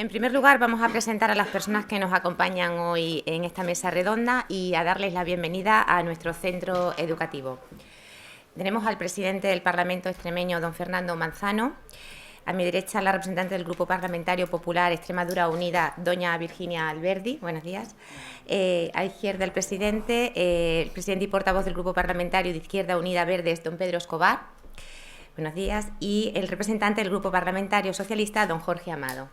En primer lugar, vamos a presentar a las personas que nos acompañan hoy en esta mesa redonda y a darles la bienvenida a nuestro centro educativo. Tenemos al presidente del Parlamento extremeño, don Fernando Manzano. A mi derecha, la representante del Grupo Parlamentario Popular Extremadura Unida, doña Virginia Alberdi. Buenos días. A izquierda, el presidente y portavoz del Grupo Parlamentario de Izquierda Unida Verdes, don Pedro Escobar. Buenos días. Y el representante del Grupo Parlamentario Socialista, don Jorge Amado.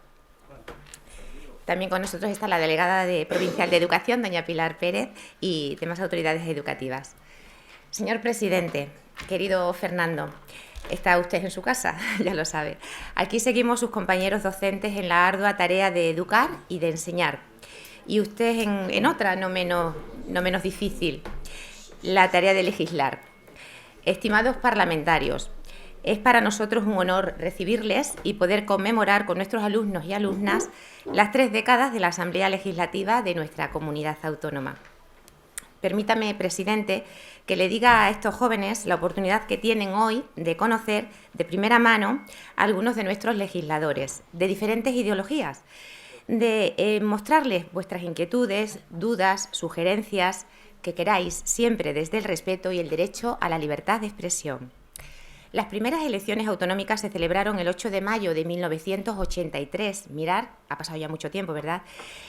También con nosotros está la delegada provincial de Educación, doña Pilar Pérez, y demás autoridades educativas. Señor presidente, querido Fernando, está usted en su casa, ya lo sabe. Aquí seguimos sus compañeros docentes en la ardua tarea de educar y de enseñar. Y usted en otra no menos difícil, la tarea de legislar. Estimados parlamentarios, es para nosotros un honor recibirles y poder conmemorar con nuestros alumnos y alumnas las 3 décadas de la Asamblea Legislativa de nuestra comunidad autónoma. Permítame, presidente, que le diga a estos jóvenes la oportunidad que tienen hoy de conocer de primera mano a algunos de nuestros legisladores de diferentes ideologías, de mostrarles vuestras inquietudes, dudas, sugerencias, que queráis siempre desde el respeto y el derecho a la libertad de expresión. Las primeras elecciones autonómicas se celebraron el 8 de mayo de 1983. Mirad, ha pasado ya mucho tiempo, ¿verdad?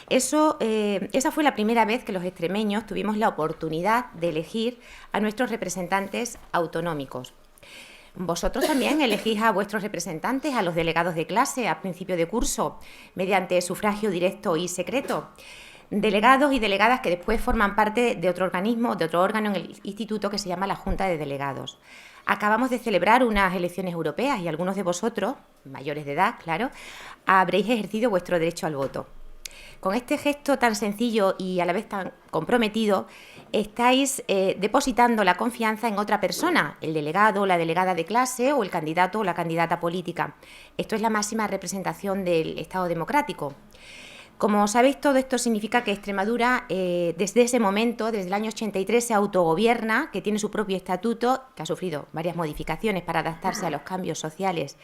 Esa fue la primera vez que los extremeños tuvimos la oportunidad de elegir a nuestros representantes autonómicos. Vosotros también elegís a vuestros representantes, a los delegados de clase a principio de curso, mediante sufragio directo y secreto. Delegados y delegadas que después forman parte de otro organismo, de otro órgano en el instituto que se llama la Junta de Delegados. Acabamos de celebrar unas elecciones europeas y algunos de vosotros, mayores de edad, claro, habréis ejercido vuestro derecho al voto. Con este gesto tan sencillo y a la vez tan comprometido, estáis depositando la confianza en otra persona, el delegado o la delegada de clase o el candidato o la candidata política. Esto es la máxima representación del Estado democrático. Como sabéis, todo esto significa que Extremadura, desde ese momento, desde el año 83, se autogobierna, que tiene su propio estatuto, que ha sufrido varias modificaciones para adaptarse a los cambios sociales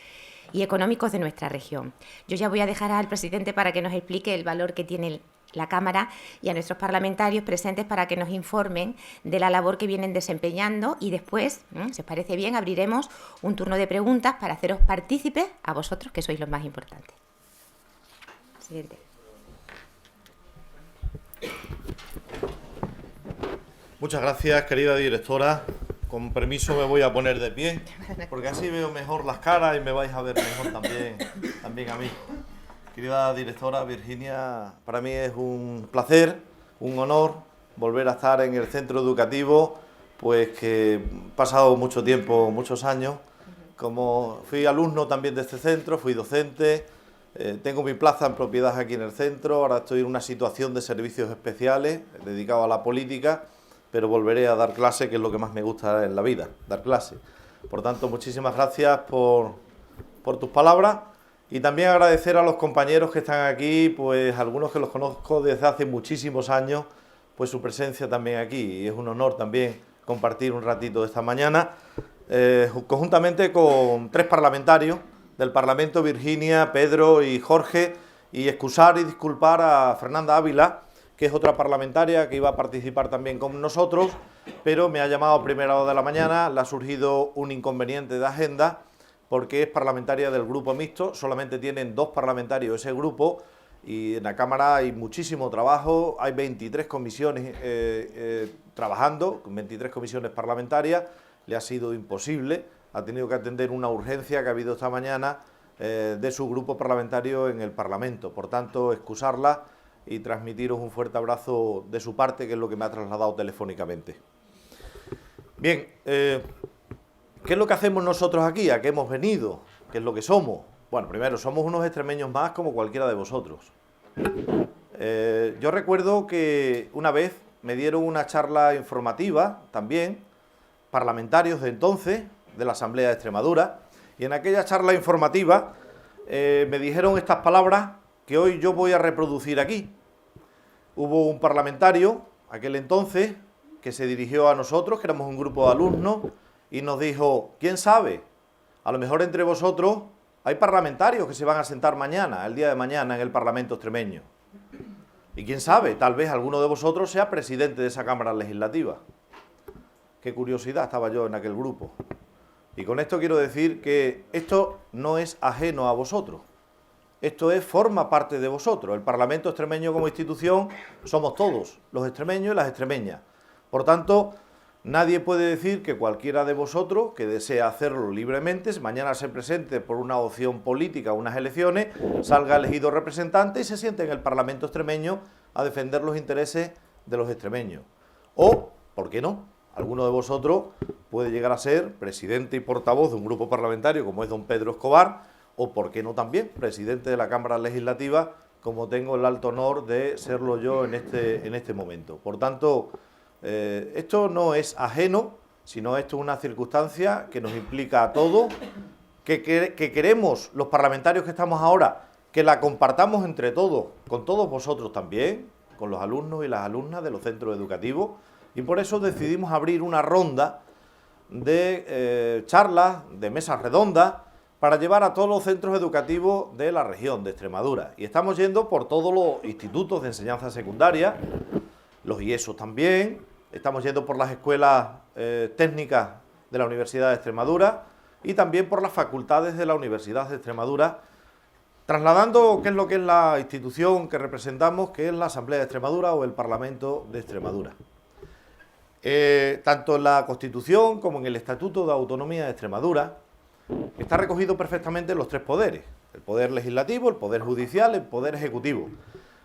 y económicos de nuestra región. Yo ya voy a dejar al presidente para que nos explique el valor que tiene la Cámara y a nuestros parlamentarios presentes para que nos informen de la labor que vienen desempeñando y después, si os parece bien, abriremos un turno de preguntas para haceros partícipes a vosotros, que sois los más importantes. Presidente. Muchas gracias, querida directora. Con permiso me voy a poner de pie, porque así veo mejor las caras y me vais a ver mejor también a mí. Querida directora Virginia, para mí es un placer, un honor volver a estar en el centro educativo, pues que he pasado mucho tiempo, muchos años. Como fui alumno también de este centro, fui docente, tengo mi plaza en propiedad aquí en el centro, ahora estoy en una situación de servicios especiales, dedicado a la política, pero volveré a dar clase, que es lo que más me gusta en la vida, dar clase. Por tanto, muchísimas gracias por tus palabras y también agradecer a los compañeros que están aquí, pues algunos que los conozco desde hace muchísimos años, pues su presencia también aquí. Y es un honor también compartir un ratito esta mañana, conjuntamente con 3 parlamentarios del Parlamento, Virginia, Pedro y Jorge, y excusar y disculpar a Fernanda Ávila, que es otra parlamentaria que iba a participar también con nosotros, pero me ha llamado a primera hora de la mañana, le ha surgido un inconveniente de agenda, porque es parlamentaria del grupo mixto, solamente tienen 2 parlamentarios ese grupo, y en la Cámara hay muchísimo trabajo, hay 23 comisiones trabajando, 23 comisiones parlamentarias, le ha sido imposible, ha tenido que atender una urgencia que ha habido esta mañana de su grupo parlamentario en el Parlamento, por tanto, excusarla y transmitiros un fuerte abrazo de su parte, que es lo que me ha trasladado telefónicamente. Bien, ¿qué es lo que hacemos nosotros aquí? ¿A qué hemos venido? ¿Qué es lo que somos? Bueno, primero, somos unos extremeños más como cualquiera de vosotros. Yo recuerdo que una vez me dieron una charla informativa, también, parlamentarios de entonces, de la Asamblea de Extremadura, y en aquella charla informativa me dijeron estas palabras que hoy yo voy a reproducir aquí. Hubo un parlamentario, aquel entonces, que se dirigió a nosotros, que éramos un grupo de alumnos, y nos dijo, ¿quién sabe? A lo mejor entre vosotros Hay parlamentarios que se van a sentar mañana, el día de mañana, en el Parlamento extremeño. Y quién sabe, tal vez alguno de vosotros sea presidente de esa Cámara Legislativa. Qué curiosidad, estaba yo en aquel grupo. Y con esto quiero decir que esto no es ajeno a vosotros. Esto forma parte de vosotros. El Parlamento extremeño como institución somos todos, los extremeños y las extremeñas. Por tanto, nadie puede decir que cualquiera de vosotros que desea hacerlo libremente, mañana se presente por una opción política, unas elecciones, salga elegido representante y se siente en el Parlamento extremeño a defender los intereses de los extremeños. O, ¿por qué no? Alguno de vosotros puede llegar a ser presidente y portavoz de un grupo parlamentario como es don Pedro Escobar, o, ¿por qué no también, presidente de la Cámara Legislativa, como tengo el alto honor de serlo yo en este momento. Por tanto, esto no es ajeno, sino esto es una circunstancia que nos implica a todos, que queremos los parlamentarios que estamos ahora, que la compartamos entre todos, con todos vosotros también, con los alumnos y las alumnas de los centros educativos, y por eso decidimos abrir una ronda de charlas, de mesas redondas, para llevar a todos los centros educativos de la región de Extremadura. Y estamos yendo por todos los institutos de enseñanza secundaria, los IESOs también, estamos yendo por las escuelas técnicas de la Universidad de Extremadura y también por las facultades de la Universidad de Extremadura, trasladando qué es lo que es la institución que representamos, que es la Asamblea de Extremadura o el Parlamento de Extremadura. Tanto en la Constitución como en el Estatuto de Autonomía de Extremadura está recogido perfectamente los tres poderes: el poder legislativo, el poder judicial, el poder ejecutivo.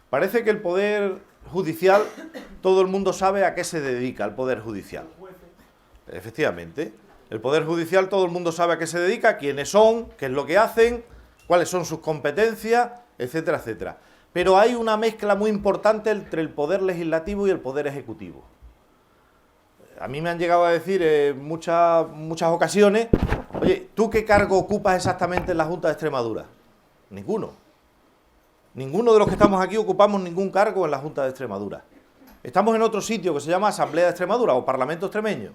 Parece que el poder judicial, todo el mundo sabe a qué se dedica el poder judicial. Efectivamente, el poder judicial todo el mundo sabe a qué se dedica, quiénes son, qué es lo que hacen, cuáles son sus competencias, etcétera, etcétera. Pero hay una mezcla muy importante entre el poder legislativo y el poder ejecutivo. A mí me han llegado a decir en muchas ocasiones: oye, ¿tú qué cargo ocupas exactamente en la Junta de Extremadura? Ninguno. Ninguno de los que estamos aquí ocupamos ningún cargo en la Junta de Extremadura. Estamos en otro sitio que se llama Asamblea de Extremadura o Parlamento extremeño.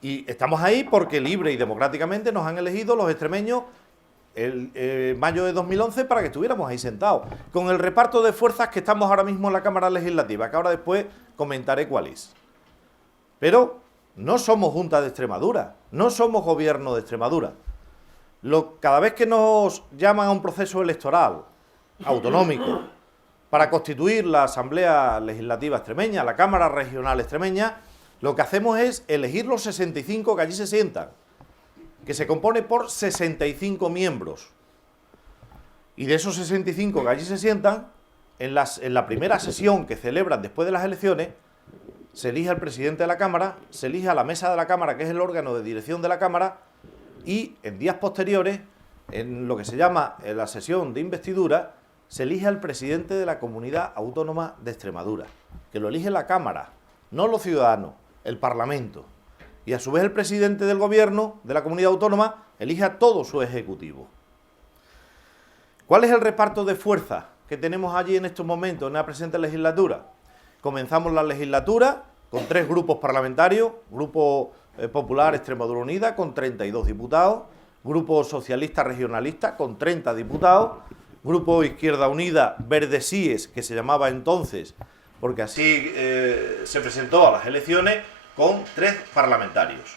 Y estamos ahí porque libre y democráticamente nos han elegido los extremeños en mayo de 2011 para que estuviéramos ahí sentados, con el reparto de fuerzas que estamos ahora mismo en la Cámara Legislativa, que ahora después comentaré cuál es. Pero no somos Junta de Extremadura, no somos Gobierno de Extremadura. Cada vez que nos llaman a un proceso electoral autonómico para constituir la Asamblea Legislativa extremeña, la Cámara Regional extremeña, lo que hacemos es elegir los 65 que allí se sientan, que se compone por 65 miembros. Y de esos 65 que allí se sientan, en la primera sesión que celebran después de las elecciones, se elige al presidente de la Cámara, se elige a la mesa de la Cámara, que es el órgano de dirección de la Cámara, y en días posteriores, en lo que se llama la sesión de investidura, se elige al presidente de la Comunidad Autónoma de Extremadura, que lo elige la Cámara, no los ciudadanos, el Parlamento. Y a su vez el presidente del Gobierno de la Comunidad Autónoma elige a todo su ejecutivo. ¿Cuál es el reparto de fuerza que tenemos allí en estos momentos en la presente legislatura? Comenzamos la legislatura con 3 grupos parlamentarios: Grupo Popular Extremadura Unida con 32 diputados, Grupo Socialista Regionalista con 30 diputados, Grupo Izquierda Unida Verde Síes, que se llamaba entonces, porque así se presentó a las elecciones, con 3 parlamentarios.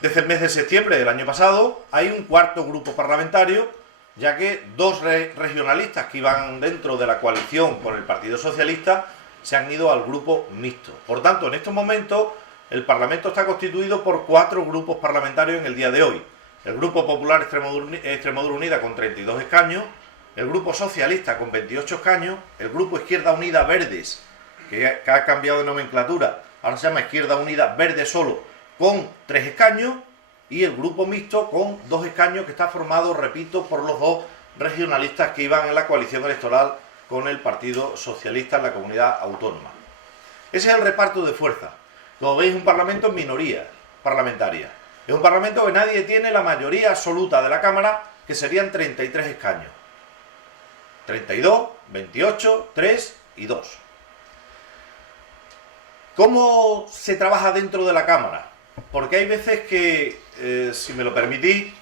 Desde el mes de septiembre del año pasado hay un 4º grupo parlamentario, ya que 2 regionalistas que iban dentro de la coalición con el Partido Socialista se han ido al grupo mixto. Por tanto, en estos momentos el Parlamento está constituido por 4 grupos parlamentarios en el día de hoy: el Grupo Popular Extremadura Unida con 32 escaños, el Grupo Socialista con 28 escaños, el Grupo Izquierda Unida Verdes, que ha cambiado de nomenclatura, ahora se llama Izquierda Unida Verde solo, con 3 escaños, y el Grupo Mixto con 2 escaños, que está formado, repito, por los 2 regionalistas que iban en la coalición electoral con el Partido Socialista en la Comunidad Autónoma. Ese es el reparto de fuerza. Como veis, un Parlamento en minoría parlamentaria. Es un Parlamento que nadie tiene la mayoría absoluta de la Cámara, que serían 33 escaños. 32, 28, 3 y 2. ¿Cómo se trabaja dentro de la Cámara? Porque hay veces que, si me lo permitís,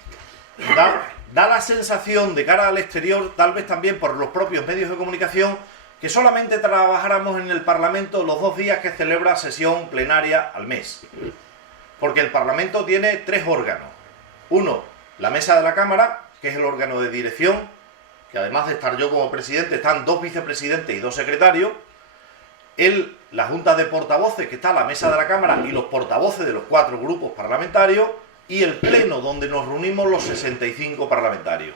da la sensación de cara al exterior, tal vez también por los propios medios de comunicación, que solamente trabajáramos en el Parlamento los 2 días que celebra sesión plenaria al mes. Porque el Parlamento tiene 3 órganos. Uno, la mesa de la Cámara, que es el órgano de dirección, que además de estar yo como presidente, están 2 vicepresidentes y 2 secretarios. La Junta de Portavoces, que está la mesa de la Cámara y los portavoces de los 4 grupos parlamentarios, y el Pleno, donde nos reunimos los 65 parlamentarios.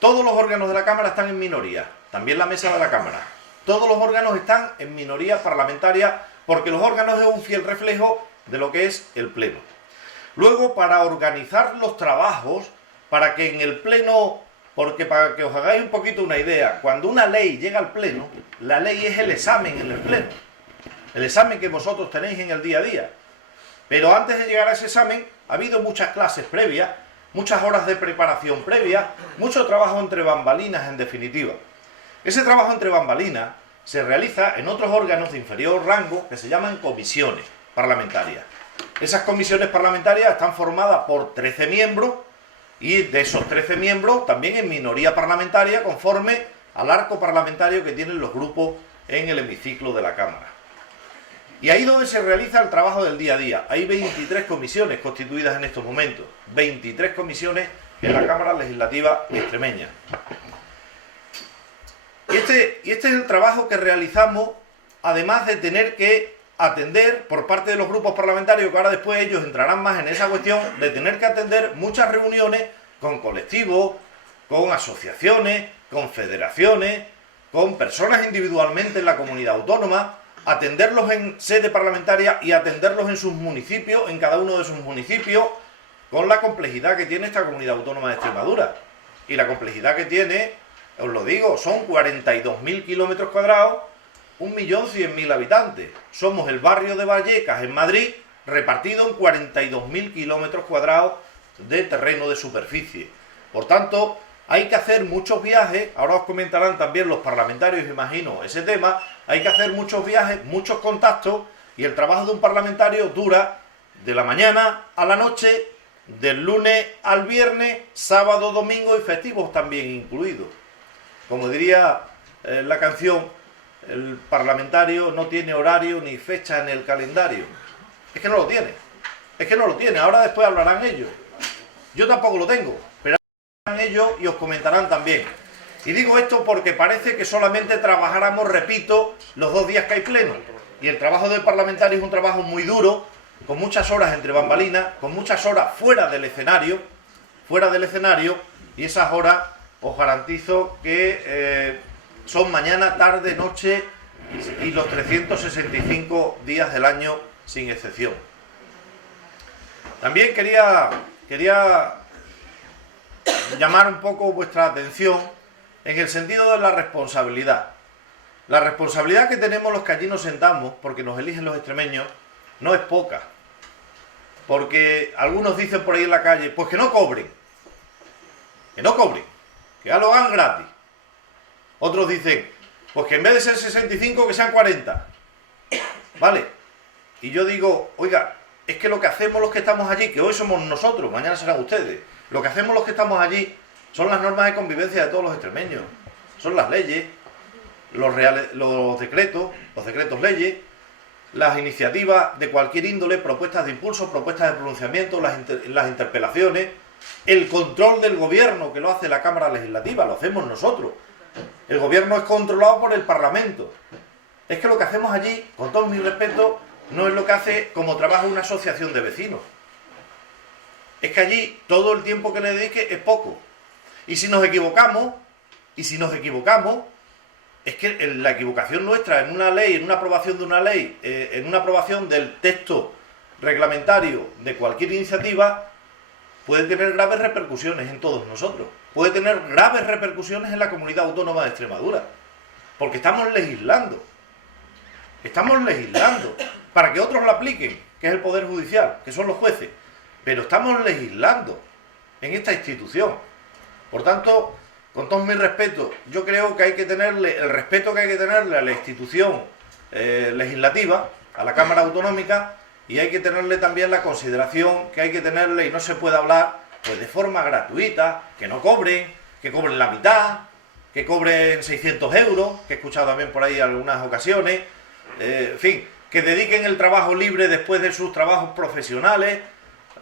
Todos los órganos de la Cámara están en minoría, también la mesa de la Cámara. Todos los órganos están en minoría parlamentaria, porque los órganos es un fiel reflejo de lo que es el Pleno. Luego, para organizar los trabajos, para que en el Pleno, porque para que os hagáis un poquito una idea, cuando una ley llega al Pleno, la ley es el examen en el Pleno. El examen que vosotros tenéis en el día a día. Pero antes de llegar a ese examen, ha habido muchas clases previas, muchas horas de preparación previa, mucho trabajo entre bambalinas, en definitiva. Ese trabajo entre bambalinas se realiza en otros órganos de inferior rango que se llaman comisiones parlamentarias. Esas comisiones parlamentarias están formadas por 13 miembros y de esos 13 miembros también en minoría parlamentaria conforme al arco parlamentario que tienen los grupos en el hemiciclo de la Cámara. Y ahí donde se realiza el trabajo del día a día. Hay 23 comisiones constituidas en estos momentos. 23 comisiones en la Cámara Legislativa extremeña. Y este es el trabajo que realizamos, además de tener que atender por parte de los grupos parlamentarios, que ahora después ellos entrarán más en esa cuestión, de tener que atender muchas reuniones con colectivos, con asociaciones, con federaciones, con personas individualmente en la comunidad autónoma, atenderlos en sede parlamentaria y atenderlos en sus municipios, en cada uno de sus municipios, con la complejidad que tiene esta comunidad autónoma de Extremadura. Y la complejidad que tiene, os lo digo, son 42.000 kilómetros cuadrados, 1.100.000 habitantes. Somos el barrio de Vallecas, en Madrid, repartido en 42.000 kilómetros cuadrados de terreno de superficie. Por tanto, hay que hacer muchos viajes, ahora os comentarán también los parlamentarios, imagino, ese tema. Hay que hacer muchos viajes, muchos contactos, y el trabajo de un parlamentario dura de la mañana a la noche, del lunes al viernes, sábado, domingo y festivos también incluidos. Como diría la canción, el parlamentario no tiene horario ni fecha en el calendario. Es que no lo tiene. Es que no lo tiene. Ahora después hablarán ellos. Yo tampoco lo tengo, pero hablarán ellos y os comentarán también. Y digo esto porque parece que solamente trabajáramos, repito, los 2 días que hay pleno. Y el trabajo del parlamentario es un trabajo muy duro, con muchas horas entre bambalinas, con muchas horas fuera del escenario, y esas horas os garantizo que son mañana, tarde, noche y los 365 días del año sin excepción. También quería llamar un poco vuestra atención en el sentido de la responsabilidad. La responsabilidad que tenemos los que allí nos sentamos, porque nos eligen los extremeños, no es poca. Porque algunos dicen por ahí en la calle, pues que no cobren. Que no cobren. Que ya lo hagan gratis. Otros dicen, pues que en vez de ser 65, que sean 40. ¿Vale? Y yo digo, oiga, es que lo que hacemos los que estamos allí, que hoy somos nosotros, mañana serán ustedes, lo que hacemos los que estamos allí son las normas de convivencia de todos los extremeños. Son las leyes, los decretos leyes, las iniciativas de cualquier índole, propuestas de impulso, propuestas de pronunciamiento, las interpelaciones, el control del gobierno, que lo hace la Cámara Legislativa, lo hacemos nosotros. El gobierno es controlado por el Parlamento. Es que lo que hacemos allí, con todo mi respeto, no es lo que hace como trabaja una asociación de vecinos. Es que allí todo el tiempo que le dedique es poco. Y si nos equivocamos, es que la equivocación nuestra en una ley, en una aprobación de una ley, en una aprobación del texto reglamentario de cualquier iniciativa, puede tener graves repercusiones en todos nosotros. Puede tener graves repercusiones en la comunidad autónoma de Extremadura. Porque estamos legislando. Estamos legislando para que otros lo apliquen, que es el Poder Judicial, que son los jueces. Pero estamos legislando en esta institución. Por tanto, con todo mi respeto, yo creo que hay que tenerle el respeto que hay que tenerle a la institución legislativa, a la Cámara Autonómica, y hay que tenerle también la consideración que hay que tenerle, y no se puede hablar pues de forma gratuita, que no cobren, que cobren la mitad, que cobren 600 euros, que he escuchado también por ahí algunas ocasiones, en fin, que dediquen el trabajo libre después de sus trabajos profesionales.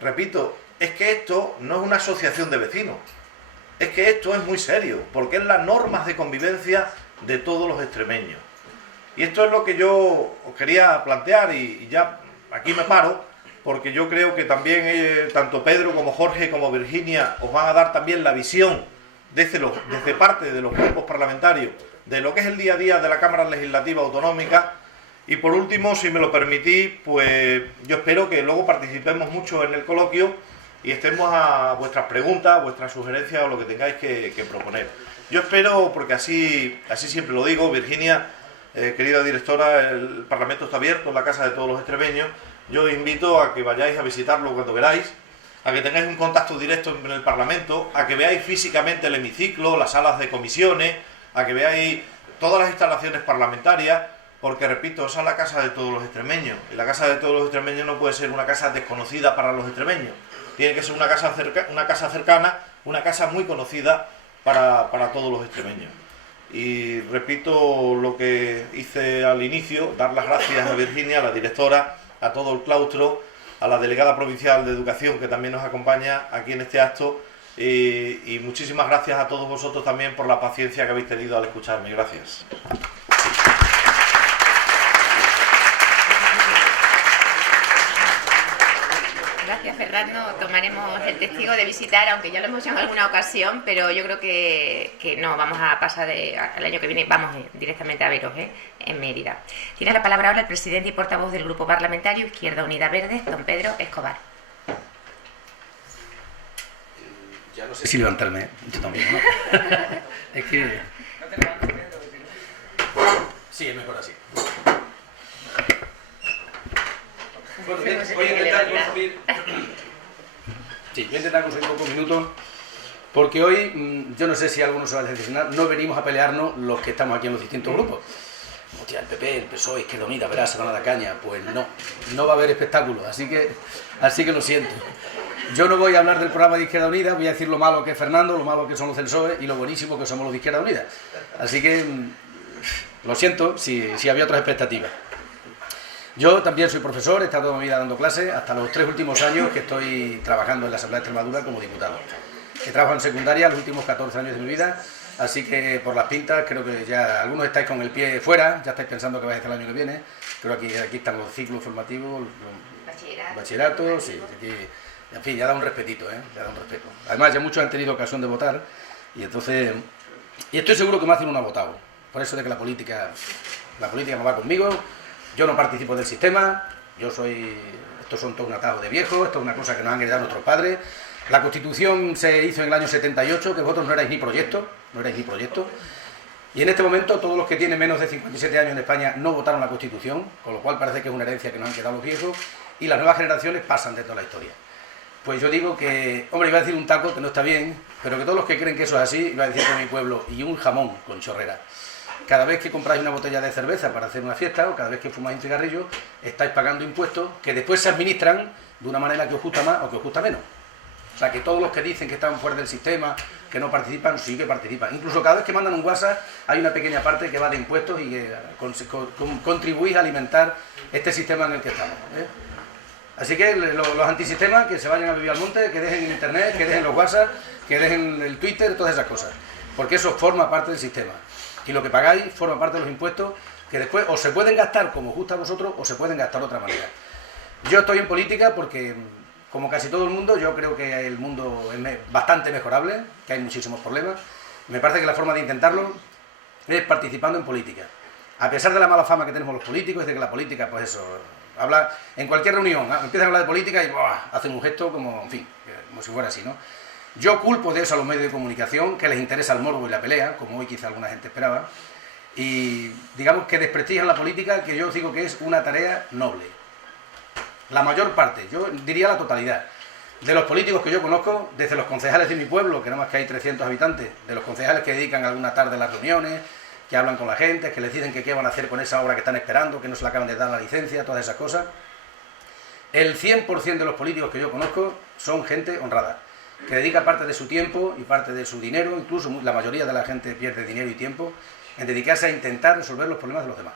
Repito, es que esto no es una asociación de vecinos, es que esto es muy serio, porque es las normas de convivencia de todos los extremeños. Y esto es lo que yo os quería plantear y ya aquí me paro, porque yo creo que también tanto Pedro como Jorge como Virginia os van a dar también la visión desde parte de los grupos parlamentarios de lo que es el día a día de la Cámara Legislativa Autonómica. Y por último, si me lo permitís, pues yo espero que luego participemos mucho en el coloquio y estemos a vuestras preguntas, vuestras sugerencias o lo que tengáis que proponer. Yo espero, porque así siempre lo digo, Virginia, querida directora, el Parlamento está abierto en la casa de todos los extremeños. Yo os invito a que vayáis a visitarlo cuando queráis, a que tengáis un contacto directo en el Parlamento, a que veáis físicamente el hemiciclo, las salas de comisiones, a que veáis todas las instalaciones parlamentarias, porque, repito, esa es la casa de todos los extremeños. Y la casa de todos los extremeños no puede ser una casa desconocida para los extremeños. Tiene que ser una casa cercana, una casa muy conocida para todos los extremeños. Y repito lo que hice al inicio, dar las gracias a Virginia, a la directora, a todo el claustro, a la delegada provincial de Educación que también nos acompaña aquí en este acto y muchísimas gracias a todos vosotros también por la paciencia que habéis tenido al escucharme. Gracias. Gracias, Fernando. Tomaremos el testigo de visitar, aunque ya lo hemos hecho en alguna ocasión, pero yo creo que no, vamos a pasar al año que viene, vamos directamente a veros en Mérida. Tiene la palabra ahora el presidente y portavoz del Grupo Parlamentario Izquierda Unida Verde, don Pedro Escobar. Ya no sé si levantarme, yo también, ¿no? Es que... Sí, es mejor así. Bueno, bien, voy a intentar consumir... Sí, voy a intentar consumir pocos minutos, porque hoy, yo no sé si alguno se va a decepcionar, no venimos a pelearnos los que estamos aquí en los distintos grupos. Hostia, el PP, el PSOE, Izquierda Unida, verás, se van a dar caña. Pues no va a haber espectáculo, así que lo siento. Yo no voy a hablar del programa de Izquierda Unida, voy a decir lo malo que es Fernando, lo malo que son los del PSOE y lo buenísimo que somos los de Izquierda Unida. Así que, lo siento si había otras expectativas. Yo también soy profesor, he estado toda mi vida dando clases, hasta los 3 últimos años que estoy trabajando en la Asamblea de Extremadura como diputado. He trabajado en secundaria los últimos 14 años de mi vida, así que por las pintas creo que ya algunos estáis con el pie fuera, ya estáis pensando que vais a hacer el año que viene. Creo que aquí están los ciclos formativos, bachilleratos, sí, aquí, en fin, ya da un respetito, ya da un respeto. Además ya muchos han tenido ocasión de votar y entonces, y estoy seguro que más de uno ha votado. Por eso de que la política no va conmigo. Yo no participo del sistema, estos son todo un atajo de viejos, esto es una cosa que nos han heredado nuestros padres. La Constitución se hizo en el año 78, que vosotros no erais ni proyecto, y en este momento todos los que tienen menos de 57 años en España no votaron la Constitución, con lo cual parece que es una herencia que nos han quedado los viejos, y las nuevas generaciones pasan de toda la historia. Pues yo digo que, hombre, iba a decir un taco que no está bien, pero que todos los que creen que eso es así, iba a decir que mi pueblo, y un jamón con chorrera. Cada vez que compráis una botella de cerveza para hacer una fiesta o cada vez que fumáis un cigarrillo, estáis pagando impuestos que después se administran de una manera que os gusta más o que os gusta menos. O sea, que todos los que dicen que están fuera del sistema, que no participan, sí que participan. Incluso cada vez que mandan un WhatsApp hay una pequeña parte que va de impuestos y que contribuís a alimentar este sistema en el que estamos. Así que los antisistemas que se vayan a vivir al monte, que dejen el internet, que dejen los WhatsApp, que dejen el Twitter, todas esas cosas. Porque eso forma parte del sistema. Y lo que pagáis forma parte de los impuestos que después o se pueden gastar como os gusta a vosotros o se pueden gastar de otra manera. Yo estoy en política porque, como casi todo el mundo, yo creo que el mundo es bastante mejorable, que hay muchísimos problemas. Me parece que la forma de intentarlo es participando en política. A pesar de la mala fama que tenemos los políticos, de que la política, pues eso, habla en cualquier reunión, empiezan a hablar de política y ¡buah!, hacen un gesto como, en fin, como si fuera así, ¿no? Yo culpo de eso a los medios de comunicación, que les interesa el morbo y la pelea, como hoy quizá alguna gente esperaba, y digamos que desprestigian la política, que yo digo que es una tarea noble. La mayor parte, yo diría la totalidad, de los políticos que yo conozco, desde los concejales de mi pueblo, que nada más que hay 300 habitantes, de los concejales que dedican alguna tarde a las reuniones, que hablan con la gente, que les dicen que qué van a hacer con esa obra que están esperando, que no se le acaban de dar la licencia, todas esas cosas. El 100% de los políticos que yo conozco son gente honrada. que dedica parte de su tiempo y parte de su dinero, incluso la mayoría de la gente pierde dinero y tiempo, en dedicarse a intentar resolver los problemas de los demás.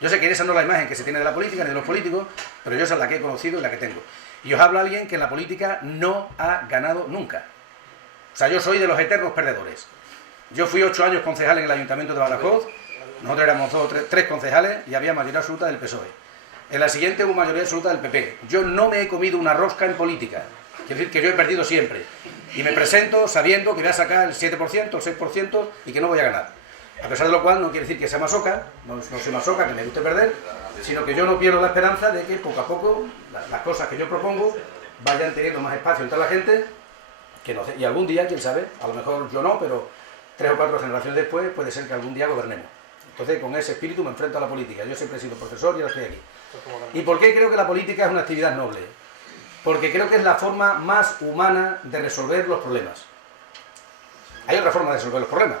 Yo sé que esa no es la imagen que se tiene de la política ni de los políticos, pero yo esa es la que he conocido y la que tengo. Y os habla alguien que en la política no ha ganado nunca. O sea, yo soy de los eternos perdedores. Yo fui 8 años concejal en el Ayuntamiento de Badajoz, nosotros éramos 2 o 3 concejales y había mayoría absoluta del PSOE. En la siguiente hubo mayoría absoluta del PP. Yo no me he comido una rosca en política. Quiero decir que yo he perdido siempre. Y me presento sabiendo que voy a sacar el 7%, el 6% y que no voy a ganar. A pesar de lo cual no quiere decir que sea masoca, no soy masoca, que me guste perder, sino que yo no pierdo la esperanza de que poco a poco las cosas que yo propongo vayan teniendo más espacio entre la gente, que no sé, y algún día, quién sabe, a lo mejor yo no, pero 3 o 4 generaciones después puede ser que algún día gobernemos. Entonces con ese espíritu me enfrento a la política. Yo siempre he sido profesor y ahora estoy aquí. ¿Y por qué creo que la política es una actividad noble? Porque creo que es la forma más humana de resolver los problemas. Hay otra forma de resolver los problemas.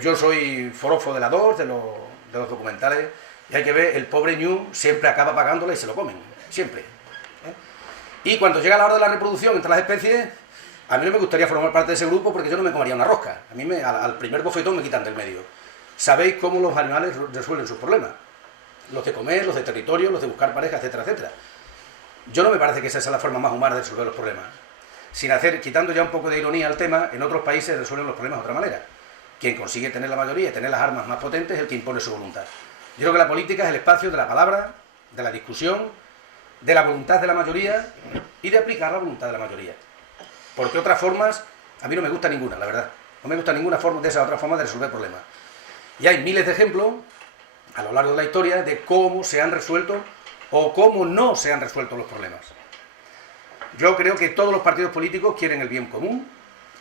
Yo soy forofo de la 2, de los documentales, y hay que ver, el pobre ñu siempre acaba pagándola y se lo comen, siempre. Y cuando llega la hora de la reproducción entre las especies, a mí no me gustaría formar parte de ese grupo porque yo no me comería una rosca. A mí al primer bofetón me quitan del medio. ¿Sabéis cómo los animales resuelven sus problemas? Los de comer, los de territorio, los de buscar pareja, etcétera, etcétera. Yo no me parece que esa sea la forma más humana de resolver los problemas. Quitando ya un poco de ironía al tema, en otros países resuelven los problemas de otra manera. Quien consigue tener la mayoría y tener las armas más potentes es el que impone su voluntad. Yo creo que la política es el espacio de la palabra, de la discusión, de la voluntad de la mayoría y de aplicar la voluntad de la mayoría. Porque otras formas, a mí no me gusta ninguna, la verdad. No me gusta ninguna forma de esa otra forma de resolver problemas. Y hay miles de ejemplos a lo largo de la historia de cómo se han resuelto o cómo no se han resuelto los problemas. Yo creo que todos los partidos políticos quieren el bien común.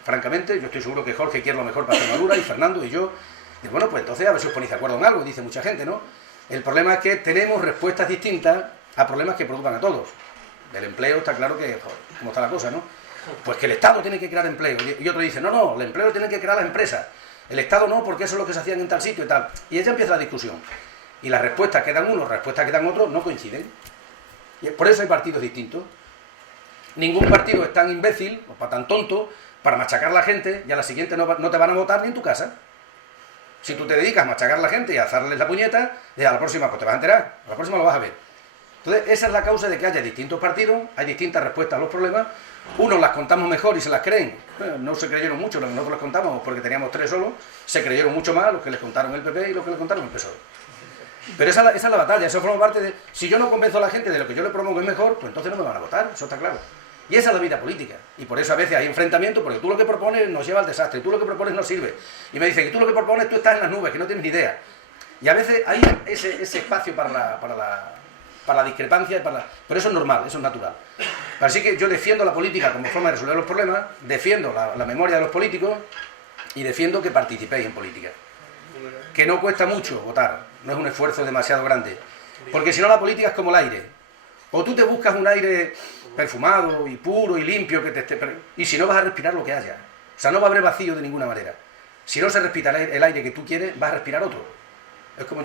Francamente, yo estoy seguro que Jorge quiere lo mejor para Extremadura y Fernando y yo. Y bueno, pues entonces a ver si os ponéis de acuerdo en algo, dice mucha gente, ¿no? El problema es que tenemos respuestas distintas a problemas que preocupan a todos. Del empleo está claro que, joder, cómo está la cosa, ¿no? Pues que el Estado tiene que crear empleo. Y otro dice, no, el empleo tiene que crear las empresas. El Estado no, porque eso es lo que se hacían en tal sitio y tal. Y ella empieza la discusión. Y las respuestas que dan unos, respuestas que dan otros, no coinciden. Y por eso hay partidos distintos. Ningún partido es tan imbécil o tan tonto para machacar a la gente y a la siguiente no te van a votar ni en tu casa. Si tú te dedicas a machacar a la gente y a hacerles la puñeta, a la próxima pues te vas a enterar, a la próxima lo vas a ver. Entonces esa es la causa de que haya distintos partidos, hay distintas respuestas a los problemas, unos las contamos mejor y se las creen, no se creyeron mucho los que nosotros les contamos porque teníamos 3 solos, se creyeron mucho más los que les contaron el PP y los que les contaron el PSOE. Pero esa es la batalla, eso forma parte de... Si yo no convenzo a la gente de lo que yo le propongo es mejor, pues entonces no me van a votar, eso está claro. Y esa es la vida política. Y por eso a veces hay enfrentamientos, porque tú lo que propones nos lleva al desastre, tú lo que propones no sirve. Y me dicen que tú lo que propones, tú estás en las nubes, que no tienes ni idea. Y a veces hay ese espacio para la discrepancia, pero eso es normal, eso es natural. Así que yo defiendo la política como forma de resolver los problemas, defiendo la memoria de los políticos y defiendo que participéis en política. Que no cuesta mucho votar, no es un esfuerzo demasiado grande. Porque si no la política es como el aire. O tú te buscas un aire perfumado y puro y limpio que te esté... Y si no vas a respirar lo que haya. O sea, no va a haber vacío de ninguna manera. Si no se respira el aire que tú quieres, vas a respirar otro. Es como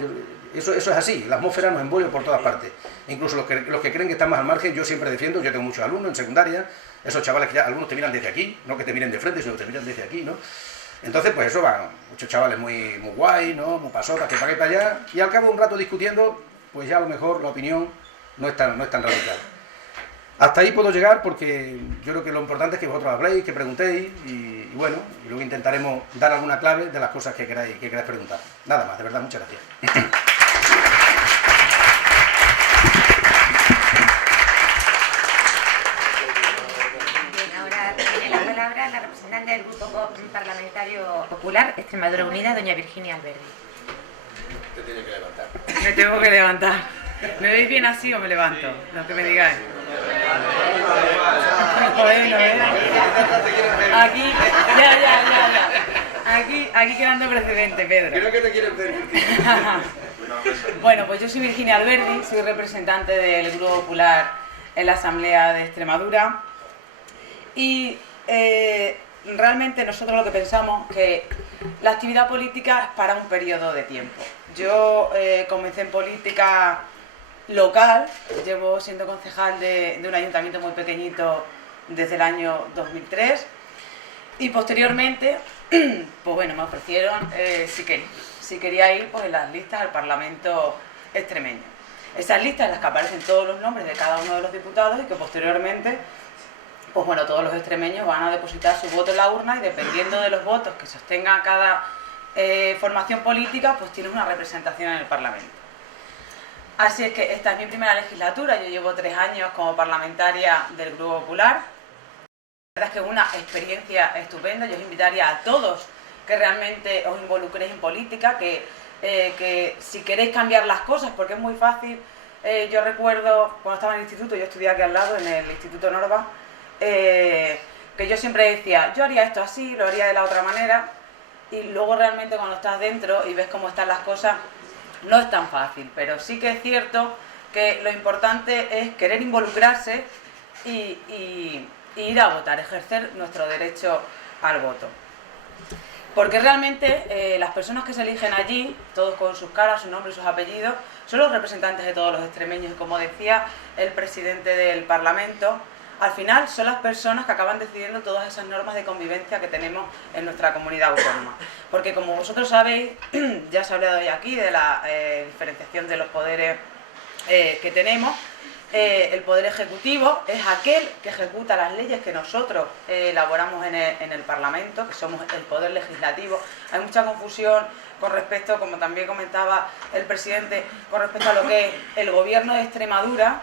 eso es así, la atmósfera nos envuelve por todas partes. Incluso los que creen que están más al margen, yo siempre defiendo, yo tengo muchos alumnos en secundaria, esos chavales que ya algunos te miran desde aquí, no que te miren de frente, sino que te miran desde aquí, ¿no? Entonces, pues eso van, muchos chavales muy guay, ¿no? Muy pasotas, que para aquí para allá, y al cabo de un rato discutiendo, pues ya a lo mejor la opinión no es tan radical. Hasta ahí puedo llegar porque yo creo que lo importante es que vosotros habléis, que preguntéis y bueno, y luego intentaremos dar alguna clave de las cosas que queráis preguntar. Nada más, de verdad, muchas gracias. Bien, ahora tiene la palabra la representante del Grupo Parlamentario Popular Extremadura Unida, doña Virginia Alberdi. Te tienes que levantar. Me tengo que levantar. ¿Me veis bien así o me levanto? Lo que me digáis. Aquí, ya. Aquí quedando precedente, Pedro. Creo que te quieren ver. Bueno, pues yo soy Virginia Alberdi, soy representante del Grupo Popular en la Asamblea de Extremadura y realmente nosotros lo que pensamos es que la actividad política es para un periodo de tiempo. Yo comencé en política local, llevo siendo concejal de un ayuntamiento muy pequeñito desde el año 2003 y posteriormente pues bueno, me ofrecieron si quería ir pues en las listas al Parlamento extremeño. Esas listas en las que aparecen todos los nombres de cada uno de los diputados y que posteriormente pues bueno, todos los extremeños van a depositar su voto en la urna y dependiendo de los votos que sostenga cada formación política, pues tiene una representación en el Parlamento. Así es que esta es mi primera legislatura, yo llevo 3 años como parlamentaria del Grupo Popular. La verdad es que es una experiencia estupenda, yo os invitaría a todos que realmente os involucréis en política, que si queréis cambiar las cosas, porque es muy fácil. Yo recuerdo cuando estaba en el instituto, yo estudié aquí al lado, en el Instituto Norba, que yo siempre decía, yo haría esto así, lo haría de la otra manera, y luego realmente cuando estás dentro y ves cómo están las cosas, no es tan fácil, pero sí que es cierto que lo importante es querer involucrarse y ir a votar, ejercer nuestro derecho al voto. Porque realmente las personas que se eligen allí, todos con sus caras, sus nombres y sus apellidos, son los representantes de todos los extremeños. Y como decía el presidente del Parlamento, al final son las personas que acaban decidiendo todas esas normas de convivencia que tenemos en nuestra comunidad autónoma. Porque como vosotros sabéis, ya se ha hablado hoy aquí de la diferenciación de los poderes que tenemos. El poder ejecutivo es aquel que ejecuta las leyes que nosotros elaboramos en el Parlamento, que somos el poder legislativo. Hay mucha confusión con respecto, como también comentaba el presidente, con respecto a lo que es el Gobierno de Extremadura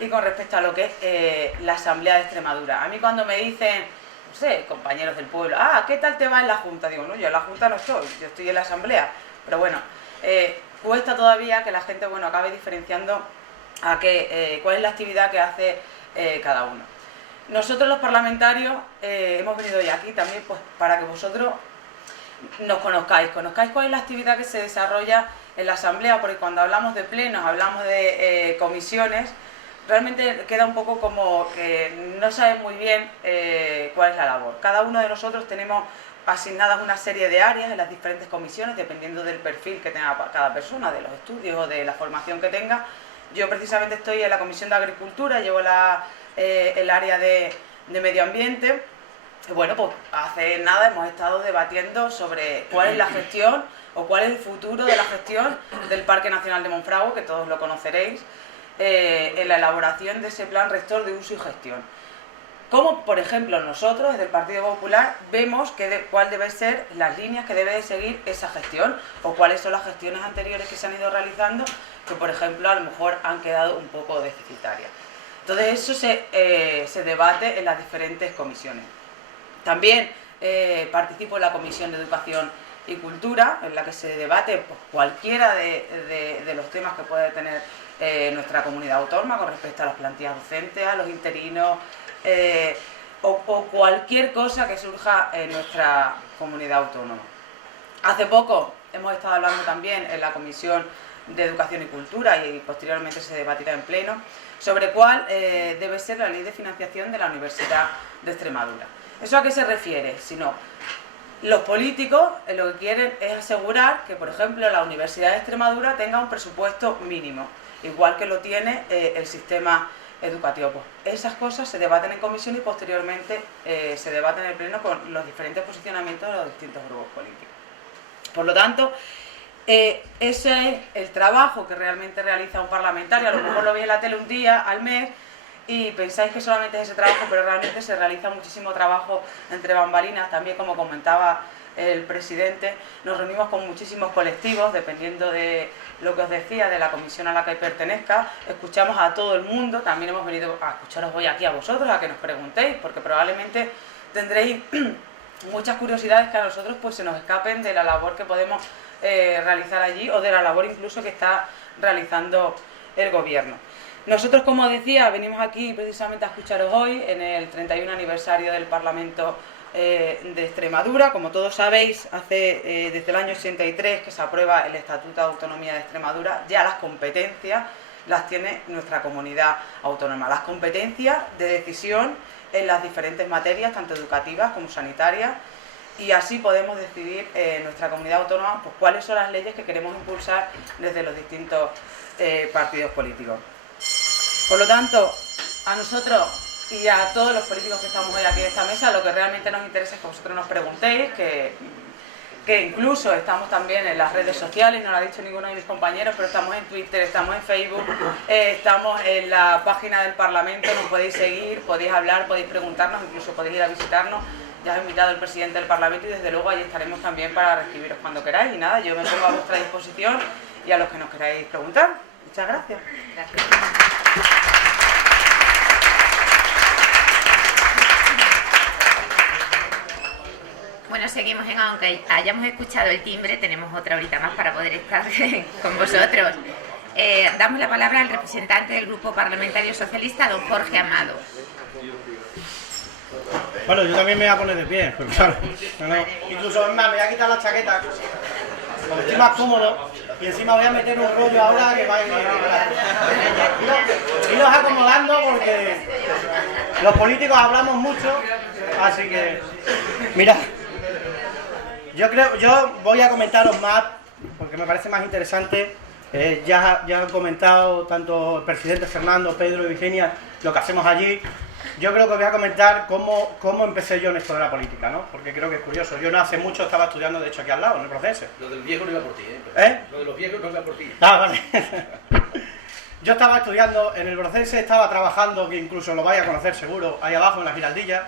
y con respecto a lo que es la Asamblea de Extremadura. A mí cuando me dicen, no sé, compañeros del pueblo, ¿qué tal te va en la Junta? Digo, no, yo en la Junta no estoy, yo estoy en la Asamblea. Pero bueno, cuesta todavía que la gente, bueno, acabe diferenciando cuál es la actividad que hace cada uno. Nosotros los parlamentarios hemos venido hoy aquí también pues para que vosotros nos conozcáis cuál es la actividad que se desarrolla en la Asamblea, porque cuando hablamos de plenos, hablamos de comisiones, realmente queda un poco como que no sabes muy bien cuál es la labor. Cada uno de nosotros tenemos asignadas una serie de áreas en las diferentes comisiones, dependiendo del perfil que tenga cada persona, de los estudios o de la formación que tenga. Yo precisamente estoy en la Comisión de Agricultura, llevo el área de Medio Ambiente. Y bueno, pues hace nada hemos estado debatiendo sobre cuál es la gestión o cuál es el futuro de la gestión del Parque Nacional de Monfragüe, que todos lo conoceréis, en la elaboración de ese plan rector de uso y gestión. Como, por ejemplo, nosotros, desde el Partido Popular, vemos cuál deben ser las líneas que debe de seguir esa gestión o cuáles son las gestiones anteriores que se han ido realizando que, por ejemplo, a lo mejor han quedado un poco deficitarias. Entonces, eso se debate en las diferentes comisiones. También participo en la Comisión de Educación y Cultura, en la que se debate pues, cualquiera de los temas que puede tener nuestra comunidad autónoma con respecto a las plantillas docentes, a los interinos, o cualquier cosa que surja en nuestra comunidad autónoma. Hace poco hemos estado hablando también en la Comisión de Educación y Cultura y posteriormente se debatirá en pleno sobre cuál debe ser la ley de financiación de la Universidad de Extremadura. ¿Eso a qué se refiere? Sino, los políticos lo que quieren es asegurar que, por ejemplo, la Universidad de Extremadura tenga un presupuesto mínimo, igual que lo tiene el sistema educativo. Pues esas cosas se debaten en comisión y posteriormente se debaten en el pleno con los diferentes posicionamientos de los distintos grupos políticos. Por lo tanto, ese es el trabajo que realmente realiza un parlamentario. A lo mejor lo veis en la tele un día al mes y pensáis que solamente es ese trabajo, pero realmente se realiza muchísimo trabajo entre bambalinas. También, como comentaba el presidente, nos reunimos con muchísimos colectivos, dependiendo de lo que os decía, de la comisión a la que pertenezca. Escuchamos a todo el mundo, también hemos venido a escucharos hoy aquí a vosotros, a que nos preguntéis, porque probablemente tendréis muchas curiosidades que a nosotros pues se nos escapen de la labor que podemos realizar allí o de la labor incluso que está realizando el gobierno. Nosotros, como decía, venimos aquí precisamente a escucharos hoy en el 31 aniversario del Parlamento de Extremadura. Como todos sabéis, desde el año 83 que se aprueba el Estatuto de Autonomía de Extremadura, ya las competencias las tiene nuestra comunidad autónoma. Las competencias de decisión en las diferentes materias, tanto educativas como sanitarias, y así podemos decidir en nuestra comunidad autónoma pues, cuáles son las leyes que queremos impulsar desde los distintos partidos políticos. Por lo tanto, a nosotros y a todos los políticos que estamos hoy aquí en esta mesa, lo que realmente nos interesa es que vosotros nos preguntéis, que incluso estamos también en las redes sociales, no lo ha dicho ninguno de mis compañeros, pero estamos en Twitter, estamos en Facebook, estamos en la página del Parlamento, nos podéis seguir, podéis hablar, podéis preguntarnos, incluso podéis ir a visitarnos. Ya os ha invitado el presidente del Parlamento y desde luego ahí estaremos también para recibiros cuando queráis. Y nada, yo me pongo a vuestra disposición y a los que nos queráis preguntar. Muchas gracias. Gracias. Bueno, seguimos aunque hayamos escuchado el timbre, tenemos otra horita más para poder estar con vosotros. Damos la palabra al representante del Grupo Parlamentario Socialista, don Jorge Amado. Bueno, yo también me voy a poner de pie, pero claro, incluso es más, me voy a quitar la chaqueta, porque estoy más cómodo, y encima voy a meter un rollo ahora que va a ir. Iros acomodando porque los políticos hablamos mucho, así que, mira, yo voy a comentaros más, porque me parece más interesante. Ya han comentado tanto el presidente Fernando, Pedro y Virginia lo que hacemos allí. Yo creo que voy a comentar cómo empecé yo en esto de la política, ¿no? Porque creo que es curioso. Yo no hace mucho estaba estudiando, de hecho, aquí al lado, en el Brocense. Lo del viejo no iba por ti, ¿eh? ¿Eh? Lo de los viejos no iba por ti. Ah, vale. Yo estaba estudiando en el Brocense, estaba trabajando, que incluso lo vais a conocer seguro, ahí abajo en la Giraldilla.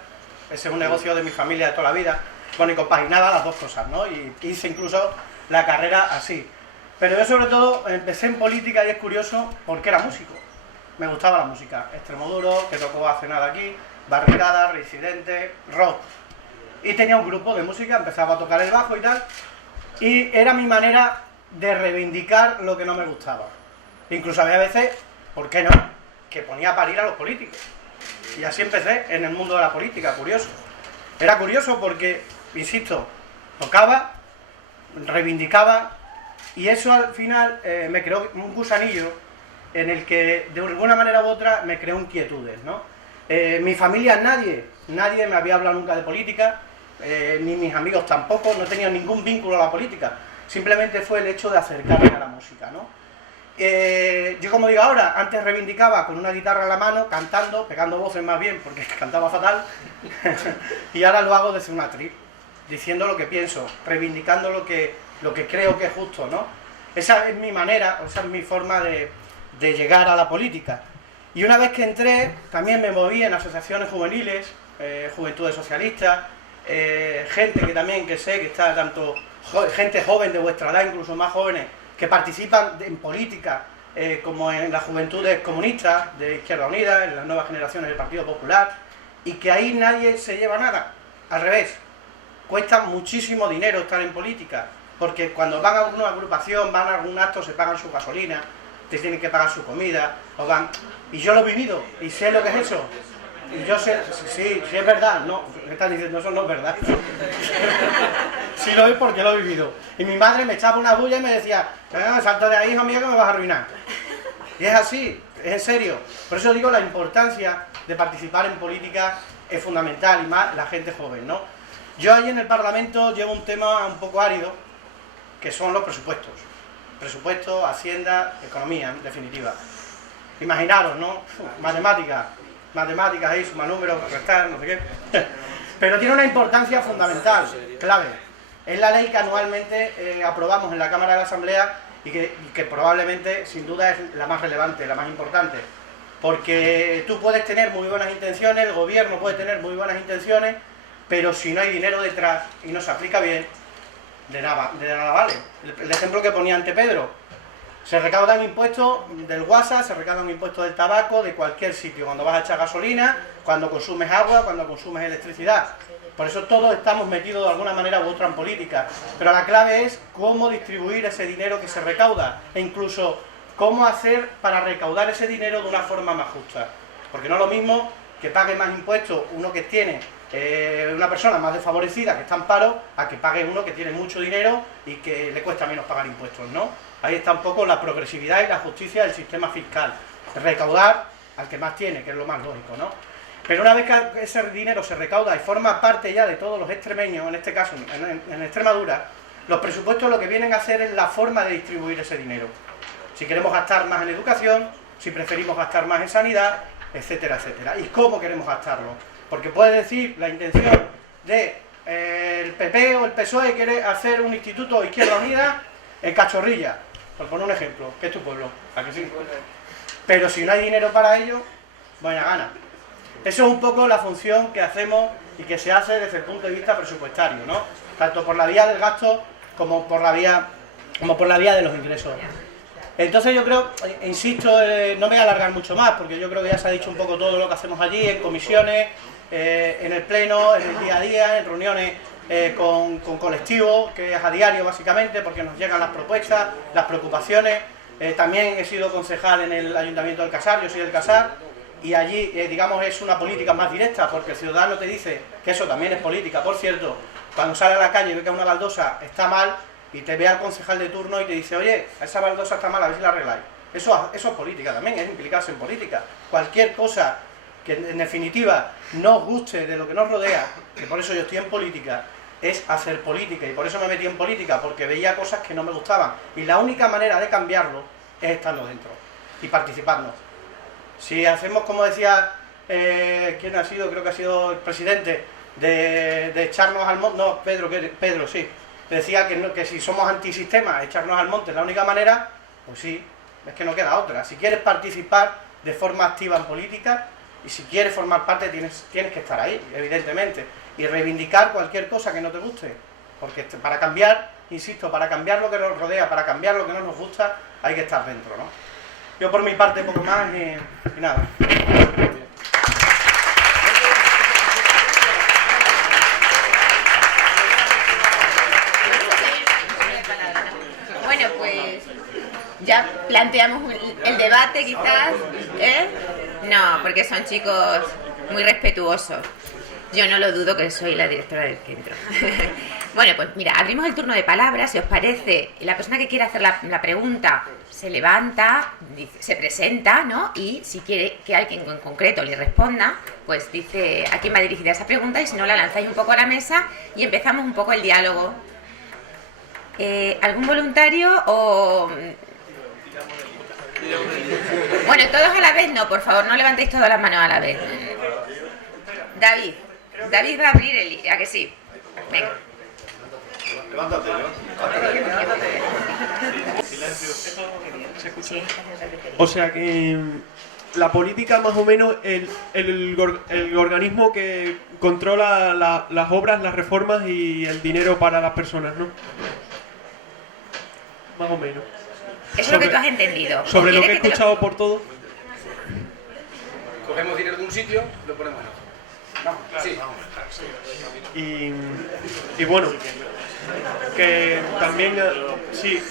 Ese es un negocio de mi familia de toda la vida. Bueno, y compaginaba las dos cosas, ¿no? Y hice incluso la carrera así. Pero yo sobre todo empecé en política y es curioso porque era músico. Me gustaba la música. Extremoduro, que tocó hace nada aquí, Barricada, Reincidente, rock. Y tenía un grupo de música, empezaba a tocar el bajo y tal. Y era mi manera de reivindicar lo que no me gustaba. Incluso había veces, ¿por qué no?, que ponía a parir a los políticos. Y así empecé en el mundo de la política, curioso. Era curioso porque, insisto, tocaba, reivindicaba, y eso al final me creó un gusanillo en el que de alguna manera u otra me creó inquietudes, ¿no? Mi familia nadie me había hablado nunca de política, ni mis amigos tampoco, no tenían ningún vínculo a la política, simplemente fue el hecho de acercarme a la música, ¿no? Yo, como digo ahora, antes reivindicaba con una guitarra en la mano, cantando, pegando voces más bien, porque cantaba fatal, y ahora lo hago desde un atril, diciendo lo que pienso, reivindicando lo que creo que es justo, ¿no? Esa es mi manera, esa es mi forma de llegar a la política. Y una vez que entré, también me moví en asociaciones juveniles, Juventudes Socialistas, gente que sé que está tanto, gente joven de vuestra edad, incluso más jóvenes, que participan en política, como en las Juventudes Comunistas de Izquierda Unida, en las nuevas generaciones del Partido Popular, y que ahí nadie se lleva nada, al revés, cuesta muchísimo dinero estar en política, porque cuando van a una agrupación, van a algún acto, se pagan su gasolina, te tienen que pagar su comida, o van... Y yo lo he vivido, y sé lo que es eso. Y yo sé, sí es verdad, no, me están diciendo, eso no es verdad. Sí lo es porque lo he vivido. Y mi madre me echaba una bulla y me decía, salta de ahí, hijo mío, que me vas a arruinar. Y es así, es en serio. Por eso digo, la importancia de participar en política es fundamental, y más la gente joven, ¿no? Yo ahí en el Parlamento llevo un tema un poco árido, que son los presupuestos. Presupuesto, Hacienda, economía, en definitiva. Imaginaros, ¿no? Matemáticas ahí, suma números, restar, no sé qué. Pero tiene una importancia fundamental, clave. Es la ley que anualmente aprobamos en la Cámara de la Asamblea y que probablemente, sin duda, es la más relevante, la más importante. Porque tú puedes tener muy buenas intenciones, el gobierno puede tener muy buenas intenciones, pero si no hay dinero detrás y no se aplica bien, de nada vale. El ejemplo que ponía ante Pedro, se recaudan impuestos del WhatsApp, se recaudan impuestos del tabaco, de cualquier sitio, cuando vas a echar gasolina, cuando consumes agua, cuando consumes electricidad. Por eso todos estamos metidos de alguna manera u otra en política, pero la clave es cómo distribuir ese dinero que se recauda, e incluso cómo hacer para recaudar ese dinero de una forma más justa, porque no es lo mismo que pague más impuestos uno que tiene una persona más desfavorecida, que está en paro, a que pague uno que tiene mucho dinero y que le cuesta menos pagar impuestos, ¿no? Ahí está un poco la progresividad y la justicia del sistema fiscal, recaudar al que más tiene, que es lo más lógico, ¿no? Pero una vez que ese dinero se recauda y forma parte ya de todos los extremeños, en este caso en Extremadura, los presupuestos lo que vienen a hacer es la forma de distribuir ese dinero. Si queremos gastar más en educación, si preferimos gastar más en sanidad, etcétera, etcétera. ¿Y cómo queremos gastarlo? Porque puede decir la intención de el PP o el PSOE quiere hacer un instituto Izquierda Unida en Cachorrilla, por poner un ejemplo, que es tu pueblo, ¿a que sí? Pero si no hay dinero para ello, vaya gana. Eso es un poco la función que hacemos y que se hace desde el punto de vista presupuestario, ¿no? Tanto por la vía del gasto como por la vía de los ingresos. Entonces yo creo, insisto, no me voy a alargar mucho más, porque yo creo que ya se ha dicho un poco todo lo que hacemos allí, en comisiones, en el pleno, en el día a día, en reuniones con colectivos, que es a diario básicamente, porque nos llegan las propuestas, las preocupaciones. También he sido concejal en el Ayuntamiento del Casar, yo soy del Casar, y allí, digamos, es una política más directa, porque el ciudadano te dice, que eso también es política, por cierto, cuando sale a la calle y ve que una baldosa está mal, y te ve al concejal de turno y te dice, oye, esa baldosa está mal, a ver si la arregláis. Eso es política también, es implicarse en política. Cualquier cosa que en definitiva no os guste de lo que nos rodea, que por eso yo estoy en política, es hacer política, y por eso me metí en política, porque veía cosas que no me gustaban, y la única manera de cambiarlo es estando dentro y participando. Si hacemos, como decía, ¿quién ha sido? Creo que ha sido el presidente, de echarnos al monte, no, Pedro, sí, decía que si somos antisistema, echarnos al monte es la única manera, pues sí, es que no queda otra. Si quieres participar de forma activa en política, y si quieres formar parte, tienes que estar ahí, evidentemente, y reivindicar cualquier cosa que no te guste, porque para cambiar, insisto, para cambiar lo que nos rodea, para cambiar lo que no nos gusta, hay que estar dentro, ¿no? Yo por mi parte poco más y nada. Bueno, pues ya planteamos el debate quizás, ¿eh? No, porque son chicos muy respetuosos. Yo no lo dudo, que soy la directora del centro. Bueno, pues mira, abrimos el turno de palabras, si os parece. La persona que quiera hacer la pregunta se levanta, se presenta, ¿no? Y si quiere que alguien en concreto le responda, pues dice a quién va dirigida esa pregunta, y si no, la lanzáis un poco a la mesa y empezamos un poco el diálogo. ¿Algún voluntario o...? Bueno, todos a la vez no, por favor, no levantéis todas las manos a la vez. David va a abrir ¿a que sí? Venga. Levántate. Silencio. ¿Se escucha? O sea que la política, más o menos, el organismo que controla las obras, las reformas y el dinero para las personas, ¿no? Más o menos. Eso es lo que tú has entendido. Sobre lo que he escuchado por todo. Cogemos dinero de un sitio, lo ponemos en otro. Vamos, sí. Y bueno, que también, sí,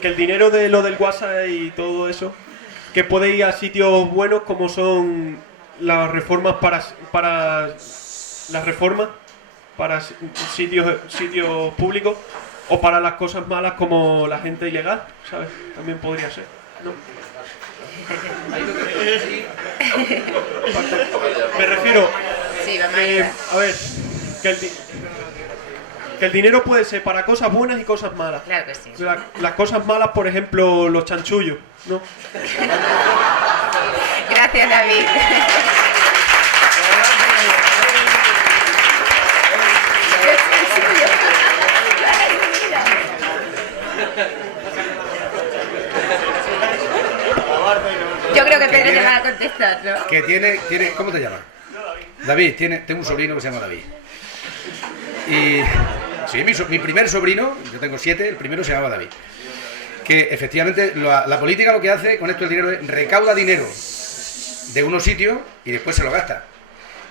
que el dinero de lo del WhatsApp y todo eso, que puede ir a sitios buenos como son las reformas para las reformas, para sitios públicos, o para las cosas malas como la gente ilegal, ¿sabes? También podría ser, ¿no? Me refiero, Sí, vamos a ayudar. a ver, que el dinero puede ser para cosas buenas y cosas malas. Claro que sí. Las cosas malas, por ejemplo, los chanchullos, ¿no? Gracias, David. Yo creo que Pedro te va a contestar, ¿no? Que tiene, ¿cómo te llamas? David, tengo un sobrino que se llama David. Y sí, mi primer sobrino, yo tengo 7, el primero se llamaba David. Que efectivamente la política lo que hace con esto el dinero es recauda dinero de unos sitios y después se lo gasta.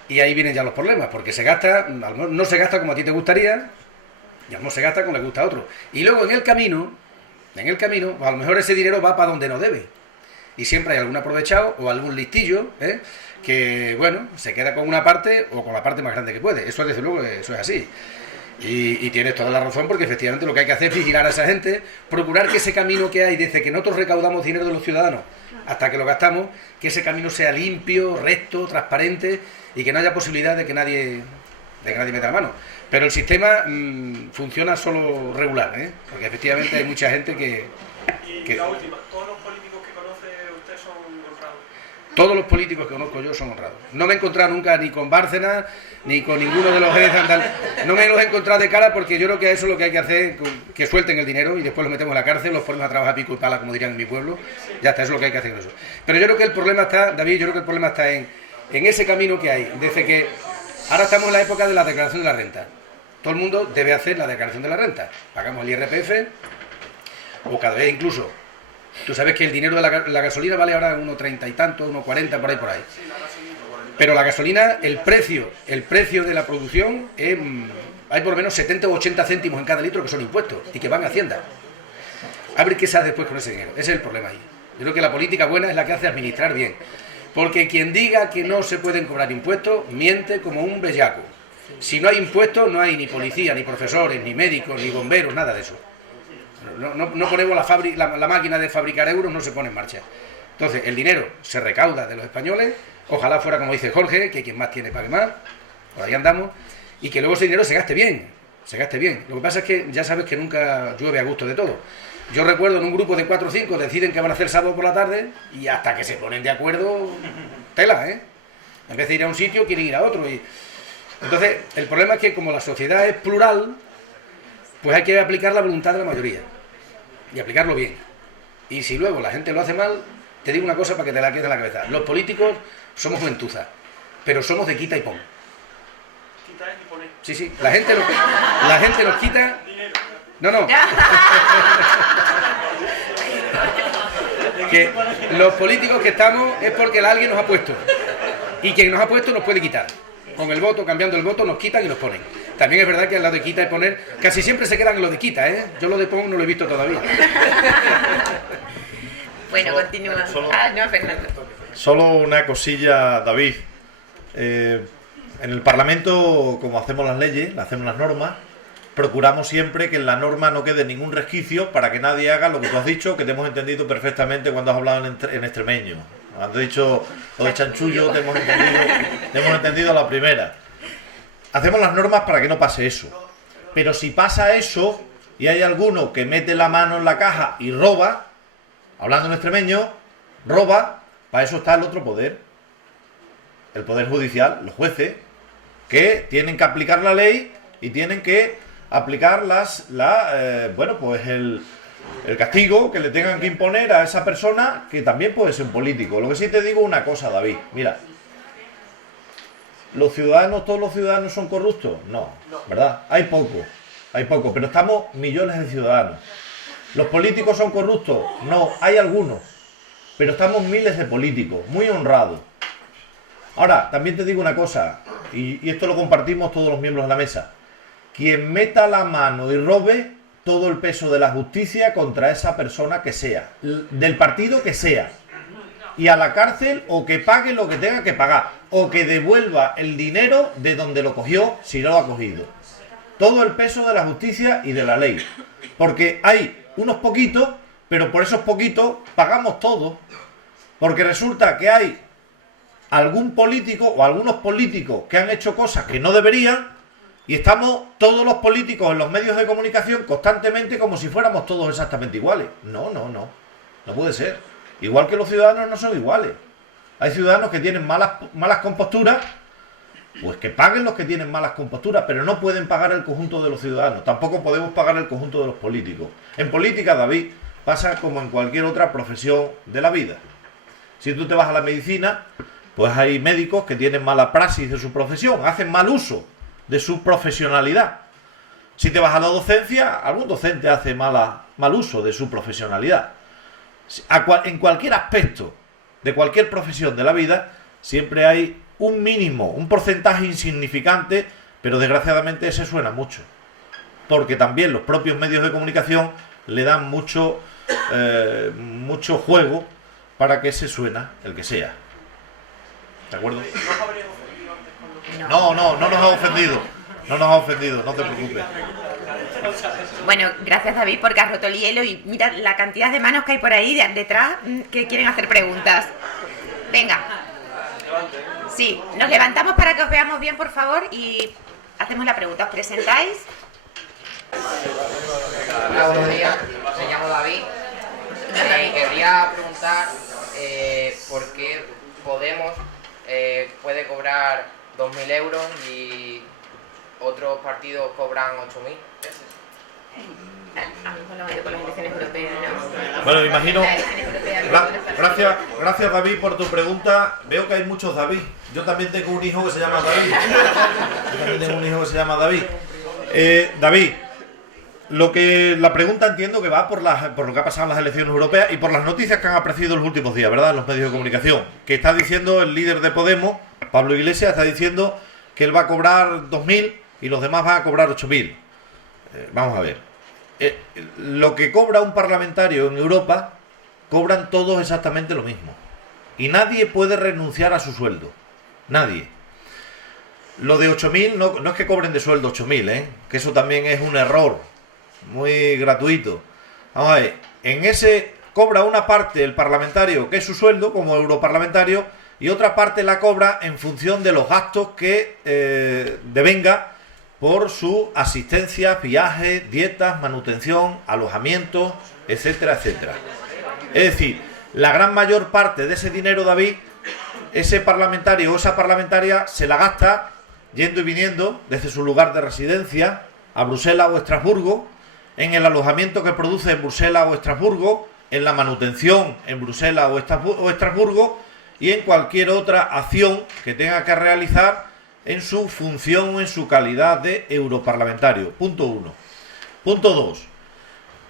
Y ahí vienen ya los problemas, porque se gasta, no se gasta como a ti te gustaría, y no se gasta como le gusta a otro. Y luego en el camino, pues a lo mejor ese dinero va para donde no debe. Y siempre hay algún aprovechado o algún listillo, que, bueno, se queda con una parte o con la parte más grande que puede. Eso, desde luego, eso es así. Y tienes toda la razón, porque efectivamente lo que hay que hacer es vigilar a esa gente, procurar que ese camino que hay desde que nosotros recaudamos dinero de los ciudadanos hasta que lo gastamos, que ese camino sea limpio, recto, transparente y que no haya posibilidad de que nadie meta la mano. Pero el sistema funciona solo regular, porque efectivamente hay mucha gente que... Y la última, ¿todos los políticos que conoce usted son honrados? Todos los políticos que conozco yo son honrados. No me he encontrado nunca ni con Bárcenas, ni con ninguno de los jefes andal. No me los he encontrado de cara, porque yo creo que eso es lo que hay que hacer, que suelten el dinero y después los metemos en la cárcel, los ponemos a trabajar pico y pala, como dirían en mi pueblo. Ya está, eso es lo que hay que hacer con eso. Pero yo creo que el problema está, David, yo creo que el problema está en ese camino que hay, desde que ahora estamos en la época de la declaración de la renta. Todo el mundo debe hacer la declaración de la renta. Pagamos el IRPF, o cada vez incluso. Tú sabes que el dinero de la gasolina vale ahora 1,30 y tanto, 1,40 por ahí. Pero la gasolina, el precio de la producción, hay por lo menos 70 o 80 céntimos en cada litro que son impuestos y que van a Hacienda. A ver qué se hace después con ese dinero. Ese es el problema ahí. Yo creo que la política buena es la que hace administrar bien. Porque quien diga que no se pueden cobrar impuestos, miente como un bellaco. Si no hay impuestos, no hay ni policía, ni profesores, ni médicos, ni bomberos, nada de eso. No ponemos la máquina de fabricar euros, no se pone en marcha. Entonces, el dinero se recauda de los españoles, ojalá fuera como dice Jorge, que quien más tiene pague más, por ahí andamos, y que luego ese dinero se gaste bien. Lo que pasa es que ya sabes que nunca llueve a gusto de todo. Yo recuerdo en un grupo de 4 o 5 deciden que van a hacer sábado por la tarde y hasta que se ponen de acuerdo, tela, ¿eh? En vez de ir a un sitio, quieren ir a otro. Entonces, el problema es que como la sociedad es plural, pues hay que aplicar la voluntad de la mayoría. Y aplicarlo bien. Y si luego la gente lo hace mal, te digo una cosa para que te la quede en la cabeza. Los políticos somos juventuza, pero somos de quita y pon. Sí, la gente nos quita... No. Que los políticos que estamos es porque alguien nos ha puesto. Y quien nos ha puesto nos puede quitar. Con el voto, cambiando el voto, nos quitan y nos ponen. También es verdad que al lado de quita y poner, casi siempre se quedan en lo de quita, ¿eh? Yo lo de pon no lo he visto todavía. Bueno, continúa. Fernando. Solo una cosilla, David. En el Parlamento, como hacemos las leyes, hacemos las normas, procuramos siempre que en la norma no quede ningún resquicio para que nadie haga lo que tú has dicho, que te hemos entendido perfectamente cuando has hablado en extremeño. Cuando has dicho lo de chanchullo, te hemos entendido a la primera. Hacemos las normas para que no pase eso. Pero si pasa eso y hay alguno que mete la mano en la caja y roba, hablando en extremeño, roba, para eso está el otro poder. El poder judicial, los jueces, que tienen que aplicar la ley y tienen que aplicar el castigo que le tengan que imponer a esa persona, que también puede ser un político. Lo que sí te digo una cosa, David, mira, ¿todos los ciudadanos son corruptos? No, ¿verdad? Hay poco, pero estamos millones de ciudadanos. ¿Los políticos son corruptos? No, hay algunos, pero estamos miles de políticos, muy honrados. Ahora, también te digo una cosa, y esto lo compartimos todos los miembros de la mesa. Quien meta la mano y robe, todo el peso de la justicia contra esa persona que sea, del partido que sea, y a la cárcel, o que pague lo que tenga que pagar, o que devuelva el dinero de donde lo cogió, si no lo ha cogido. Todo el peso de la justicia y de la ley, porque hay unos poquitos, pero por esos poquitos pagamos todos, porque resulta que hay algún político o algunos políticos que han hecho cosas que no deberían, y estamos todos los políticos en los medios de comunicación constantemente como si fuéramos todos exactamente iguales. No puede ser. Igual que los ciudadanos no son iguales. Hay ciudadanos que tienen malas composturas, pues que paguen los que tienen malas composturas, pero no pueden pagar el conjunto de los ciudadanos. Tampoco podemos pagar el conjunto de los políticos. En política, David, pasa como en cualquier otra profesión de la vida. Si tú te vas a la medicina, pues hay médicos que tienen mala praxis de su profesión, hacen mal uso de su profesionalidad. Si te vas a la docencia, algún docente hace mal uso de su profesionalidad. En cualquier aspecto de cualquier profesión de la vida, siempre hay un mínimo, un porcentaje insignificante, pero desgraciadamente ese suena mucho. Porque también los propios medios de comunicación le dan mucho juego para que se suena el que sea. ¿De acuerdo? No nos ha ofendido. No nos ha ofendido, no te preocupes. Bueno, gracias, David, porque has roto el hielo y mira la cantidad de manos que hay por ahí detrás que quieren hacer preguntas. Venga. Sí, nos levantamos para que os veamos bien, por favor, y hacemos la pregunta. ¿Os presentáis? Hola, buenos días. Me llamo David. Querría preguntar por qué Podemos puede cobrar 2.000 euros y otros partidos cobran 8.000. Con las elecciones europeas, ¿no? Bueno, imagino. Las elecciones europeas, Gracias David por tu pregunta. Veo que hay muchos David. Yo también tengo un hijo que se llama David. David, la pregunta entiendo que va por lo que ha pasado en las elecciones europeas y por las noticias que han aparecido en los últimos días, ¿verdad? En los medios de comunicación. Que está diciendo el líder de Podemos, Pablo Iglesias, está diciendo que él va a cobrar 2.000 y los demás van a cobrar 8.000. Vamos a ver. Lo que cobra un parlamentario en Europa, cobran todos exactamente lo mismo. Y nadie puede renunciar a su sueldo. Nadie. Lo de 8.000 no es que cobren de sueldo 8.000, que eso también es un error muy gratuito. Vamos a ver, en ese cobra una parte el parlamentario que es su sueldo como europarlamentario y otra parte la cobra en función de los gastos que devenga por su asistencia, viajes, dietas, manutención, alojamientos, etcétera, etcétera. Es decir, la gran mayor parte de ese dinero, David, ese parlamentario o esa parlamentaria se la gasta yendo y viniendo desde su lugar de residencia a Bruselas o Estrasburgo, en el alojamiento que produce en Bruselas o Estrasburgo, en la manutención en Bruselas o Estrasburgo y en cualquier otra acción que tenga que realizar en su función o en su calidad de europarlamentario. Punto 1. Punto 2.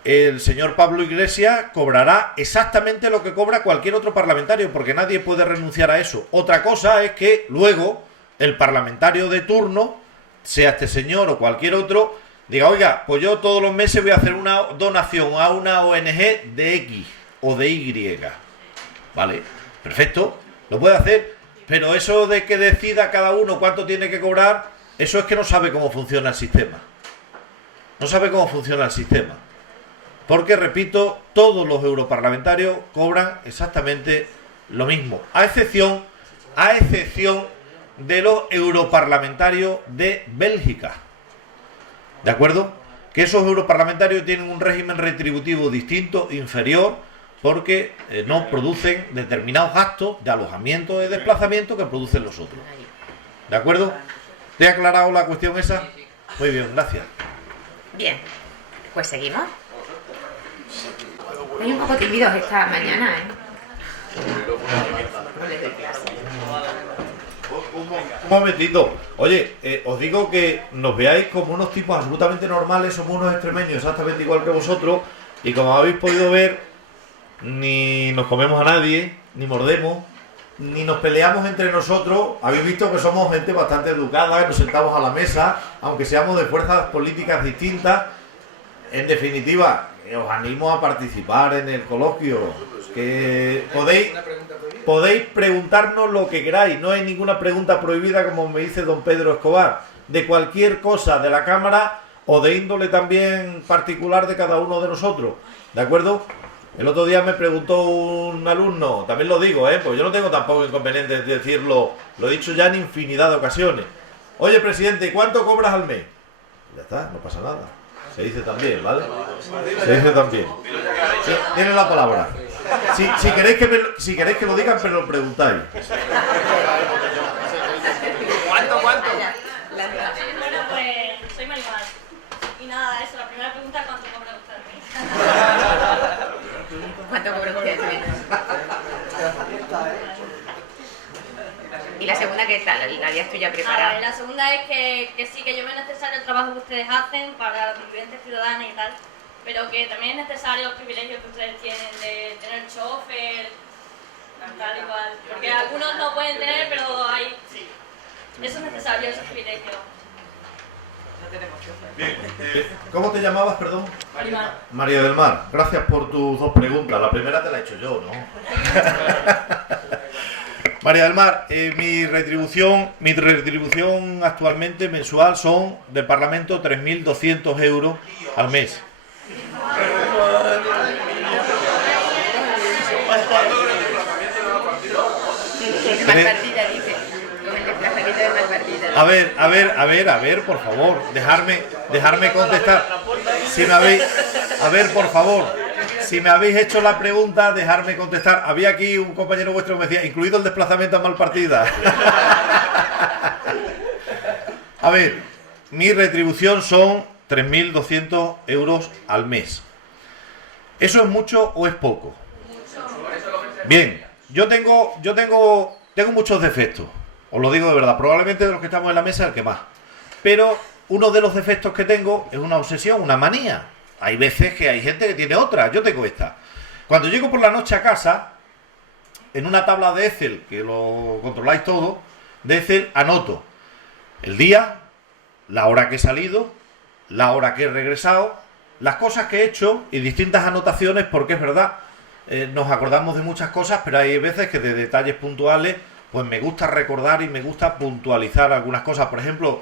El señor Pablo Iglesias cobrará exactamente lo que cobra cualquier otro parlamentario, porque nadie puede renunciar a eso. Otra cosa es que luego el parlamentario de turno, sea este señor o cualquier otro, diga, oiga, pues yo todos los meses voy a hacer una donación a una ONG de X o de Y. Vale, perfecto, lo puede hacer. Pero eso de que decida cada uno cuánto tiene que cobrar, eso es que no sabe cómo funciona el sistema. No sabe cómo funciona el sistema. Porque, repito, todos los europarlamentarios cobran exactamente lo mismo. A excepción de los europarlamentarios de Bélgica. ¿De acuerdo? Que esos europarlamentarios tienen un régimen retributivo distinto, inferior, porque no producen determinados gastos de alojamiento, de desplazamiento que producen los otros. ¿De acuerdo? ¿Te ha aclarado la cuestión esa? Muy bien, gracias. Bien, pues seguimos. Estoy un poco tímidos esta mañana, Un momentito. Oye, os digo que nos veáis como unos tipos absolutamente normales, somos unos extremeños exactamente igual que vosotros, y como habéis podido ver, ni nos comemos a nadie, ni mordemos, ni nos peleamos entre nosotros. Habéis visto que somos gente bastante educada, que nos sentamos a la mesa, aunque seamos de fuerzas políticas distintas. En definitiva, os animo a participar en el coloquio, que podéis preguntarnos lo que queráis, no hay ninguna pregunta prohibida, como me dice don Pedro Escobar, de cualquier cosa de la Cámara o de índole también particular de cada uno de nosotros, ¿de acuerdo? El otro día me preguntó un alumno, también lo digo, pues yo no tengo tampoco inconveniente de decirlo, lo he dicho ya en infinidad de ocasiones. Oye, presidente, ¿cuánto cobras al mes? Ya está, no pasa nada. Se dice también, ¿vale? Se dice también. Sí, tiene la palabra. Si queréis que lo digan, pero lo preguntáis. ¿Cuánto? Bueno, pues soy Maribal. Y nada, eso, la primera pregunta, ¿cuánto cobra usted? ¿Cuánto cobra usted? Y la segunda, que la habías tú ya preparada. La segunda es que sí, que yo veo necesario el trabajo que ustedes hacen para la convivencia ciudadana y tal, pero que también es necesario los privilegios que ustedes tienen de tener chofer, tal y cual. Porque algunos no pueden tener, pero hay... Eso es necesario, esos privilegios. Bien. ¿Cómo te llamabas, perdón? Maribal. María del Mar, gracias por tus dos preguntas. La primera te la he hecho yo, ¿no? María del Mar, mi retribución actualmente mensual son del Parlamento 3.200 euros al mes. A ver, por favor, dejarme contestar. Si me habéis, a ver, por favor, si me habéis hecho la pregunta, dejarme contestar. Había aquí un compañero vuestro que me decía, incluido el desplazamiento a Malpartida. A ver, mi retribución son 3.200 euros al mes. ¿Eso es mucho o es poco? Bien, yo tengo muchos defectos. Os lo digo de verdad, probablemente de los que estamos en la mesa el que más. Pero uno de los defectos que tengo es una obsesión, una manía. Hay veces que hay gente que tiene otra, yo tengo esta. Cuando llego por la noche a casa, en una tabla de Excel, que lo controláis todo, de Excel anoto el día, la hora que he salido, la hora que he regresado, las cosas que he hecho y distintas anotaciones, porque es verdad, nos acordamos de muchas cosas, pero hay veces que de detalles puntuales, pues me gusta recordar y me gusta puntualizar algunas cosas. Por ejemplo,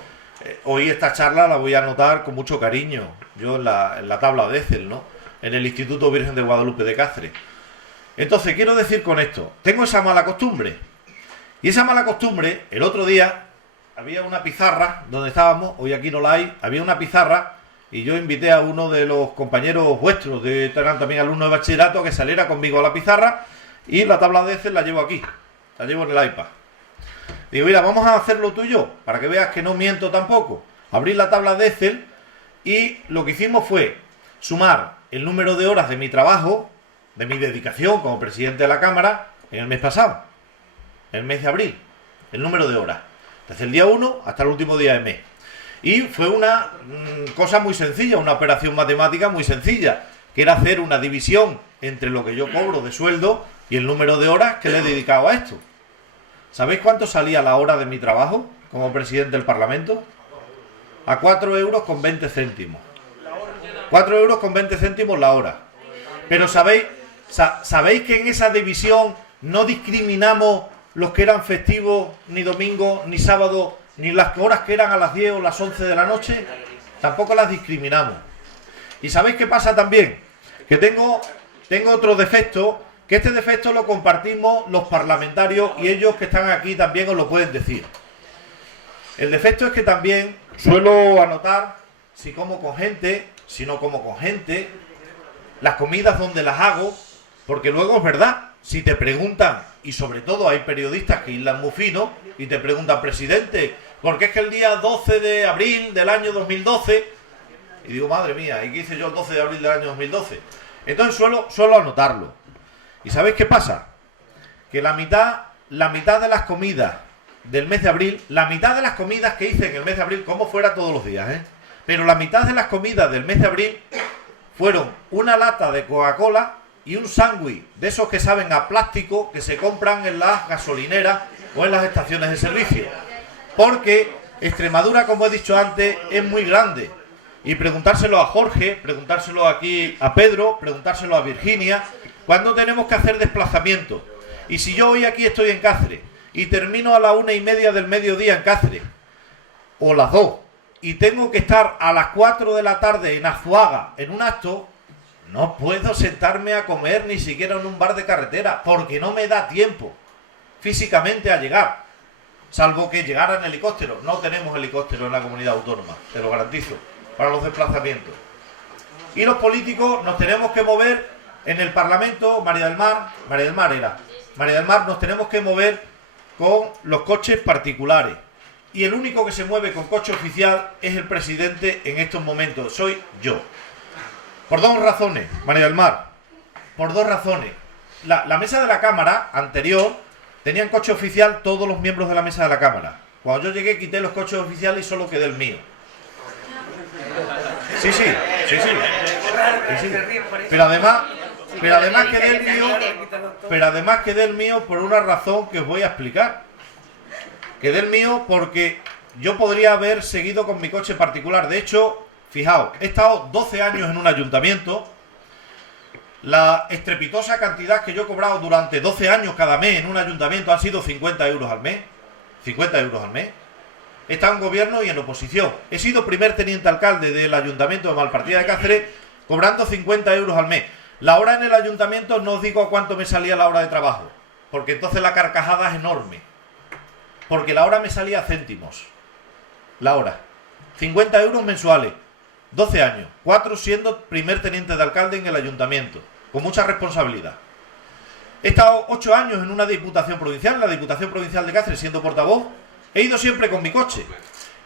hoy esta charla la voy a anotar con mucho cariño, yo en la tabla de Excel, ¿no? En el Instituto Virgen de Guadalupe de Cáceres. Entonces, quiero decir con esto, tengo esa mala costumbre. Y esa mala costumbre, el otro día, había una pizarra donde estábamos, hoy aquí no la hay, había una pizarra y yo invité a uno de los compañeros vuestros, eran también alumnos de bachillerato, que saliera conmigo a la pizarra y la tabla de Excel la llevo aquí, la llevo en el iPad. Digo, mira, vamos a hacerlo tú y yo, para que veas que no miento tampoco. Abrí la tabla de Excel y lo que hicimos fue sumar el número de horas de mi trabajo, de mi dedicación como presidente de la Cámara, en el mes pasado, en el mes de abril, el número de horas, desde el día 1 hasta el último día de mes. Y fue una cosa muy sencilla, una operación matemática muy sencilla, que era hacer una división entre lo que yo cobro de sueldo y el número de horas que le he dedicado a esto. ¿Sabéis cuánto salía la hora de mi trabajo como presidente del Parlamento? A 4,20 euros. 4,20 euros la hora. Pero ¿sabéis que en esa división no discriminamos los que eran festivos, ni domingo, ni sábado, ni las horas que eran a las 10 o las 11 de la noche? Tampoco las discriminamos. ¿Y sabéis qué pasa también? Que tengo otro defecto, que este defecto lo compartimos los parlamentarios y ellos que están aquí también os lo pueden decir. El defecto es que también suelo anotar si como con gente, si no como con gente, las comidas donde las hago, porque luego es verdad, si te preguntan, y sobre todo hay periodistas que hilan muy fino y te preguntan, presidente, ¿por qué es que el día 12 de abril del año 2012? Y digo, madre mía, ¿y qué hice yo el 12 de abril del año 2012? Entonces suelo anotarlo. ¿Y sabéis qué pasa? Que la mitad de las comidas del mes de abril, la mitad de las comidas que hice en el mes de abril, como fuera todos los días, pero la mitad de las comidas del mes de abril fueron una lata de Coca-Cola y un sándwich de esos que saben a plástico que se compran en las gasolineras o en las estaciones de servicio. Porque Extremadura, como he dicho antes, es muy grande. Y preguntárselo a Jorge, preguntárselo aquí a Pedro, preguntárselo a Virginia, cuando tenemos que hacer desplazamiento. Y si yo hoy aquí estoy en Cáceres y termino a las 1:30 del mediodía en Cáceres, o las 2, y tengo que estar a las 4 de la tarde en Azuaga en un acto, no puedo sentarme a comer ni siquiera en un bar de carretera, porque no me da tiempo físicamente a llegar, salvo que llegara en helicóptero. No tenemos helicóptero en la comunidad autónoma, te lo garantizo, para los desplazamientos. Y los políticos nos tenemos que mover en el Parlamento. María del Mar nos tenemos que mover con los coches particulares. Y el único que se mueve con coche oficial es el presidente en estos momentos, soy yo. Por dos razones, María del Mar, por dos razones. La mesa de la Cámara anterior tenían coche oficial todos los miembros de la mesa de la Cámara. Cuando yo llegué quité los coches oficiales y solo quedé el mío. Sí. Pero además quedé el mío por una razón que os voy a explicar. Quedé el mío porque yo podría haber seguido con mi coche particular. De hecho, fijaos, he estado 12 años en un ayuntamiento. La estrepitosa cantidad que yo he cobrado durante 12 años cada mes en un ayuntamiento han sido 50 euros al mes. 50 euros al mes. He estado en gobierno y en oposición. He sido primer teniente alcalde del ayuntamiento de Malpartida de Cáceres cobrando 50 euros al mes. La hora en el ayuntamiento no os digo a cuánto me salía la hora de trabajo, porque entonces la carcajada es enorme. Porque la hora me salía a céntimos. La hora. 50 euros mensuales. 12 años. 4 siendo primer teniente de alcalde en el ayuntamiento. con mucha responsabilidad. He estado 8 años en una diputación provincial, en la Diputación Provincial de Cáceres, siendo portavoz. He ido siempre con mi coche.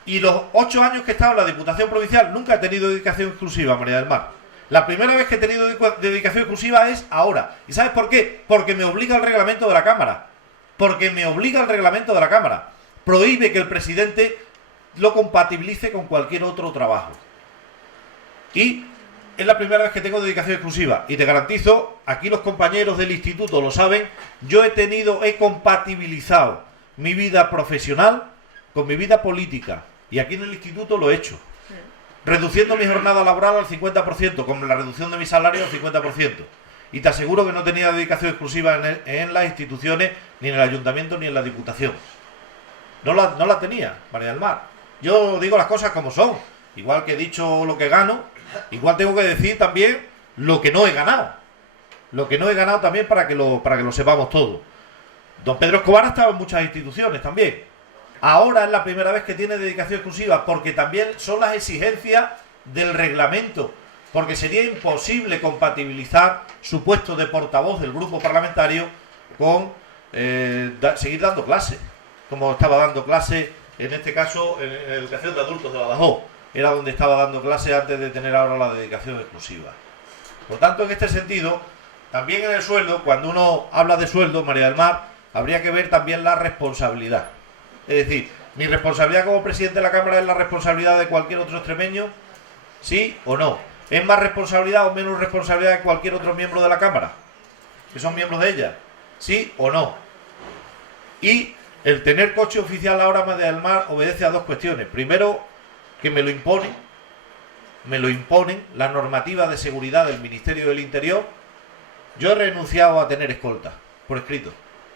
Y los 8 años que he estado en la Diputación Provincial nunca he tenido dedicación exclusiva, María del Mar. La primera vez que he tenido dedicación exclusiva es ahora. ¿Y sabes por qué? Porque me obliga el reglamento de la Cámara. Porque me obliga el reglamento de la Cámara. Prohíbe que el presidente lo compatibilice con cualquier otro trabajo. Y es la primera vez que tengo dedicación exclusiva. Y te garantizo, aquí los compañeros del instituto lo saben, yo he compatibilizado mi vida profesional con mi vida política. Y aquí en el instituto lo he hecho. Reduciendo mi jornada laboral al 50%, con la reducción de mi salario al 50%. Y te aseguro que no tenía dedicación exclusiva en las instituciones, ni en el ayuntamiento, ni en la diputación. No la tenía, María del Mar. Yo digo las cosas como son. Igual que he dicho lo que gano, igual tengo que decir también lo que no he ganado. Lo que no he ganado también para que lo sepamos todos. Don Pedro Escobar ha estado en muchas instituciones también. Ahora es la primera vez que tiene dedicación exclusiva, porque también son las exigencias del reglamento, porque sería imposible compatibilizar su puesto de portavoz del grupo parlamentario con seguir dando clases, como estaba dando clases, en este caso, en educación de adultos de Badajoz. Era donde estaba dando clases antes de tener ahora la dedicación exclusiva. Por tanto, en este sentido, también en el sueldo, cuando uno habla de sueldo, María del Mar, habría que ver también la responsabilidad. Es decir, ¿mi responsabilidad como presidente de la Cámara es la responsabilidad de cualquier otro extremeño? ¿Sí o no? ¿Es más responsabilidad o menos responsabilidad de cualquier otro miembro de la Cámara, que son miembros de ella? ¿Sí o no? Y el tener coche oficial ahora, María del Mar, obedece a dos cuestiones. Primero, que me lo imponen la normativa de seguridad del Ministerio del Interior. Yo he renunciado a tener escolta, por escrito.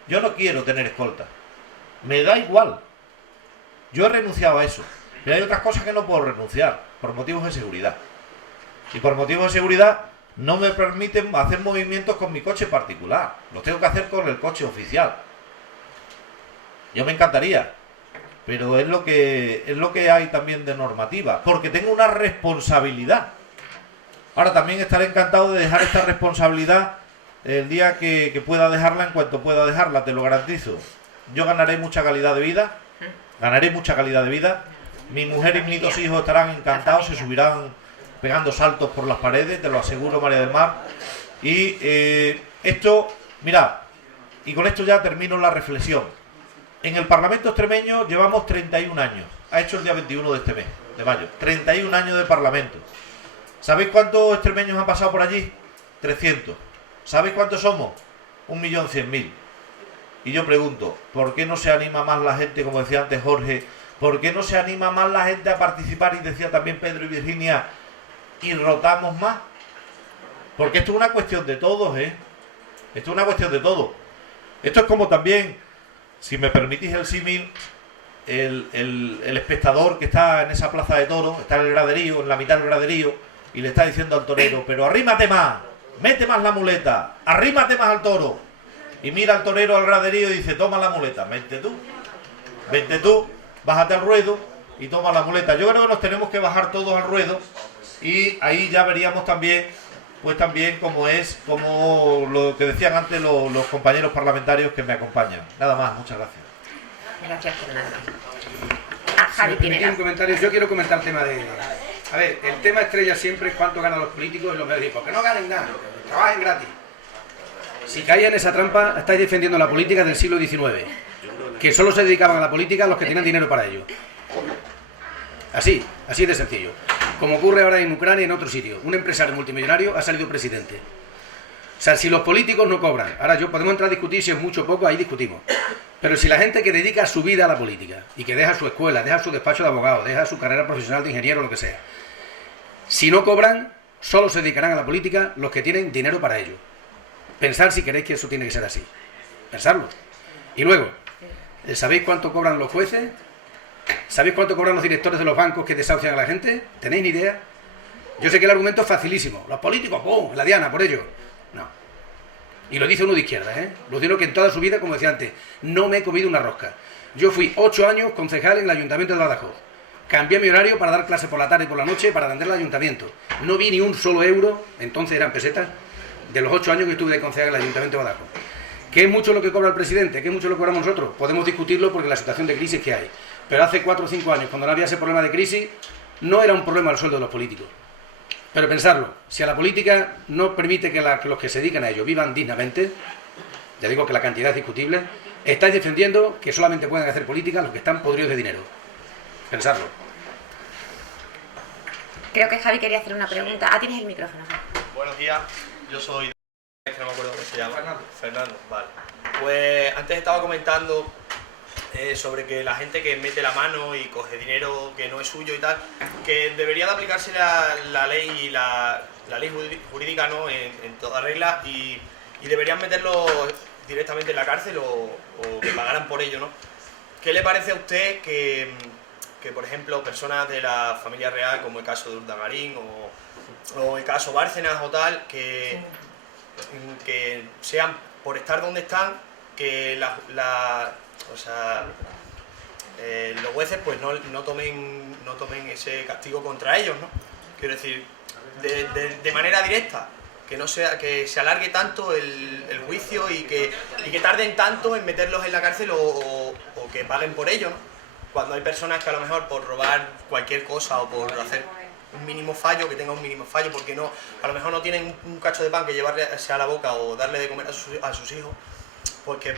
Yo no quiero tener escolta. Me da igual. Yo he renunciado a eso. Pero hay otras cosas que no puedo renunciar, por motivos de seguridad. Y por motivos de seguridad no me permiten hacer movimientos con mi coche particular. Los tengo que hacer con el coche oficial. Yo me encantaría, pero es lo que hay también de normativa, porque tengo una responsabilidad. Ahora también estaré encantado de dejar esta responsabilidad el día que pueda dejarla, en cuanto pueda dejarla, te lo garantizo. Yo ganaré mucha calidad de vida, mi mujer y mis 2 hijos estarán encantados, se subirán pegando saltos por las paredes, te lo aseguro, María del Mar. Y esto, mirad, y con esto ya termino la reflexión. En el Parlamento extremeño llevamos 31 años, ha hecho el día 21 de este mes, de mayo, 31 años de Parlamento. ¿Sabéis cuántos extremeños han pasado por allí? 300. ¿Sabéis cuántos somos? 1.100.000. Y yo pregunto, ¿por qué no se anima más la gente, como decía antes Jorge, por qué no se anima más la gente a participar? Y decía también Pedro y Virginia, y rotamos más. Porque esto es una cuestión de todos, ¿eh? Esto es una cuestión de todos. Esto es como también, si me permitís el símil, el espectador que está en esa plaza de toros, está en el graderío, en la mitad del graderío, y le está diciendo al torero, pero arrímate más, mete más la muleta, arrímate más al toro. Y mira al torero al graderío y dice, toma la muleta, vente tú, bájate al ruedo y toma la muleta. Yo creo que nos tenemos que bajar todos al ruedo y ahí ya veríamos también, pues también como lo que decían antes los compañeros parlamentarios que me acompañan. Nada más, muchas gracias. Gracias, Fernando. Javi Pineda. Un comentario. Yo quiero comentar el tema de... A ver, el tema estrella siempre es cuánto ganan los políticos y los medios. Porque no ganen nada, trabajen gratis. Si caían en esa trampa, estáis defendiendo la política del siglo XIX, que solo se dedicaban a la política los que tenían dinero para ello. Así de sencillo. Como ocurre ahora en Ucrania y en otro sitio. Un empresario multimillonario ha salido presidente. O sea, si los políticos no cobran, ahora podemos entrar a discutir si es mucho o poco, ahí discutimos. Pero si la gente que dedica su vida a la política y que deja su escuela, deja su despacho de abogado, deja su carrera profesional de ingeniero o lo que sea, si no cobran, solo se dedicarán a la política los que tienen dinero para ello. Pensar si queréis que eso tiene que ser así. Pensarlo. Y luego, ¿sabéis cuánto cobran los jueces? ¿Sabéis cuánto cobran los directores de los bancos que desahucian a la gente? ¿Tenéis ni idea? Yo sé que el argumento es facilísimo. Los políticos, ¡pum!, la diana, por ello. No. Y lo dice uno de izquierda, ¿eh? Lo dice uno que en toda su vida, como decía antes, no me he comido una rosca. Yo fui 8 años concejal en el Ayuntamiento de Badajoz. Cambié mi horario para dar clase por la tarde y por la noche para atender el ayuntamiento. No vi ni un solo euro, entonces eran pesetas, de los 8 años que estuve de concejal en el Ayuntamiento de Badajoz. ¿Qué es mucho lo que cobra el presidente? ¿Qué es mucho lo que cobramos nosotros? Podemos discutirlo porque la situación de crisis que hay. Pero hace 4 o 5 años, cuando no había ese problema de crisis, no era un problema el sueldo de los políticos. Pero pensarlo, si a la política no permite que los que se dedican a ello vivan dignamente, ya digo que la cantidad es discutible, estáis defendiendo que solamente pueden hacer política los que están podridos de dinero. Pensarlo. Creo que Javi quería hacer una pregunta. Ah, tienes el micrófono. Buenos días, yo soy... Es que no me acuerdo cómo se llama. Fernando, vale. Pues antes estaba comentando sobre que la gente que mete la mano y coge dinero que no es suyo y tal, que debería de aplicarse la ley jurídica, ¿no? en toda regla y deberían meterlo directamente en la cárcel o que pagaran por ello, ¿no? ¿Qué le parece a usted que por ejemplo, personas de la familia real, como el caso de Urdangarín o el caso Bárcenas o tal, que sean, por estar donde están, que los jueces pues no tomen ese castigo contra ellos, ¿no? Quiero decir, de manera directa, que no sea, que se alargue tanto el juicio y que tarden tanto en meterlos en la cárcel o que paguen por ello, ¿no? Cuando hay personas que a lo mejor por robar cualquier cosa o por hacer un mínimo fallo, que tenga un mínimo fallo, porque no, a lo mejor no tienen un cacho de pan que llevarle a la boca o darle de comer a sus hijos, pues que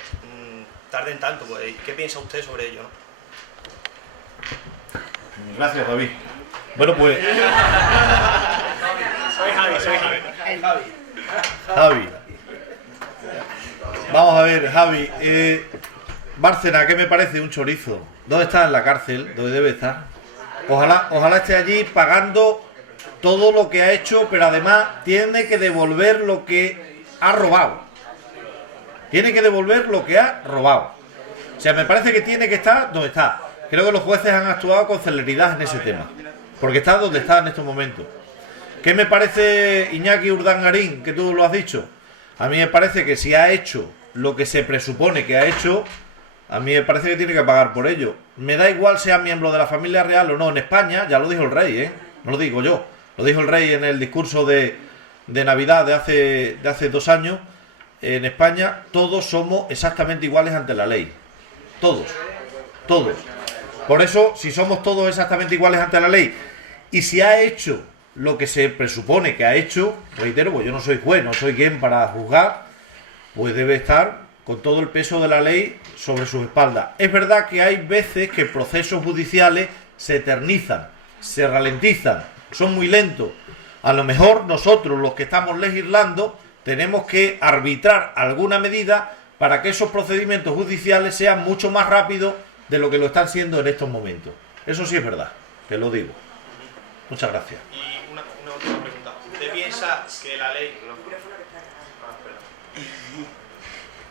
tarden tanto. Pues, ¿qué piensa usted sobre ello, no? Gracias, David. Bueno, pues... Soy Javi. Javi. Vamos a ver, Javi. Bárcenas, ¿qué me parece? Un chorizo. ¿Dónde está? En la cárcel, donde debe estar. Ojalá esté allí pagando todo lo que ha hecho, pero además tiene que devolver lo que ha robado. Tiene que devolver lo que ha robado. O sea, me parece que tiene que estar donde está. Creo que los jueces han actuado con celeridad en ese tema, porque está donde está en estos momentos. ¿Qué me parece Iñaki Urdangarín, que tú lo has dicho? A mí me parece que si ha hecho lo que se presupone que ha hecho, a mí me parece que tiene que pagar por ello. Me da igual sea miembro de la familia real o no. En España, ya lo dijo el rey, no lo digo yo, lo dijo el rey en el discurso de Navidad de hace 2 años. En España todos somos exactamente iguales ante la ley. Todos. Por eso, si somos todos exactamente iguales ante la ley y si ha hecho lo que se presupone que ha hecho, reitero, pues yo no soy juez, no soy quien para juzgar, pues debe estar con todo el peso de la ley sobre sus espaldas. Es verdad que hay veces que procesos judiciales se eternizan, se ralentizan, son muy lentos. A lo mejor nosotros, los que estamos legislando, tenemos que arbitrar alguna medida para que esos procedimientos judiciales sean mucho más rápidos de lo que lo están siendo en estos momentos. Eso sí es verdad, que lo digo. Muchas gracias. Y una última pregunta. ¿Usted piensa que la ley...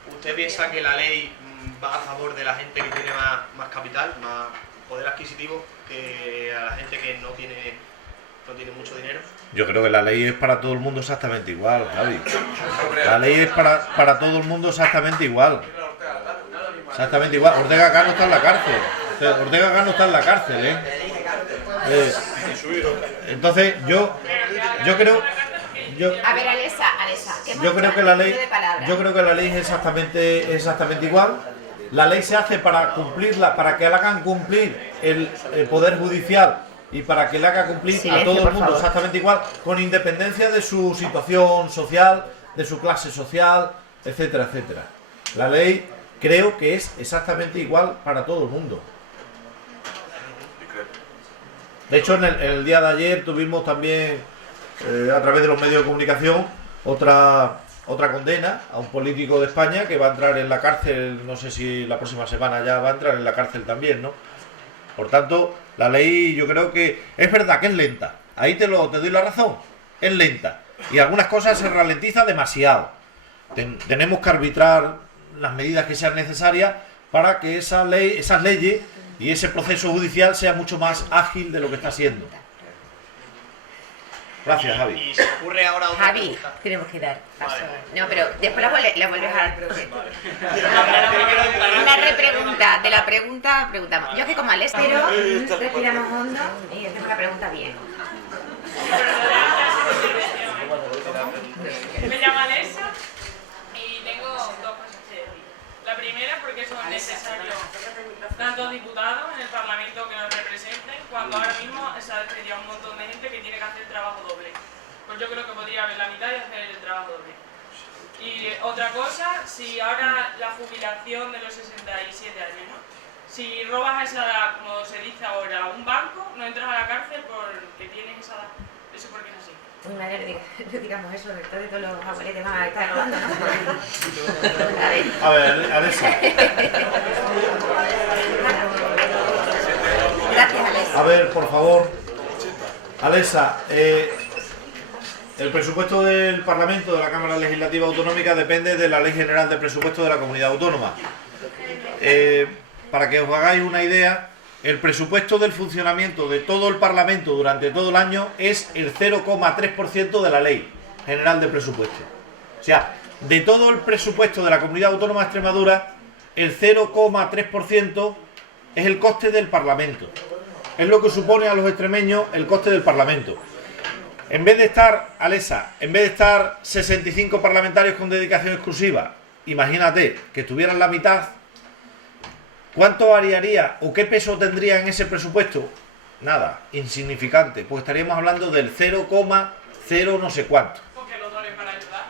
¿Usted piensa que la ley va a favor de la gente que tiene más capital, más poder adquisitivo, que a la gente que no tiene mucho dinero? Yo creo que la ley es para todo el mundo exactamente igual, Javi. La ley es para todo el mundo exactamente igual. Exactamente igual. Ortega Cano está en la cárcel. Ortega Cano está en la cárcel, Entonces, yo creo... A ver, Alesa, yo creo que la ley es exactamente igual. La ley se hace para cumplirla, para que la hagan cumplir el Poder Judicial y para que le haga cumplir a todo el mundo exactamente igual, con independencia de su situación social, de su clase social, etcétera, etcétera. La ley creo que es exactamente igual para todo el mundo. De hecho, en el día de ayer tuvimos también, a través de los medios de comunicación, otra condena a un político de España que va a entrar en la cárcel, no sé si la próxima semana ya va a entrar en la cárcel también, ¿no? Por tanto, la ley yo creo que es verdad que es lenta. Ahí te doy la razón. Es lenta. Y algunas cosas se ralentizan demasiado. Tenemos que arbitrar las medidas que sean necesarias para que esas leyes y ese proceso judicial sea mucho más ágil de lo que está siendo. Gracias, Javi. Y se ocurre ahora otra Javi, pregunta. tenemos que dar paso. No, pero después la vuelves a... La repregunta, de la pregunta preguntamos. Yo es que como Alex, pero respiramos hondo y hacemos la pregunta bien. Me llamo Alessa y tengo dos cosas que decir. La primera, porque son necesarios tantos diputados en el Parlamento que nos representen, cuando ahora mismo se ha despedido a un montón de gente que tiene que hacer trabajo doble. Pues yo creo que podría haber la mitad y hacer el trabajo doble. Y otra cosa, si ahora la jubilación de los 67 años, ¿no? Si robas a esa edad, como se dice ahora, un banco, no entras a la cárcel porque tienes esa edad. Eso porque es así. Uy, madre, no digamos eso, después de todos los abueletes van a estar robando, ¿no? A ver, Alessa. Gracias, Alessa. A ver, por favor. Alessa, el presupuesto del Parlamento de la Cámara Legislativa Autonómica depende de la Ley General de Presupuesto de la Comunidad Autónoma. Para que os hagáis una idea, el presupuesto del funcionamiento de todo el Parlamento durante todo el año es el 0,3% de la Ley General de Presupuesto. O sea, de todo el presupuesto de la Comunidad Autónoma de Extremadura, el 0,3% es el coste del Parlamento. Es lo que supone a los extremeños el coste del Parlamento. En vez de estar, Alessa, en vez de estar 65 parlamentarios con dedicación exclusiva, imagínate que estuvieran la mitad. ¿Cuánto variaría o qué peso tendría en ese presupuesto? Nada, insignificante, pues estaríamos hablando del 0,0 no sé cuánto. Porque los dones van a ayudar.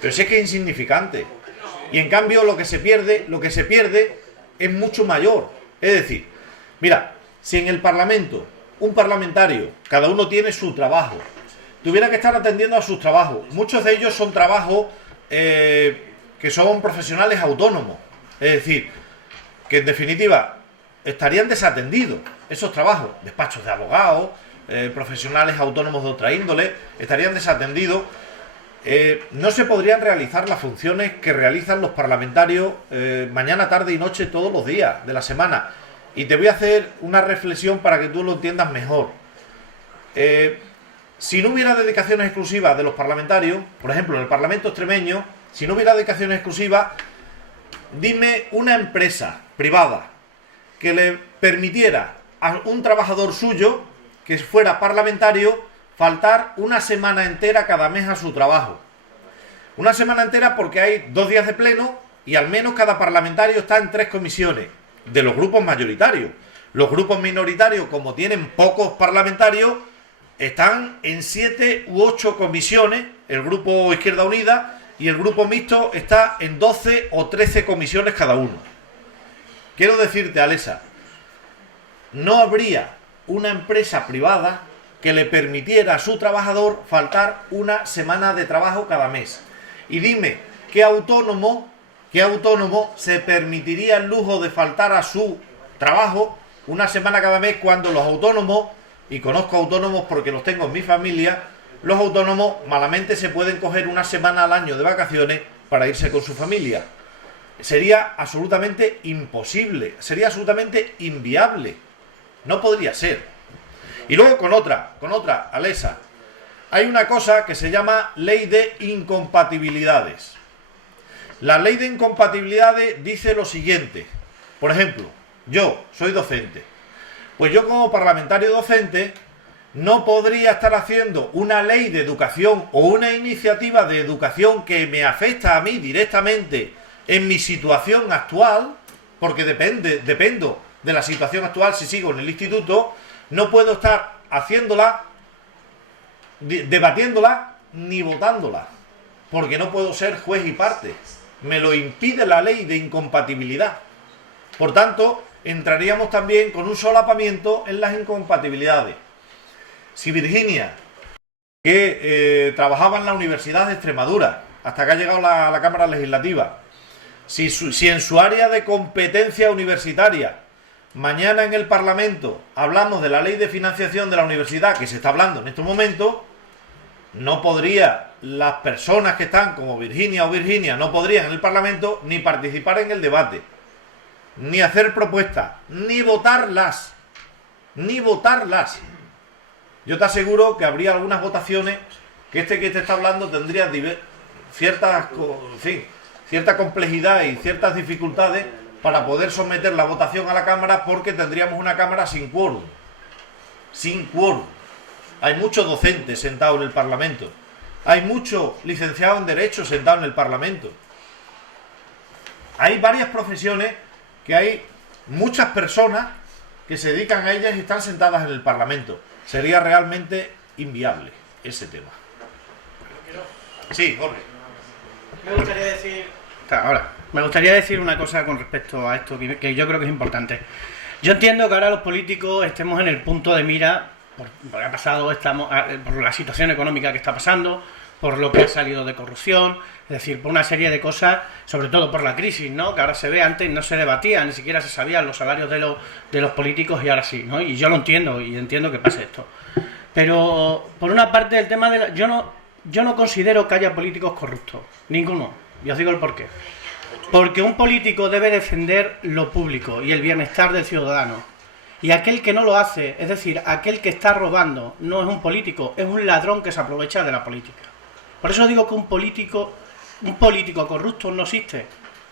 Pero si es que es insignificante. Y en cambio lo que se pierde es mucho mayor. Es decir, mira, si en el Parlamento un parlamentario, cada uno tiene su trabajo, tuviera que estar atendiendo a sus trabajos, muchos de ellos son trabajos que son profesionales autónomos, es decir, que en definitiva estarían desatendidos esos trabajos, despachos de abogados, profesionales autónomos de otra índole, estarían desatendidos, no se podrían realizar las funciones que realizan los parlamentarios mañana, tarde y noche todos los días de la semana. Y te voy a hacer una reflexión para que tú lo entiendas mejor. Si no hubiera dedicaciones exclusivas de los parlamentarios, por ejemplo en el Parlamento extremeño, si no hubiera dedicaciones exclusivas, dime una empresa privada que le permitiera a un trabajador suyo que fuera parlamentario faltar una semana entera cada mes a su trabajo. Una semana entera porque hay 2 días de pleno y al menos cada parlamentario está en 3 comisiones de los grupos mayoritarios. Los grupos minoritarios, como tienen pocos parlamentarios, están en 7 u 8 comisiones, el grupo Izquierda Unida, y el grupo mixto está en 12 o 13 comisiones cada uno. Quiero decirte, Alessa, no habría una empresa privada que le permitiera a su trabajador faltar una semana de trabajo cada mes. Y dime, ¿qué autónomo se permitiría el lujo de faltar a su trabajo una semana cada mes cuando los autónomos, y conozco autónomos porque los tengo en mi familia, los autónomos malamente se pueden coger una semana al año de vacaciones para irse con su familia? Sería absolutamente imposible, sería absolutamente inviable. No podría ser. Y luego con otra, Alessa, hay una cosa que se llama ley de incompatibilidades. La ley de incompatibilidades dice lo siguiente. Por ejemplo, yo soy docente. Pues yo como parlamentario docente no podría estar haciendo una ley de educación o una iniciativa de educación que me afecta a mí directamente en mi situación actual, porque dependo de la situación actual si sigo en el instituto, no puedo estar haciéndola, debatiéndola, ni votándola, porque no puedo ser juez y parte. Me lo impide la ley de incompatibilidad. Por tanto, entraríamos también con un solapamiento en las incompatibilidades. Si Virginia, que trabajaba en la Universidad de Extremadura, hasta que ha llegado a la Cámara Legislativa, si en su área de competencia universitaria, mañana en el Parlamento hablamos de la ley de financiación de la universidad, que se está hablando en estos momentos, no podría, las personas que están como Virginia o Virginia, no podrían en el Parlamento ni participar en el debate, ni hacer propuestas, ni votarlas. Yo te aseguro que habría algunas votaciones que que te está hablando tendría cierta complejidad y ciertas dificultades para poder someter la votación a la Cámara, porque tendríamos una Cámara sin quórum. Hay muchos docentes sentados en el Parlamento hay muchos licenciados en Derecho sentados en el Parlamento. Hay varias profesiones que hay muchas personas que se dedican a ellas y están sentadas en el Parlamento. Sería realmente inviable ese tema. Sí, Jorge. Me gustaría decir una cosa con respecto a esto que yo creo que es importante. Yo entiendo que ahora los políticos estemos en el punto de mira por lo que ha pasado, por la situación económica que está pasando, por lo que ha salido de corrupción, es decir, por una serie de cosas, sobre todo por la crisis, ¿no? Que ahora se ve, antes no se debatía, ni siquiera se sabían los salarios de los políticos y ahora sí, ¿no? Y yo lo entiendo, y entiendo que pase esto. Pero, por una parte, el tema de yo no considero que haya políticos corruptos, ninguno, y os digo el porqué. Porque un político debe defender lo público y el bienestar del ciudadano. Y aquel que no lo hace, es decir, aquel que está robando, no es un político, es un ladrón que se aprovecha de la política. Por eso digo que un político corrupto no existe,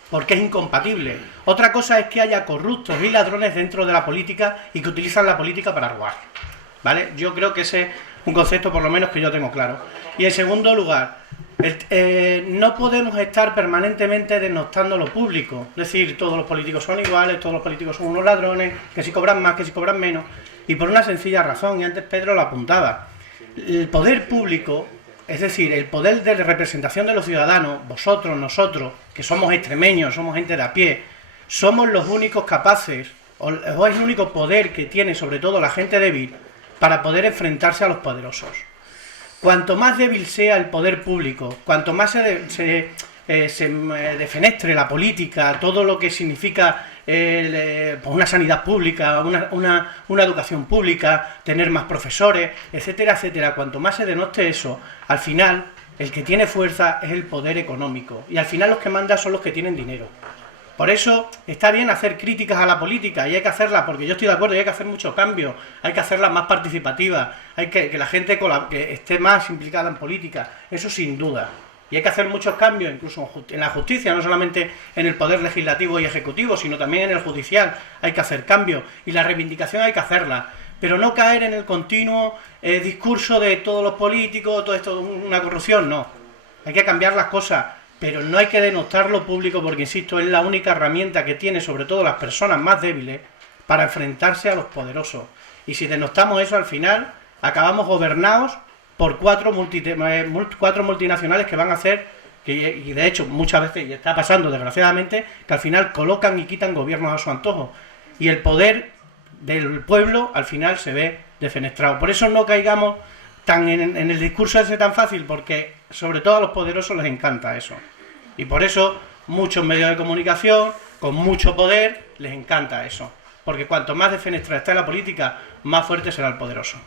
porque es incompatible. Otra cosa es que haya corruptos y ladrones dentro de la política y que utilizan la política para robar, ¿vale? Yo creo que ese es un concepto por lo menos que yo tengo claro. Y en segundo lugar, no podemos estar permanentemente denostando lo público, es decir, todos los políticos son iguales, todos los políticos son unos ladrones, que si cobran más, que si cobran menos, y por una sencilla razón, y antes Pedro lo apuntaba, el poder público, es decir, el poder de representación de los ciudadanos, vosotros, nosotros, que somos extremeños, somos gente de a pie, somos los únicos capaces, o es el único poder que tiene sobre todo la gente débil, para poder enfrentarse a los poderosos. Cuanto más débil sea el poder público, cuanto más se defenestre la política, todo lo que significa una sanidad pública, una educación pública, tener más profesores, etcétera, etcétera, cuanto más se denoste eso, al final el que tiene fuerza es el poder económico y al final los que mandan son los que tienen dinero. Por eso está bien hacer críticas a la política y hay que hacerla, porque yo estoy de acuerdo y hay que hacer muchos cambios, hay que hacerla más participativa, hay que la gente que esté más implicada en política, eso sin duda. Y hay que hacer muchos cambios, incluso en la justicia, no solamente en el poder legislativo y ejecutivo, sino también en el judicial hay que hacer cambios y la reivindicación hay que hacerla. Pero no caer en el continuo discurso de todos los políticos, todo esto, una corrupción, no. Hay que cambiar las cosas. Pero no hay que denostar lo público porque, insisto, es la única herramienta que tiene, sobre todo las personas más débiles, para enfrentarse a los poderosos. Y si denostamos eso, al final acabamos gobernados por cuatro multinacionales que van a hacer, y de hecho muchas veces, y está pasando desgraciadamente, que al final colocan y quitan gobiernos a su antojo. Y el poder del pueblo al final se ve defenestrado. Por eso no caigamos tan en el discurso ese tan fácil, porque sobre todo a los poderosos les encanta eso. Y por eso muchos medios de comunicación, con mucho poder, les encanta eso. Porque cuanto más defenestrada está la política, más fuerte será el poderoso.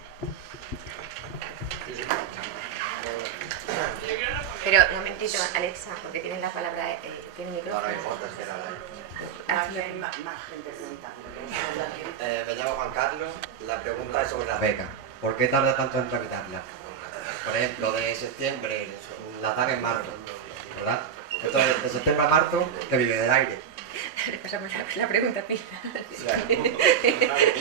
Pero un momentito, Alexa, porque tienes la palabra, tiene el micrófono. No importa, si hay más gente preguntando. Me llamo Juan Carlos, la pregunta es sobre las becas. ¿Por qué tarda tanto en tramitarlas? Por ejemplo, de septiembre, la dan en marzo, ¿verdad? Entonces, de septiembre a marzo, que vive del aire. Le pasamos la pregunta a ti. Y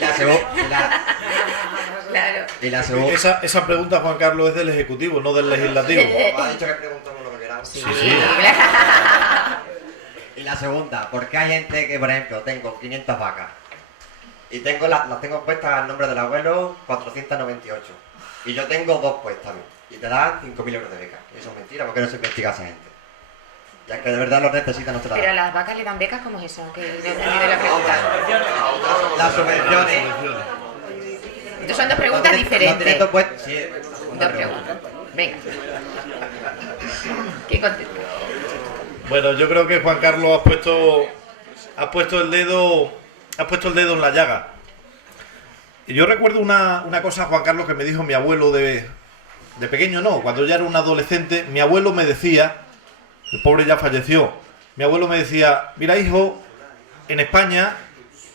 la segunda... Esa pregunta, Juan Carlos, es del Ejecutivo, no del Legislativo. Ha dicho que preguntamos lo que queramos. Sí. Y la segunda, ¿por qué hay gente que, por ejemplo, tengo 500 vacas y las tengo puestas al nombre del abuelo 498 y yo tengo 2 puestas y te dan 5.000 euros de beca? Y eso es mentira, porque no se investiga a esa gente. Ya que de verdad lo necesitan, no se la dan. Pero a las vacas le dan becas, ¿cómo es eso? Que no he entendido la pregunta. Las subvenciones. Entonces son dos preguntas diferentes. Dos preguntas. Venga. ¿Qué contesta? Bueno, yo creo que Juan Carlos ha puesto el dedo en la llaga. Y yo recuerdo una cosa, Juan Carlos, que me dijo mi abuelo de pequeño, no, cuando ya era un adolescente, mi abuelo me decía, el pobre ya falleció, mi abuelo me decía, mira hijo, en España,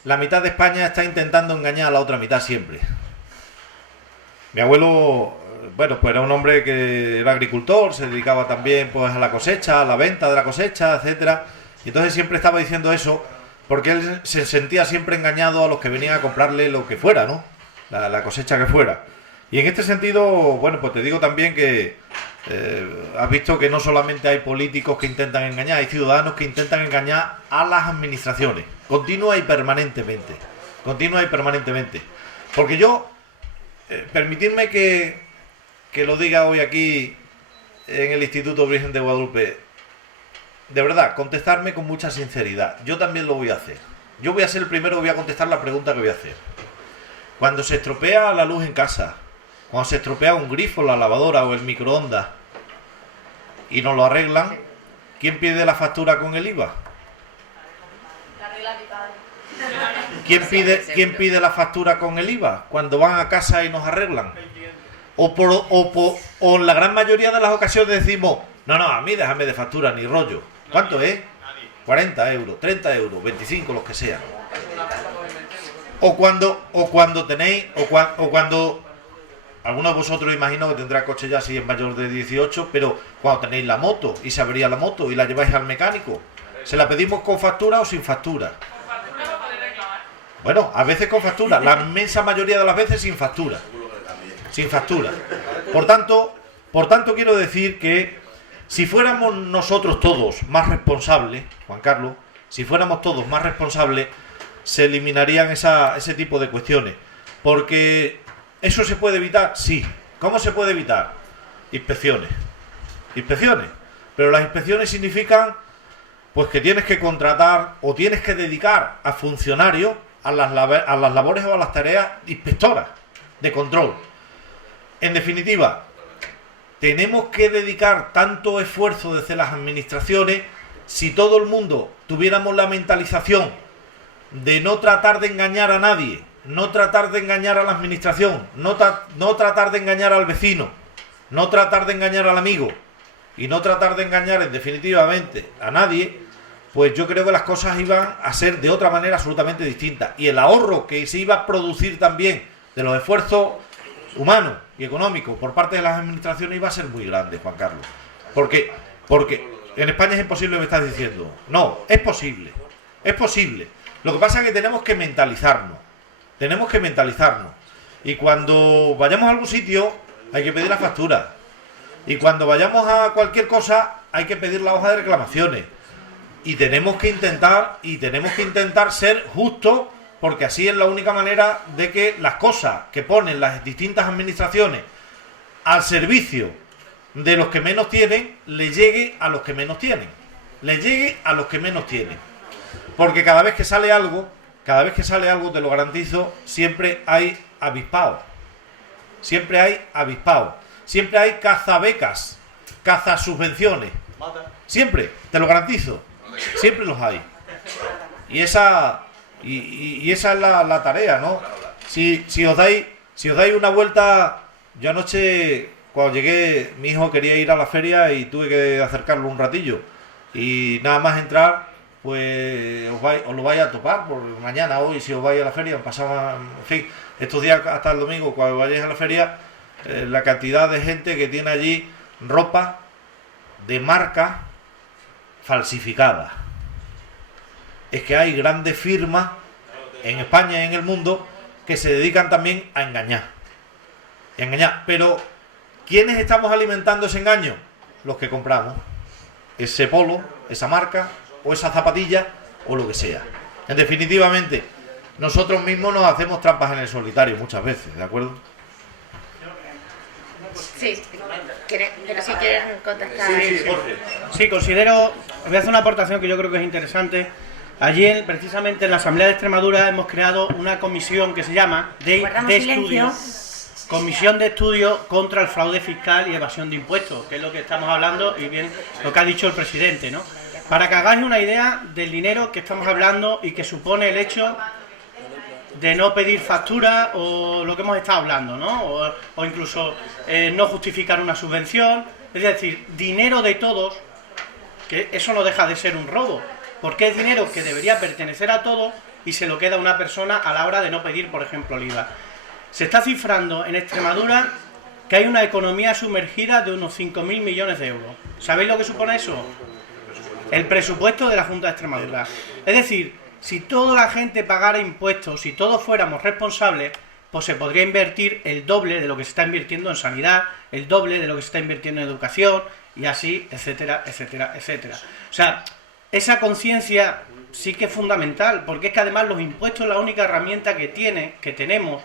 la mitad de España está intentando engañar a la otra mitad siempre. Mi abuelo, bueno, pues era un hombre que era agricultor, se dedicaba también pues a la cosecha, a la venta de la cosecha, etcétera. Y entonces siempre estaba diciendo eso, porque él se sentía siempre engañado a los que venían a comprarle lo que fuera, ¿no? La cosecha que fuera. Y en este sentido, bueno, pues te digo también que has visto que no solamente hay políticos que intentan engañar, hay ciudadanos que intentan engañar a las administraciones, continua y permanentemente. Porque yo, permitidme que lo diga hoy aquí en el Instituto Virgen de Guadalupe, de verdad, contestarme con mucha sinceridad. Yo también lo voy a hacer. Yo voy a ser el primero que voy a contestar la pregunta que voy a hacer. Cuando se estropea la luz en casa, cuando se estropea un grifo, la lavadora o el microondas y nos lo arreglan, ¿quién pide la factura con el IVA? ¿Quién pide la factura con el IVA cuando van a casa y nos arreglan? O en la gran mayoría de las ocasiones decimos, no, a mí déjame de factura, ni rollo. ¿Cuánto es? 40 euros, 30 euros, 25, los que sean. O cuando tenéis, o cuando algunos de vosotros imagino que tendrá coche ya si es mayor de 18, pero cuando tenéis la moto y se avería la moto y la lleváis al mecánico, ¿se la pedimos con factura o sin factura? Con factura para poder reclamar. Bueno, a veces con factura, la inmensa mayoría de las veces sin factura. Sin factura. Por tanto quiero decir que si fuéramos nosotros todos más responsables, Juan Carlos, si fuéramos todos más responsables, se eliminarían ese tipo de cuestiones. Porque ¿eso se puede evitar? Sí. ¿Cómo se puede evitar? Inspecciones. Pero las inspecciones significan pues que tienes que contratar o tienes que dedicar a funcionarios a las labores o a las tareas inspectoras de control. En definitiva, tenemos que dedicar tanto esfuerzo desde las administraciones. Si todo el mundo tuviéramos la mentalización de no tratar de engañar a nadie, no tratar de engañar a la administración, no tratar de engañar al vecino, no tratar de engañar al amigo y no tratar de engañar definitivamente a nadie, pues yo creo que las cosas iban a ser de otra manera absolutamente distinta. Y el ahorro que se iba a producir también de los esfuerzos humanos y económicos por parte de las administraciones iba a ser muy grande, Juan Carlos. Porque en España es imposible, me estás diciendo. No, es posible. Lo que pasa es que tenemos que mentalizarnos. Y cuando vayamos a algún sitio hay que pedir la factura. Y cuando vayamos a cualquier cosa hay que pedir la hoja de reclamaciones. Y tenemos que intentar ser justos, porque así es la única manera de que las cosas que ponen las distintas administraciones al servicio de los que menos tienen, le llegue a los que menos tienen. Porque cada vez que sale algo, te lo garantizo, siempre hay avispados. Siempre hay cazabecas, cazasubvenciones. Siempre, te lo garantizo. Siempre los hay. Y esa es la tarea, ¿no? Si os dais una vuelta, yo anoche, cuando llegué, mi hijo quería ir a la feria y tuve que acercarlo un ratillo. Y nada más entrar, pues os lo vais a topar por mañana, hoy, si os vais a la feria, en fin, estos días hasta el domingo, cuando vayáis a la feria, la cantidad de gente que tiene allí ropa de marca falsificada. Es que hay grandes firmas en España y en el mundo que se dedican también a engañar. Pero ¿quiénes estamos alimentando ese engaño? Los que compramos ese polo, esa marca o esa zapatilla o lo que sea. Definitivamente, nosotros mismos nos hacemos trampas en el solitario muchas veces, ¿de acuerdo? Sí, pero si quieren contestar. Sí, considero, voy a hacer una aportación que yo creo que es interesante. Ayer, precisamente en la Asamblea de Extremadura, hemos creado una comisión que se llama Comisión de Estudio contra el Fraude Fiscal y Evasión de Impuestos, que es lo que estamos hablando y bien lo que ha dicho el presidente, ¿no? Para que hagáis una idea del dinero que estamos hablando y que supone el hecho de no pedir factura o lo que hemos estado hablando, ¿no? O incluso no justificar una subvención, es decir, dinero de todos, que eso no deja de ser un robo, porque es dinero que debería pertenecer a todos y se lo queda a una persona a la hora de no pedir, por ejemplo, el IVA. Se está cifrando en Extremadura que hay una economía sumergida de unos 5.000 millones de euros. ¿Sabéis lo que supone eso? El presupuesto de la Junta de Extremadura. Es decir, si toda la gente pagara impuestos, si todos fuéramos responsables, pues se podría invertir el doble de lo que se está invirtiendo en sanidad, el doble de lo que se está invirtiendo en educación, y así, etcétera, etcétera, etcétera. O sea, esa conciencia sí que es fundamental, porque es que además los impuestos es la única herramienta que tenemos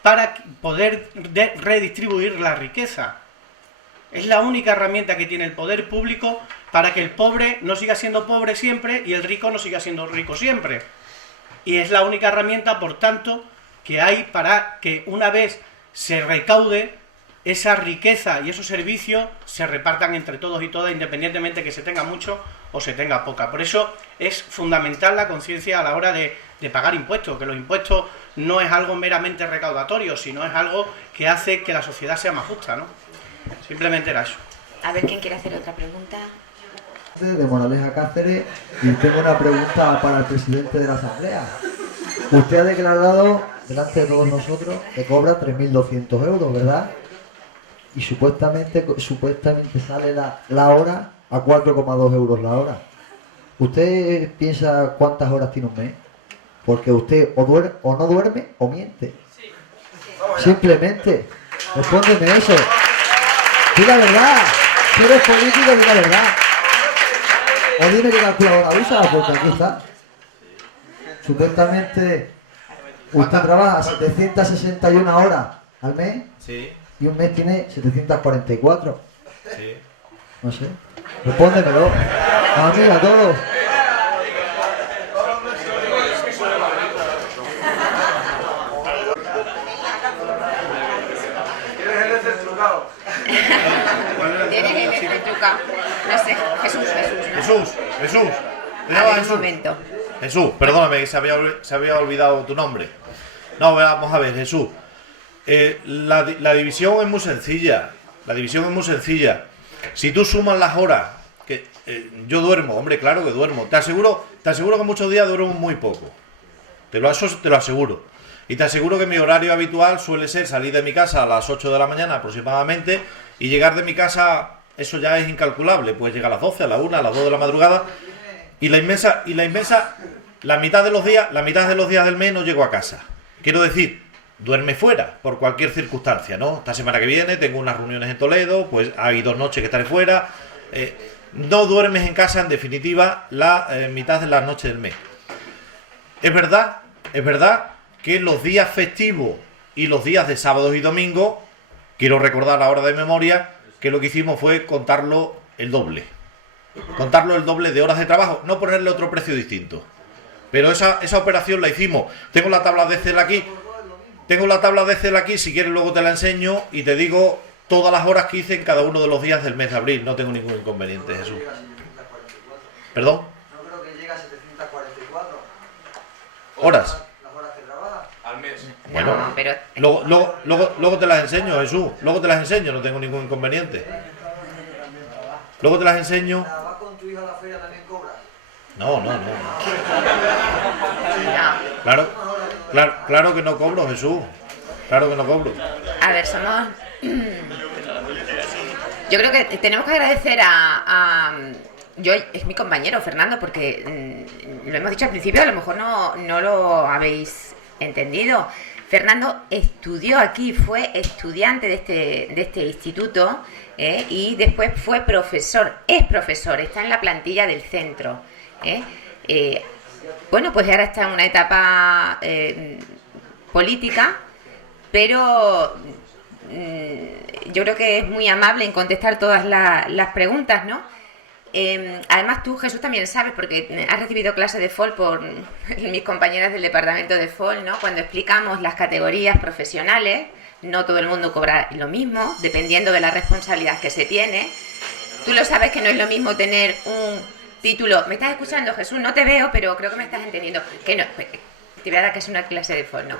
para poder redistribuir la riqueza. Es la única herramienta que tiene el poder público para que el pobre no siga siendo pobre siempre y el rico no siga siendo rico siempre. Y es la única herramienta, por tanto, que hay para que una vez se recaude, esa riqueza y esos servicios se repartan entre todos y todas, independientemente que se tenga mucho o se tenga poca. Por eso es fundamental la conciencia a la hora de pagar impuestos, que los impuestos no es algo meramente recaudatorio, sino es algo que hace que la sociedad sea más justa, ¿no? Simplemente era eso. A ver, ¿quién quiere hacer otra pregunta? De Moraleja Cáceres, y tengo una pregunta para el presidente de la Asamblea. Usted ha declarado delante de todos nosotros que cobra 3.200 euros, ¿verdad? Y supuestamente sale la hora a 4,2 euros la hora. ¿Usted piensa cuántas horas tiene un mes? Porque usted o no duerme o miente. Simplemente, respóndeme eso. Di la verdad. Si eres político, di la verdad. O dime que calculadora usa, porque aquí está. Supuestamente usted trabaja 761 horas al mes. Sí. Y un mes tiene 744. Sí. No sé. Respóndemelo. A mí, a todos. ¿Tienes el trucado? No sé, Jesús. ¿Te llamas Jesús? Un momento. Jesús, perdóname, que se había olvidado tu nombre. No, vamos a ver, Jesús. La división es muy sencilla. Si tú sumas las horas que yo duermo, hombre, claro que duermo. Te aseguro que muchos días duermo muy poco. Te lo aseguro. Y te aseguro que mi horario habitual suele ser salir de mi casa a las 8 de la mañana aproximadamente y llegar de mi casa, eso ya es incalculable. Puedes llegar a las 12, a las 1, a las 2 de la madrugada. Y la mitad de los días del mes no llego a casa. Quiero decir, duerme fuera, por cualquier circunstancia, ¿no? Esta semana que viene tengo unas reuniones en Toledo, pues hay 2 noches que estaré fuera. No duermes en casa, en definitiva, la mitad de las noches del mes. Es verdad que los días festivos y los días de sábados y domingos, quiero recordar ahora de memoria, que lo que hicimos fue contarlo el doble de horas de trabajo, no ponerle otro precio distinto. Pero esa operación la hicimos. Tengo la tabla de Excel aquí, si quieres luego te la enseño y te digo todas las horas que hice en cada uno de los días del mes de abril. No tengo ningún inconveniente, Jesús. ¿Perdón? No creo que llegue a 744 horas. Las horas que trabaja al mes. Bueno, No, pero... luego te las enseño, Jesús. Luego te las enseño, no tengo ningún inconveniente. Luego te las enseño. ¿Vas con tu hija a la feria también cobras? No. Claro que no cobro, Jesús. Claro que no cobro. A ver, somos... Yo creo que tenemos que agradecer es mi compañero Fernando, porque lo hemos dicho al principio, a lo mejor no lo habéis entendido. Fernando estudió aquí, fue estudiante de este instituto y después fue profesor, es profesor, está en la plantilla del centro. Bueno, pues ahora está en una etapa política, pero yo creo que es muy amable en contestar todas las preguntas, ¿no? Además tú, Jesús, también sabes, porque has recibido clases de FOL por mis compañeras del departamento de FOL, ¿no? Cuando explicamos las categorías profesionales, no todo el mundo cobra lo mismo, dependiendo de la responsabilidad que se tiene. Tú lo sabes que no es lo mismo tener un título... ¿Me estás escuchando, Jesús? No te veo, pero creo que me estás entendiendo. Que no, te voy a dar que es una clase de FOL, ¿no?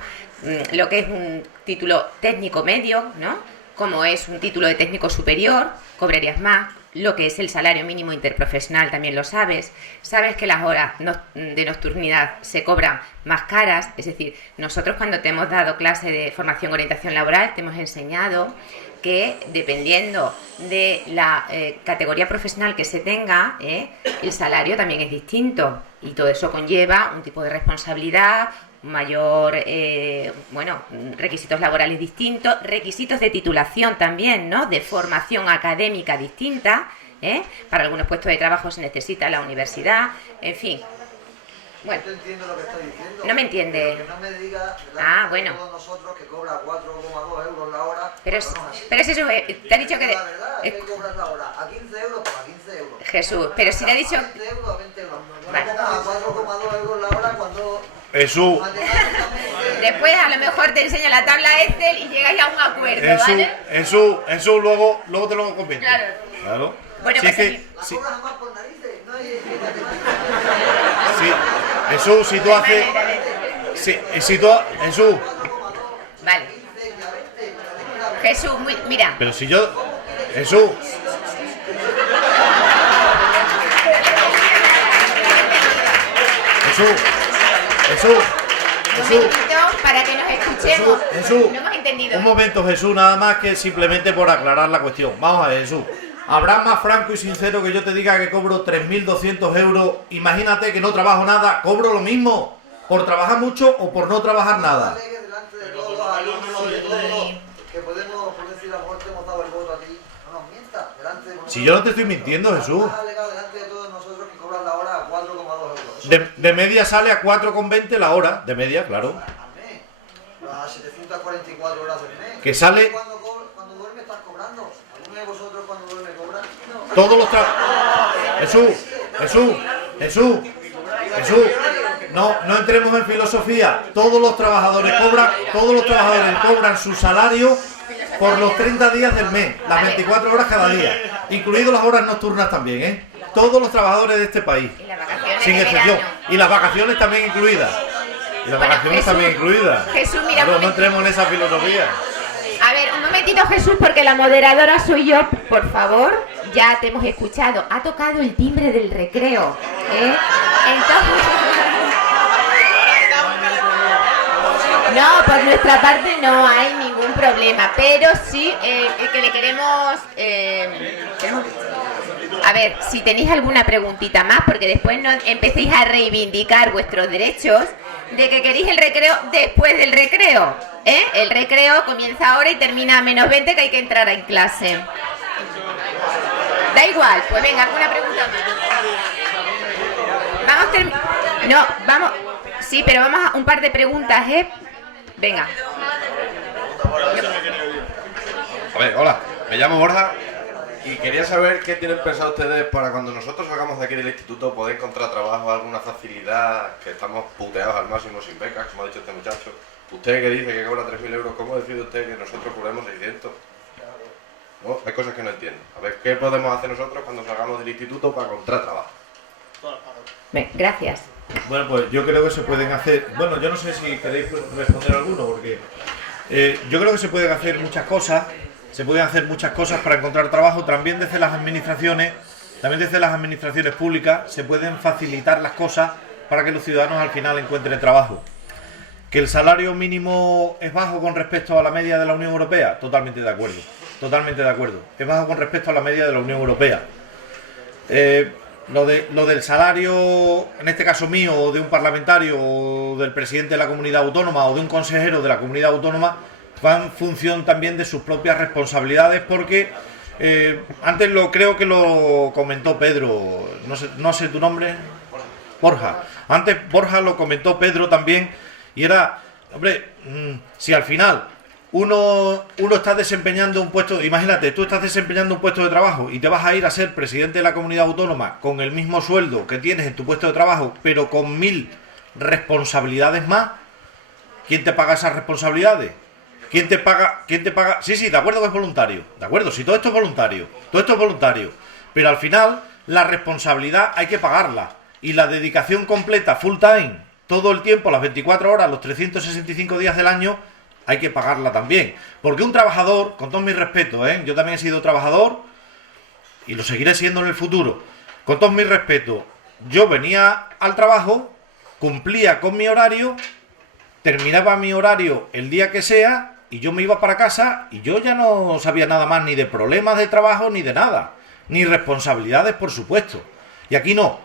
Lo que es un título técnico medio, ¿no? Como es un título de técnico superior, cobrarías más. Lo que es el salario mínimo interprofesional también lo sabes. Sabes que las horas de nocturnidad se cobran más caras. Es decir, nosotros cuando te hemos dado clase de formación y orientación laboral te hemos enseñado que dependiendo de la categoría profesional que se tenga, el salario también es distinto. Y todo eso conlleva un tipo de responsabilidad, bueno, requisitos laborales distintos, requisitos de titulación también, ¿no? De formación académica distinta, ¿eh? Para algunos puestos de trabajo se necesita la universidad, en fin. Bueno, no te entiendo lo que estás diciendo. No me entiende. Que no me diga bueno. todos nosotros que cobra 4,2 euros la hora. Pero es eso, te ha dicho que... La verdad, ¿qué cobras la hora? ¿A 15 euros? Pues a 15 euros. Jesús, pero si le ha dicho... A 20 euros, a 20 euros. No pongas a 4,2 euros la hora cuando... Jesús. Después a lo mejor te enseño la tabla Excel y llegáis a un acuerdo, ¿vale? Jesús, luego te lo comento. Claro. Bueno, si pues es que... Jesús, si tú haces... Jesús... Vale. Jesús, mira. Pero si yo... Jesús... Un momentito para que nos escuchemos. Jesús, no hemos entendido. Un momento, Jesús, nada más que simplemente por aclarar la cuestión. Vamos a ver, Jesús. Habrás más franco y sincero que yo te diga que cobro 3.200 euros. Imagínate que no trabajo nada, cobro lo mismo. ¿Por trabajar mucho o por no trabajar nada? Que podemos, por decir, a lo mejor te hemos dado el voto a ti. No nos mientas. Si yo no te estoy mintiendo, Jesús. Delante de todos nosotros que cobran la hora a 4,2 euros. De media sale a 4,20 la hora. De media, claro. A 744 horas del mes. Que sale... Cuando duerme estás cobrando. ¿Alguno de vosotros cuando duerme cobra? No. Todos los Jesús. No entremos en filosofía. Todos los trabajadores cobran su salario por los 30 días del mes, las 24 horas cada día, incluidas las horas nocturnas también, ¿eh? Todos los trabajadores de este país, sin excepción, y las vacaciones también incluidas. Jesús, mira, no entremos en esa filosofía. A ver, un momentito, Jesús, porque la moderadora soy yo, por favor. Ya te hemos escuchado. Ha tocado el timbre del recreo, ¿eh? Entonces... No, por nuestra parte no hay ningún problema, pero sí que le queremos... A ver, si tenéis alguna preguntita más, porque después no empecéis a reivindicar vuestros derechos, de que queréis el recreo después del recreo, ¿eh? El recreo comienza ahora y termina a -20, que hay que entrar en clase. Da igual, pues venga, alguna pregunta más. Vamos, sí, pero vamos a un par de preguntas, ¿eh? Venga. A ver, hola, me llamo Borja y quería saber qué tienen pensado ustedes para cuando nosotros salgamos de aquí del instituto poder encontrar trabajo, alguna facilidad, que estamos puteados al máximo sin becas, como ha dicho este muchacho. Usted que dice que cobra 3.000 euros, ¿cómo decide usted que nosotros cobremos 600? No, hay cosas que no entiendo. A ver, ¿qué podemos hacer nosotros cuando salgamos del instituto para encontrar trabajo? Gracias. Bueno, pues yo creo que se pueden hacer... Bueno, yo no sé si queréis responder alguno, porque yo creo que se pueden hacer muchas cosas. Se pueden hacer muchas cosas para encontrar trabajo. También desde las administraciones públicas se pueden facilitar las cosas para que los ciudadanos al final encuentren trabajo. ¿Que el salario mínimo es bajo con respecto a la media de la Unión Europea? Totalmente de acuerdo. Totalmente de acuerdo. Es bajo con respecto a la media de la Unión Europea. Lo del salario, en este caso mío, o de un parlamentario, o del presidente de la comunidad autónoma, o de un consejero de la comunidad autónoma, va en función también de sus propias responsabilidades, porque antes creo que lo comentó Pedro, no sé tu nombre, Borja. Antes Borja lo comentó Pedro también, y era, hombre, si al final uno está desempeñando un puesto, imagínate, tú estás desempeñando un puesto de trabajo y te vas a ir a ser presidente de la comunidad autónoma con el mismo sueldo que tienes en tu puesto de trabajo, pero con 1000 responsabilidades más, ¿quién te paga esas responsabilidades? ¿Quién te paga? Sí, de acuerdo que es voluntario, de acuerdo, si todo esto es voluntario, pero al final la responsabilidad hay que pagarla, y la dedicación completa, full time, todo el tiempo, las 24 horas, los 365 días del año, hay que pagarla también. Porque un trabajador, con todo mi respeto, yo también he sido trabajador y lo seguiré siendo en el futuro, con todo mi respeto, yo venía al trabajo, cumplía con mi horario, terminaba mi horario el día que sea y yo me iba para casa y yo ya no sabía nada más ni de problemas de trabajo ni de nada, ni responsabilidades, por supuesto. Y aquí no.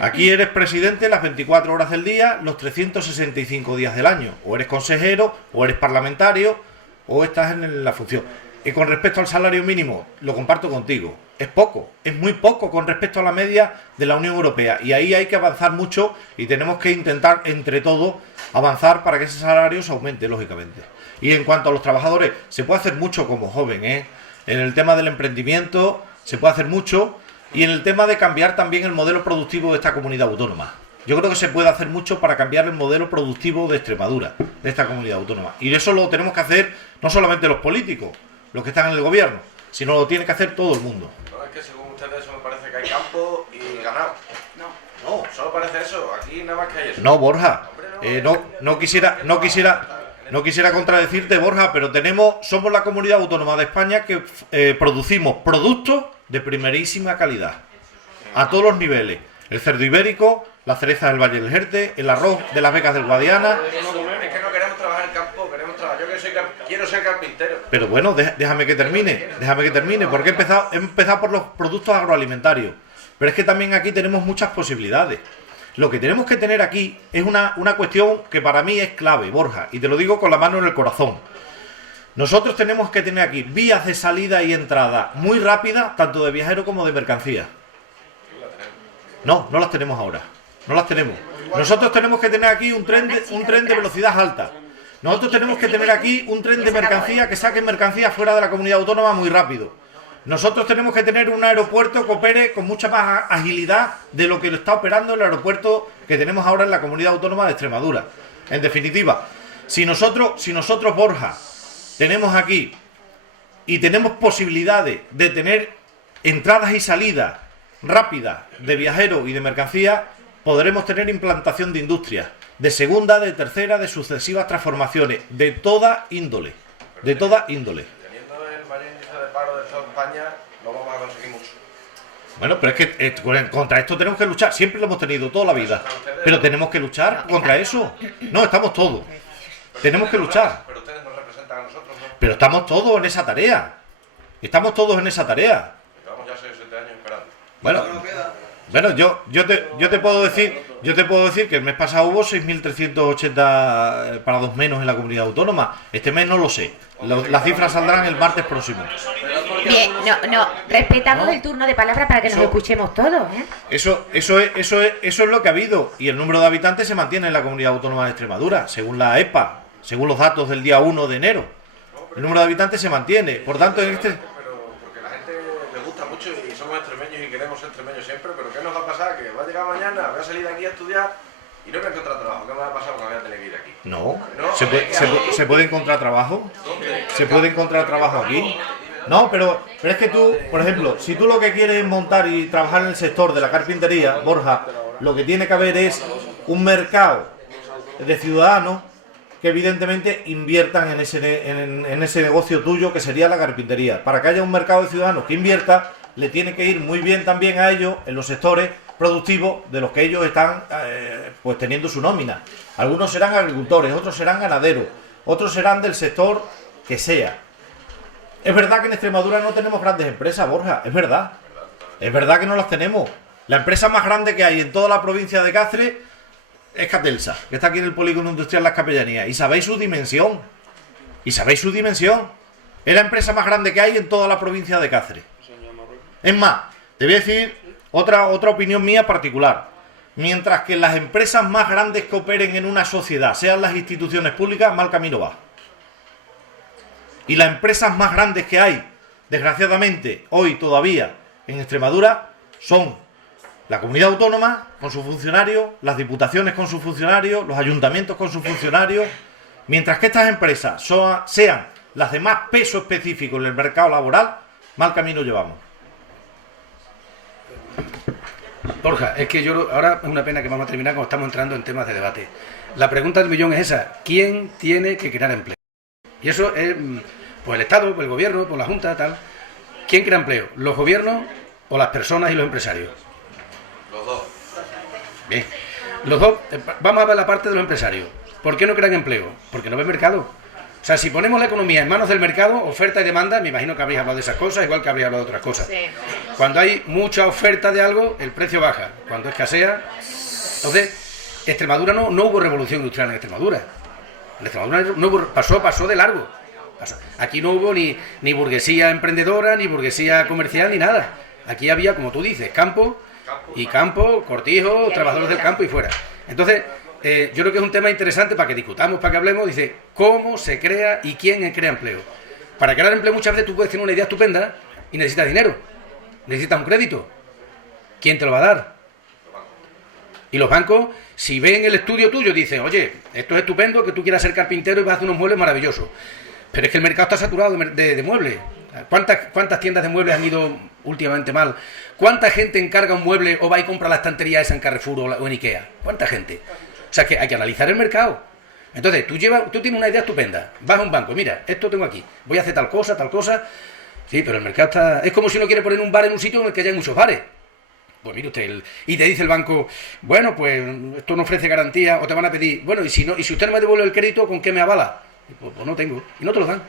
Aquí eres presidente las 24 horas del día, los 365 días del año. O eres consejero, o eres parlamentario, o estás en la función. Y con respecto al salario mínimo, lo comparto contigo. Es poco, es muy poco con respecto a la media de la Unión Europea. Y ahí hay que avanzar mucho y tenemos que intentar, entre todos, avanzar para que ese salario se aumente, lógicamente. Y en cuanto a los trabajadores, se puede hacer mucho como joven, ¿eh? En el tema del emprendimiento se puede hacer mucho. Y en el tema de cambiar también el modelo productivo de esta comunidad autónoma. Yo creo que se puede hacer mucho para cambiar el modelo productivo de Extremadura, de esta comunidad autónoma. Y eso lo tenemos que hacer no solamente los políticos, los que están en el gobierno, sino lo tiene que hacer todo el mundo. No, es que según ustedes eso me parece que hay campo y ganado. No, solo parece eso. Aquí nada más que hay eso. No, Borja, no quisiera contradecirte, Borja, pero somos la comunidad autónoma de España que producimos productos de primerísima calidad, a todos los niveles. El cerdo ibérico, las cerezas del Valle del Jerte, el arroz de las Becas del Guadiana. Es que no queremos trabajar en el campo, queremos trabajar. Yo quiero ser carpintero. Pero bueno, déjame que termine, porque he empezado por los productos agroalimentarios. Pero es que también aquí tenemos muchas posibilidades. Lo que tenemos que tener aquí es una cuestión que para mí es clave, Borja, y te lo digo con la mano en el corazón. Nosotros tenemos que tener aquí vías de salida y entrada muy rápidas, tanto de viajeros como de mercancías. No las tenemos ahora. No las tenemos. Nosotros tenemos que tener aquí un tren de velocidad alta. Nosotros tenemos que tener aquí un tren de mercancía que saque mercancías fuera de la comunidad autónoma muy rápido. Nosotros tenemos que tener un aeropuerto que opere con mucha más agilidad de lo que lo está operando el aeropuerto que tenemos ahora en la comunidad autónoma de Extremadura. En definitiva, si nosotros, Borja, tenemos aquí y tenemos posibilidades de tener entradas y salidas rápidas de viajeros y de mercancías, podremos tener implantación de industrias, de segunda, de tercera, de sucesivas transformaciones, de toda índole. De toda índole. Teniendo el mayor índice de paro de toda España, no vamos a conseguir mucho. Bueno, pero es que contra esto tenemos que luchar. Siempre lo hemos tenido toda la vida. Pero tenemos que luchar contra eso. No, estamos todos. Tenemos que luchar. Pero ustedes nos representan a nosotros, ¿no? Pero estamos todos en esa tarea. Estamos todos en esa tarea. Llevamos ya 6 o 7 años esperando. Bueno, yo te puedo decir que el mes pasado hubo 6.380 parados menos en la comunidad autónoma. Este mes no lo sé. Las cifras saldrán el martes próximo. Bien, respetamos el turno de palabra para que nos escuchemos todos, ¿eh? Eso es lo que ha habido. Y el número de habitantes se mantiene en la comunidad autónoma de Extremadura, según la EPA, según los datos del día 1 de enero. El número de habitantes se mantiene. Por tanto, en este... Porque la gente le gusta mucho y somos extremeños y queremos ser extremeños siempre, pero ¿qué nos va a pasar? Que va a llegar mañana, voy a salir de aquí a estudiar y no voy a encontrar trabajo. ¿Qué me va a pasar? Porque voy a tener que ir aquí. No. ¿Se puede encontrar trabajo? ¿Se puede encontrar trabajo aquí? No, pero es que tú, por ejemplo, si tú lo que quieres es montar y trabajar en el sector de la carpintería, Borja, lo que tiene que haber es un mercado de ciudadanos que evidentemente inviertan en ese negocio tuyo que sería la carpintería. Para que haya un mercado de ciudadanos que invierta, le tiene que ir muy bien también a ellos en los sectores productivos de los que ellos están pues teniendo su nómina. Algunos serán agricultores, otros serán ganaderos, otros serán del sector que sea. Es verdad que en Extremadura no tenemos grandes empresas, Borja, es verdad. Es verdad que no las tenemos. La empresa más grande que hay en toda la provincia de Cáceres es Catelsa, que está aquí en el polígono industrial Las Capellanías. Y sabéis su dimensión. Es la empresa más grande que hay en toda la provincia de Cáceres. Es más, te voy a decir otra opinión mía particular. Mientras que las empresas más grandes que operen en una sociedad sean las instituciones públicas, mal camino va. Y las empresas más grandes que hay, desgraciadamente, hoy todavía en Extremadura, son la comunidad autónoma con sus funcionarios, las diputaciones con sus funcionarios, los ayuntamientos con sus funcionarios, mientras que estas empresas sean las de más peso específico en el mercado laboral, mal camino llevamos. Borja, es que ahora es una pena que vamos a terminar cuando estamos entrando en temas de debate. La pregunta del millón es esa: ¿quién tiene que crear empleo? Y eso es, pues el Estado, pues el gobierno, pues la Junta, tal. ¿Quién crea empleo? ¿Los gobiernos o las personas y los empresarios? Los dos. Bien. Los dos, vamos a ver la parte de los empresarios. ¿Por qué no crean empleo? Porque no ven mercado. O sea, si ponemos la economía en manos del mercado, oferta y demanda, me imagino que habréis hablado de esas cosas, igual que habréis hablado de otras cosas. Sí. Cuando hay mucha oferta de algo, el precio baja. Cuando escasea... Entonces, Extremadura no hubo revolución industrial en Extremadura. En Extremadura no hubo, pasó de largo. Aquí no hubo ni burguesía emprendedora, ni burguesía comercial, ni nada. Aquí había, como tú dices, campo, cortijo, trabajadores del campo y fuera. Entonces, yo creo que es un tema interesante para que discutamos, para que hablemos. Dice, ¿cómo se crea y quién crea empleo? Para crear empleo muchas veces tú puedes tener una idea estupenda y necesitas dinero. Necesitas un crédito. ¿Quién te lo va a dar? Y los bancos, si ven el estudio tuyo, dicen, oye, esto es estupendo, que tú quieras ser carpintero y vas a hacer unos muebles maravillosos. Pero es que el mercado está saturado de muebles. ¿Cuántas tiendas de muebles han ido últimamente mal? ¿Cuánta gente encarga un mueble o va y compra la estantería esa en Carrefour o en Ikea? ¿Cuánta gente? O sea, que hay que analizar el mercado. Entonces, tú tienes una idea estupenda, vas a un banco, mira, esto tengo aquí, voy a hacer tal cosa, sí, pero el mercado está... Es como si uno quiere poner un bar en un sitio en el que ya hay muchos bares. Pues mire usted, y te dice el banco, bueno, pues esto no ofrece garantía, o te van a pedir, bueno, y si usted no me devuelve el crédito, ¿con qué me avala? Pues no tengo, y no te lo dan.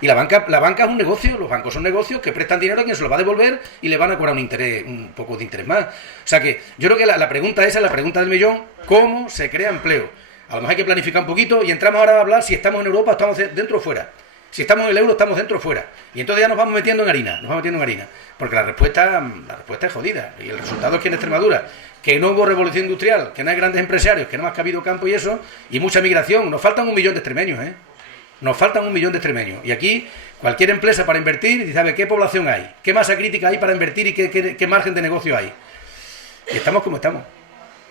Y la banca es un negocio, los bancos son negocios que prestan dinero a quien se lo va a devolver y le van a cobrar un poco de interés más. O sea que yo creo que la pregunta esa es la pregunta del millón, ¿cómo se crea empleo? A lo mejor hay que planificar un poquito y entramos ahora a hablar si estamos en Europa, estamos dentro o fuera. Si estamos en el euro, estamos dentro o fuera. Y entonces ya nos vamos metiendo en harina, porque la respuesta es jodida. Y el resultado es que en Extremadura, que no hubo revolución industrial, que no hay grandes empresarios, que no más ha habido campo y eso, y mucha migración, nos faltan 1 millón de extremeños, ¿eh? Nos faltan 1 millón de extremeños. Y aquí, cualquier empresa para invertir, dice, a ver, ¿qué población hay? ¿Qué masa crítica hay para invertir y qué margen de negocio hay? Y estamos como estamos.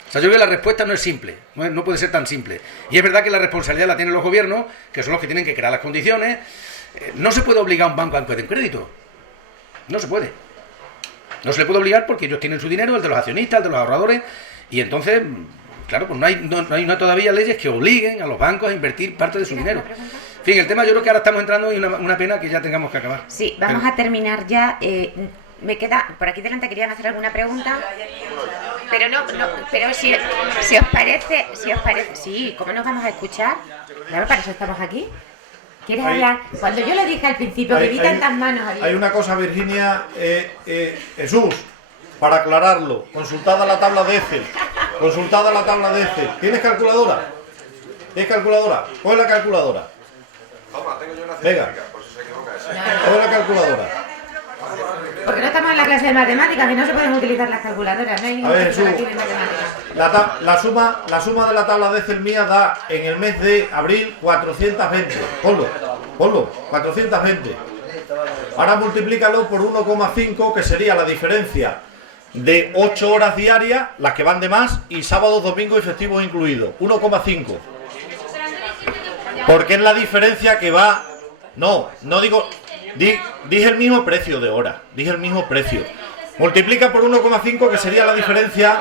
O sea, yo creo que la respuesta no es simple, no puede ser tan simple. Y es verdad que la responsabilidad la tienen los gobiernos, que son los que tienen que crear las condiciones. No se puede obligar a un banco a que den crédito. No se puede. No se le puede obligar porque ellos tienen su dinero, el de los accionistas, el de los ahorradores, y entonces, claro, pues no hay todavía leyes que obliguen a los bancos a invertir parte de su dinero. En fin, el tema yo creo que ahora estamos entrando en una pena que ya tengamos que acabar. Sí, vamos a terminar ya. Me queda, por aquí delante querían hacer alguna pregunta, pero pero si os parece, sí, ¿cómo nos vamos a escuchar? Claro, para eso estamos aquí. ¿Quieres hablar? Cuando yo le dije al principio que vi tantas manos... Hay una cosa, Virginia, Jesús, para aclararlo, consultada la tabla de Excel, ¿Tienes calculadora? Coge la calculadora. Toma, tengo yo una Venga, por si se equivoca ese. coge la calculadora. Porque no estamos en la clase de matemáticas, que no se pueden utilizar las calculadoras, no hay ningún Jesús, aquí de matemáticas. la suma de la tabla de Excel mía da en el mes de abril 420. Ponlo, 420. Ahora multiplícalo por 1,5, que sería la diferencia de 8 horas diarias, las que van de más, y sábados, domingos y festivos incluidos. 1,5. Porque es la diferencia que va... No digo... Dije el mismo precio de hora, Multiplica por 1,5, que sería la diferencia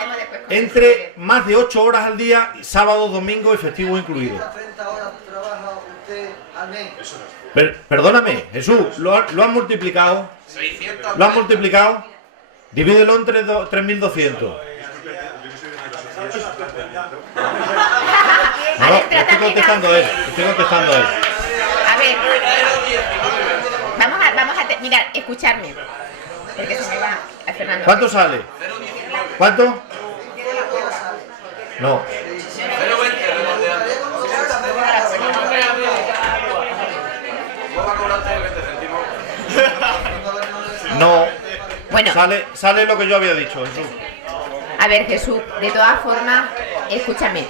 entre más de 8 horas al día, sábado, domingo y festivo incluido. Perdóname, Jesús, ¿lo has multiplicado? ¿Lo has multiplicado? Divídelo entre 3.200. No, estoy contestando él. A ver, vamos a mirar, escucharme. Porque se me va a Fernando. ¿Cuánto sale? ¿Cuánto? No. No. Bueno. Sale lo que yo había dicho, Jesús. A ver, Jesús, de todas formas, escúchame.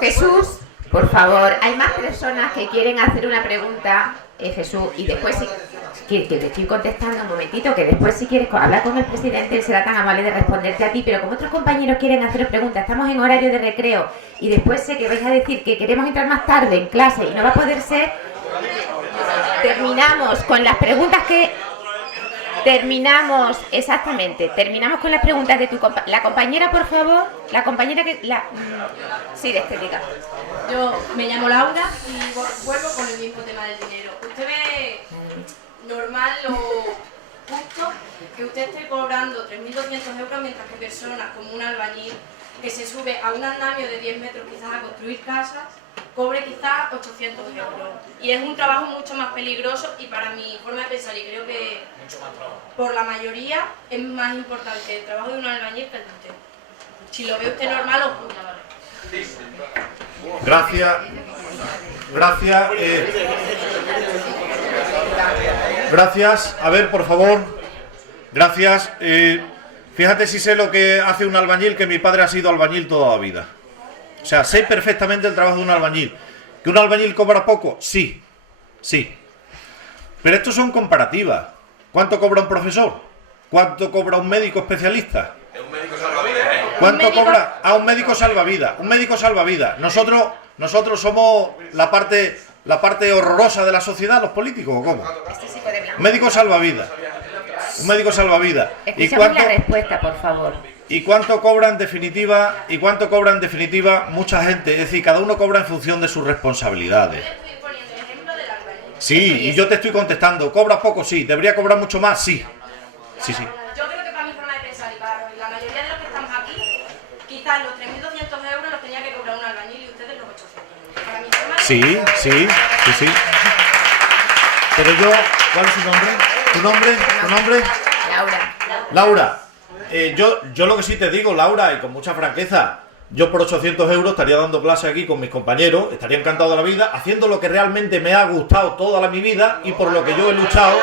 Jesús, por favor, hay más personas que quieren hacer una pregunta, Jesús, y después que te estoy contestando un momentito, que después si quieres hablar con el presidente, él será tan amable de responderte a ti, pero como otros compañeros quieren hacer preguntas, estamos en horario de recreo, y después sé que vais a decir que queremos entrar más tarde en clase, y no va a poder ser, terminamos con las preguntas que... Terminamos con las preguntas de la compañera, por favor, la compañera que... Sí, de estética. Yo me llamo Laura y vuelvo con el mismo tema del dinero. ¿Usted ve normal o justo que usted esté cobrando 3.200 euros mientras que personas como un albañil que se sube a un andamio de 10 metros quizás a construir casas cobre quizás 800 euros. Y es un trabajo mucho más peligroso y para mi forma de pensar, y creo que por la mayoría es más importante el trabajo de un albañil que el de usted. Si lo ve usted normal, os juzga. Gracias. Gracias. Gracias. A ver, por favor. Gracias. Fíjate si sé lo que hace un albañil, que mi padre ha sido albañil toda la vida. O sea, sé perfectamente el trabajo de un albañil. ¿Que un albañil cobra poco? Sí. Sí. Pero estos son comparativas. ¿Cuánto cobra un profesor? ¿Cuánto cobra un médico especialista? Un médico salvavidas, ¿eh? ¿Cuánto cobra? A un médico salvavidas. Un médico salvavidas. Nosotros somos la parte horrorosa de la sociedad, los políticos, ¿o cómo? Un médico salvavidas. Un médico salvavidas. Escuchamos la respuesta, por favor. ¿Y cuánto cobra en definitiva? ¿Y cuánto cobra en definitiva mucha gente? Es decir, cada uno cobra en función de sus responsabilidades. Sí, y yo te estoy contestando. ¿Cobra poco? Sí. ¿Debería cobrar mucho más? Sí. Sí, sí. Yo creo que para mi forma de pensar y para la mayoría de los que estamos aquí, quizás los 3.200 euros los tenía que cobrar un albañil y ustedes los 800 euros. Para mi forma de Sí. Pero yo, ¿cuál es su nombre? ¿Tu nombre? Laura. Yo lo que sí te digo, Laura, y con mucha franqueza, yo por 800 euros estaría dando clase aquí con mis compañeros, estaría encantado de la vida, haciendo lo que realmente me ha gustado toda mi vida y por lo que yo he luchado.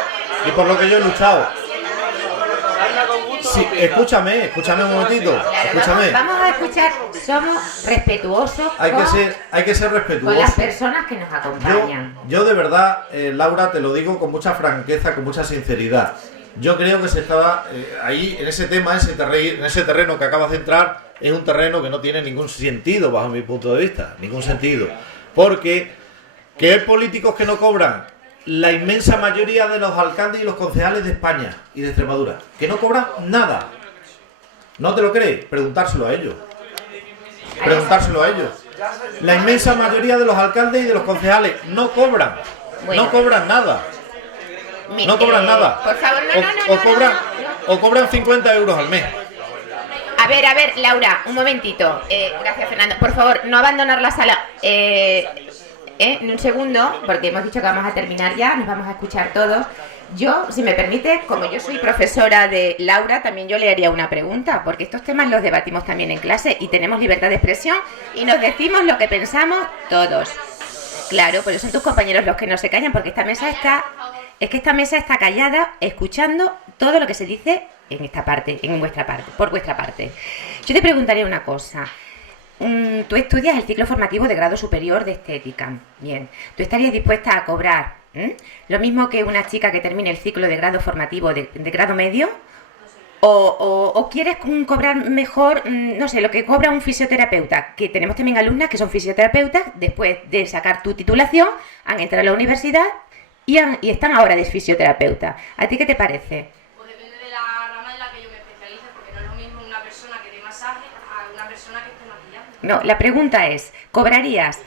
Sí, escúchame un momentito. Escúchame. Vamos a escuchar, somos respetuosos. Hay que ser respetuosos con las personas que nos acompañan. Yo de verdad, Laura, te lo digo con mucha franqueza, con mucha sinceridad. Yo creo que se estaba ahí, en ese tema, en ese terreno que acabas de entrar, es un terreno que no tiene ningún sentido bajo mi punto de vista, ningún sentido. Porque que hay políticos que no cobran, la inmensa mayoría de los alcaldes y los concejales de España y de Extremadura, que no cobran nada. ¿No te lo crees? Preguntárselo a ellos. La inmensa mayoría de los alcaldes y de los concejales no cobran. No cobran nada. No cobran nada. Por favor, O cobran 50 euros al mes. A ver, Laura, un momentito. Gracias, Fernando. Por favor, no abandonar la sala. En un segundo, porque hemos dicho que vamos a terminar ya, nos vamos a escuchar todos. Yo, si me permite, como yo soy profesora de Laura, también yo le haría una pregunta, porque estos temas los debatimos también en clase y tenemos libertad de expresión y nos decimos lo que pensamos todos. Claro, pero son tus compañeros los que no se callan, porque esta mesa está callada, escuchando todo lo que se dice en esta parte, por vuestra parte. Yo te preguntaría una cosa. Tú estudias el ciclo formativo de grado superior de estética. Bien, ¿tú estarías dispuesta a cobrar lo mismo que una chica que termine el ciclo de grado formativo de grado medio? ¿O quieres cobrar mejor, no sé, lo que cobra un fisioterapeuta? Que tenemos también alumnas que son fisioterapeutas, después de sacar tu titulación, han entrado a la universidad y están ahora de fisioterapeuta. ¿A ti qué te parece? Pues depende de la rama en la que yo me especialice, porque no es lo mismo una persona que dé masaje a una persona que esté maquillando. No, la pregunta es, ¿cobrarías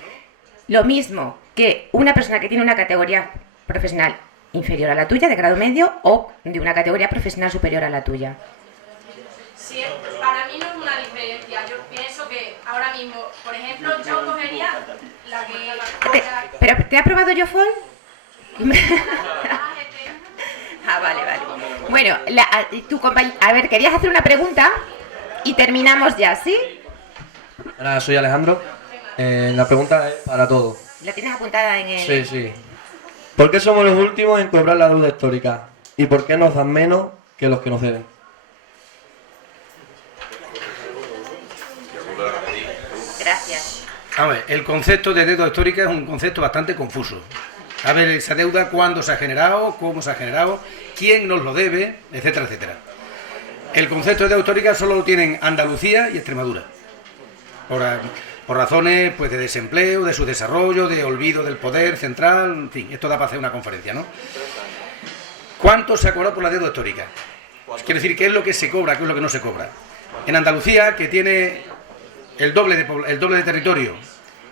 lo mismo que una persona que tiene una categoría profesional inferior a la tuya, de grado medio, o de una categoría profesional superior a la tuya? Sí, para mí no es una diferencia. Yo pienso que ahora mismo, por ejemplo, yo cogería la que... ¿Pero te ha probado Yofol? Vale. Bueno, tu compañero... A ver, querías hacer una pregunta y terminamos ya, ¿sí? Hola, soy Alejandro. La pregunta es para todos. ¿La tienes apuntada en el...? Sí. ¿Por qué somos los últimos en cobrar la deuda histórica? ¿Y por qué nos dan menos que los que nos deben? Gracias. A ver, el concepto de deuda histórica es un concepto bastante confuso. A ver, esa deuda, ¿cuándo se ha generado? ¿Cómo se ha generado? ¿Quién nos lo debe? Etcétera, etcétera. El concepto de deuda histórica solo lo tienen Andalucía y Extremadura. Por razones pues de desempleo, de su desarrollo, de olvido del poder central, en fin, esto da para hacer una conferencia, ¿no? ¿Cuánto se ha cobrado por la deuda histórica? Quiere decir, ¿qué es lo que se cobra, qué es lo que no se cobra? En Andalucía, que tiene el doble de territorio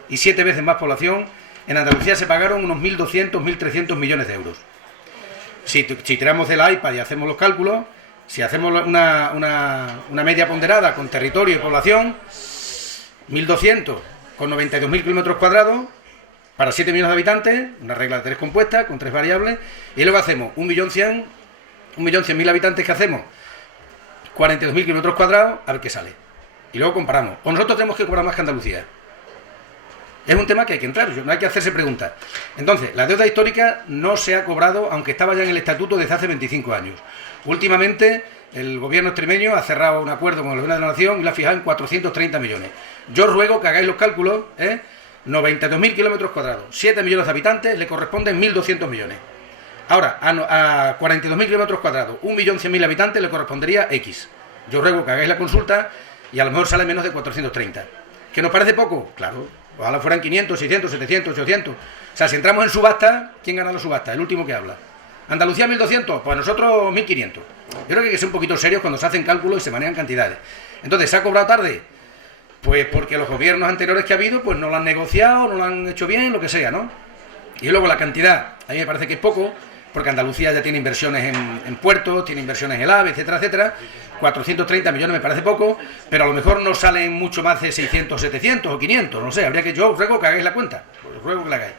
y 7 veces más población, en Andalucía se pagaron unos 1.200, 1.300 millones de euros. Si tiramos del iPad y hacemos los cálculos, si hacemos una media ponderada con territorio y población, 1.200 con 92.000 kilómetros cuadrados, para 7 millones de habitantes, una regla de 3 compuesta, con 3 variables, y luego hacemos 1.100.000 habitantes, que hacemos 42.000 kilómetros cuadrados, a ver qué sale. Y luego comparamos. O nosotros tenemos que cobrar más que Andalucía. Es un tema que hay que entrar, no hay que hacerse preguntas. Entonces, la deuda histórica no se ha cobrado, aunque estaba ya en el estatuto desde hace 25 años. Últimamente, el gobierno extremeño ha cerrado un acuerdo con el gobierno de la nación y lo ha fijado en 430 millones. Yo ruego que hagáis los cálculos, 92.000 kilómetros cuadrados, 7 millones de habitantes, le corresponden 1.200 millones. Ahora, a 42.000 kilómetros cuadrados, 1.100.000 habitantes, le correspondería X. Yo ruego que hagáis la consulta y a lo mejor sale menos de 430. ¿Que nos parece poco? Claro, ojalá fueran 500, 600, 700, 800. O sea, si entramos en subasta, ¿quién gana la subasta? El último que habla. ¿Andalucía 1.200? Pues nosotros 1.500. Yo creo que hay que ser un poquito serios cuando se hacen cálculos y se manejan cantidades. Entonces, ¿se ha cobrado tarde? Pues porque los gobiernos anteriores que ha habido, pues no lo han negociado, no lo han hecho bien, lo que sea, ¿no? Y luego la cantidad, a mí me parece que es poco, porque Andalucía ya tiene inversiones en puertos, tiene inversiones en el AVE, etcétera, etcétera. 430 millones me parece poco, pero a lo mejor no salen mucho más de 600, 700 o 500, no sé, habría que, yo os ruego que hagáis la cuenta, os ruego que la hagáis.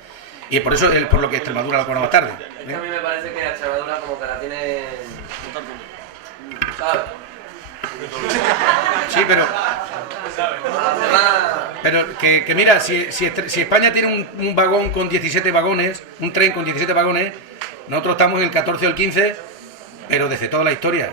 Y por eso es por lo que Extremadura la cobra más tarde. Es que a mí me parece que Extremadura como que la tiene... ¿sabes? Sí, pero que mira, si España tiene un vagón con 17 vagones, un tren con 17 vagones, nosotros estamos en el 14 o el 15, pero desde toda la historia,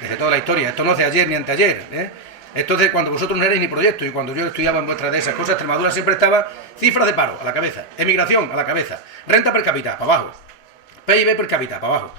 desde toda la historia. Esto no es de ayer ni anteayer, Esto es de cuando vosotros no erais ni proyecto, y cuando yo estudiaba en vuestras de esas cosas, Extremadura siempre estaba cifras de paro a la cabeza, emigración a la cabeza, renta per cápita para abajo, PIB per cápita para abajo.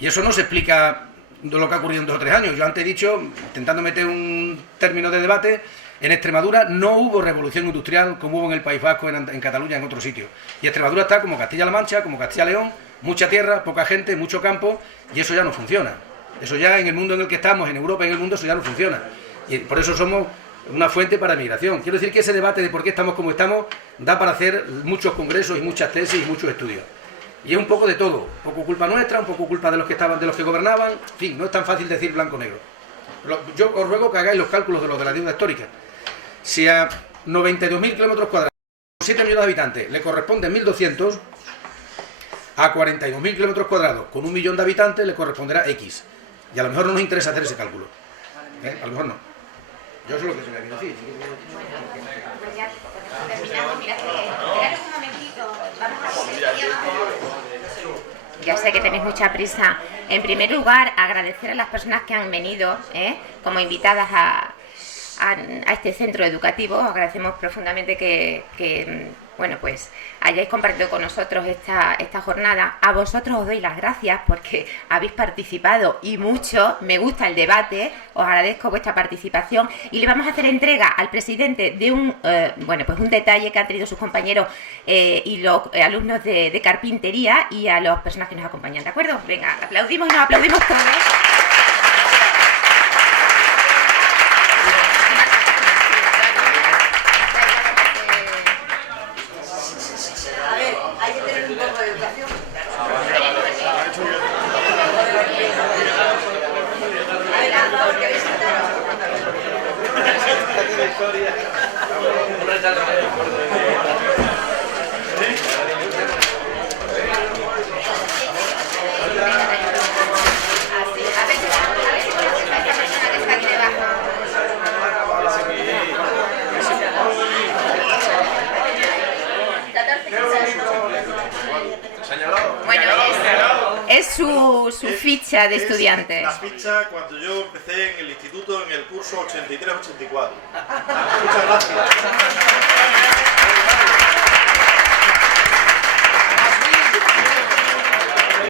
Y eso no se explica de lo que ha ocurrido en 2 o 3 años. Yo antes he dicho, intentando meter un término de debate, en Extremadura no hubo revolución industrial como hubo en el País Vasco, en Cataluña, en otros sitios. Y Extremadura está como Castilla-La Mancha, como Castilla-León, mucha tierra, poca gente, mucho campo, y eso ya no funciona. Eso ya en el mundo en el que estamos, en Europa y en el mundo, eso ya no funciona. Y por eso somos una fuente para migración. Quiero decir que ese debate de por qué estamos como estamos da para hacer muchos congresos y muchas tesis y muchos estudios. Y es un poco de todo, un poco culpa nuestra, un poco culpa de los que estaban, de los que gobernaban, en fin, no es tan fácil decir blanco-negro. Yo os ruego que hagáis los cálculos de los de la deuda histórica. Si a 92.000 kilómetros cuadrados, 7 millones de habitantes, le corresponden 1.200, a 42.000 kilómetros cuadrados, con 1 millón de habitantes, le corresponderá X. Y a lo mejor no nos interesa hacer ese cálculo. A lo mejor no. Yo eso es lo que se me ha decir. Ya sé que tenéis mucha prisa. En primer lugar, agradecer a las personas que han venido como invitadas a este centro educativo. Agradecemos profundamente que bueno, pues hayáis compartido con nosotros esta jornada. A vosotros os doy las gracias porque habéis participado y mucho. Me gusta el debate, os agradezco vuestra participación y le vamos a hacer entrega al presidente de un detalle que han tenido sus compañeros y los alumnos de carpintería y a las personas que nos acompañan, ¿de acuerdo? Venga, aplaudimos y nos aplaudimos todos. Su ficha de estudiantes. La ficha cuando yo empecé en el instituto en el curso 83-84. Muchas gracias.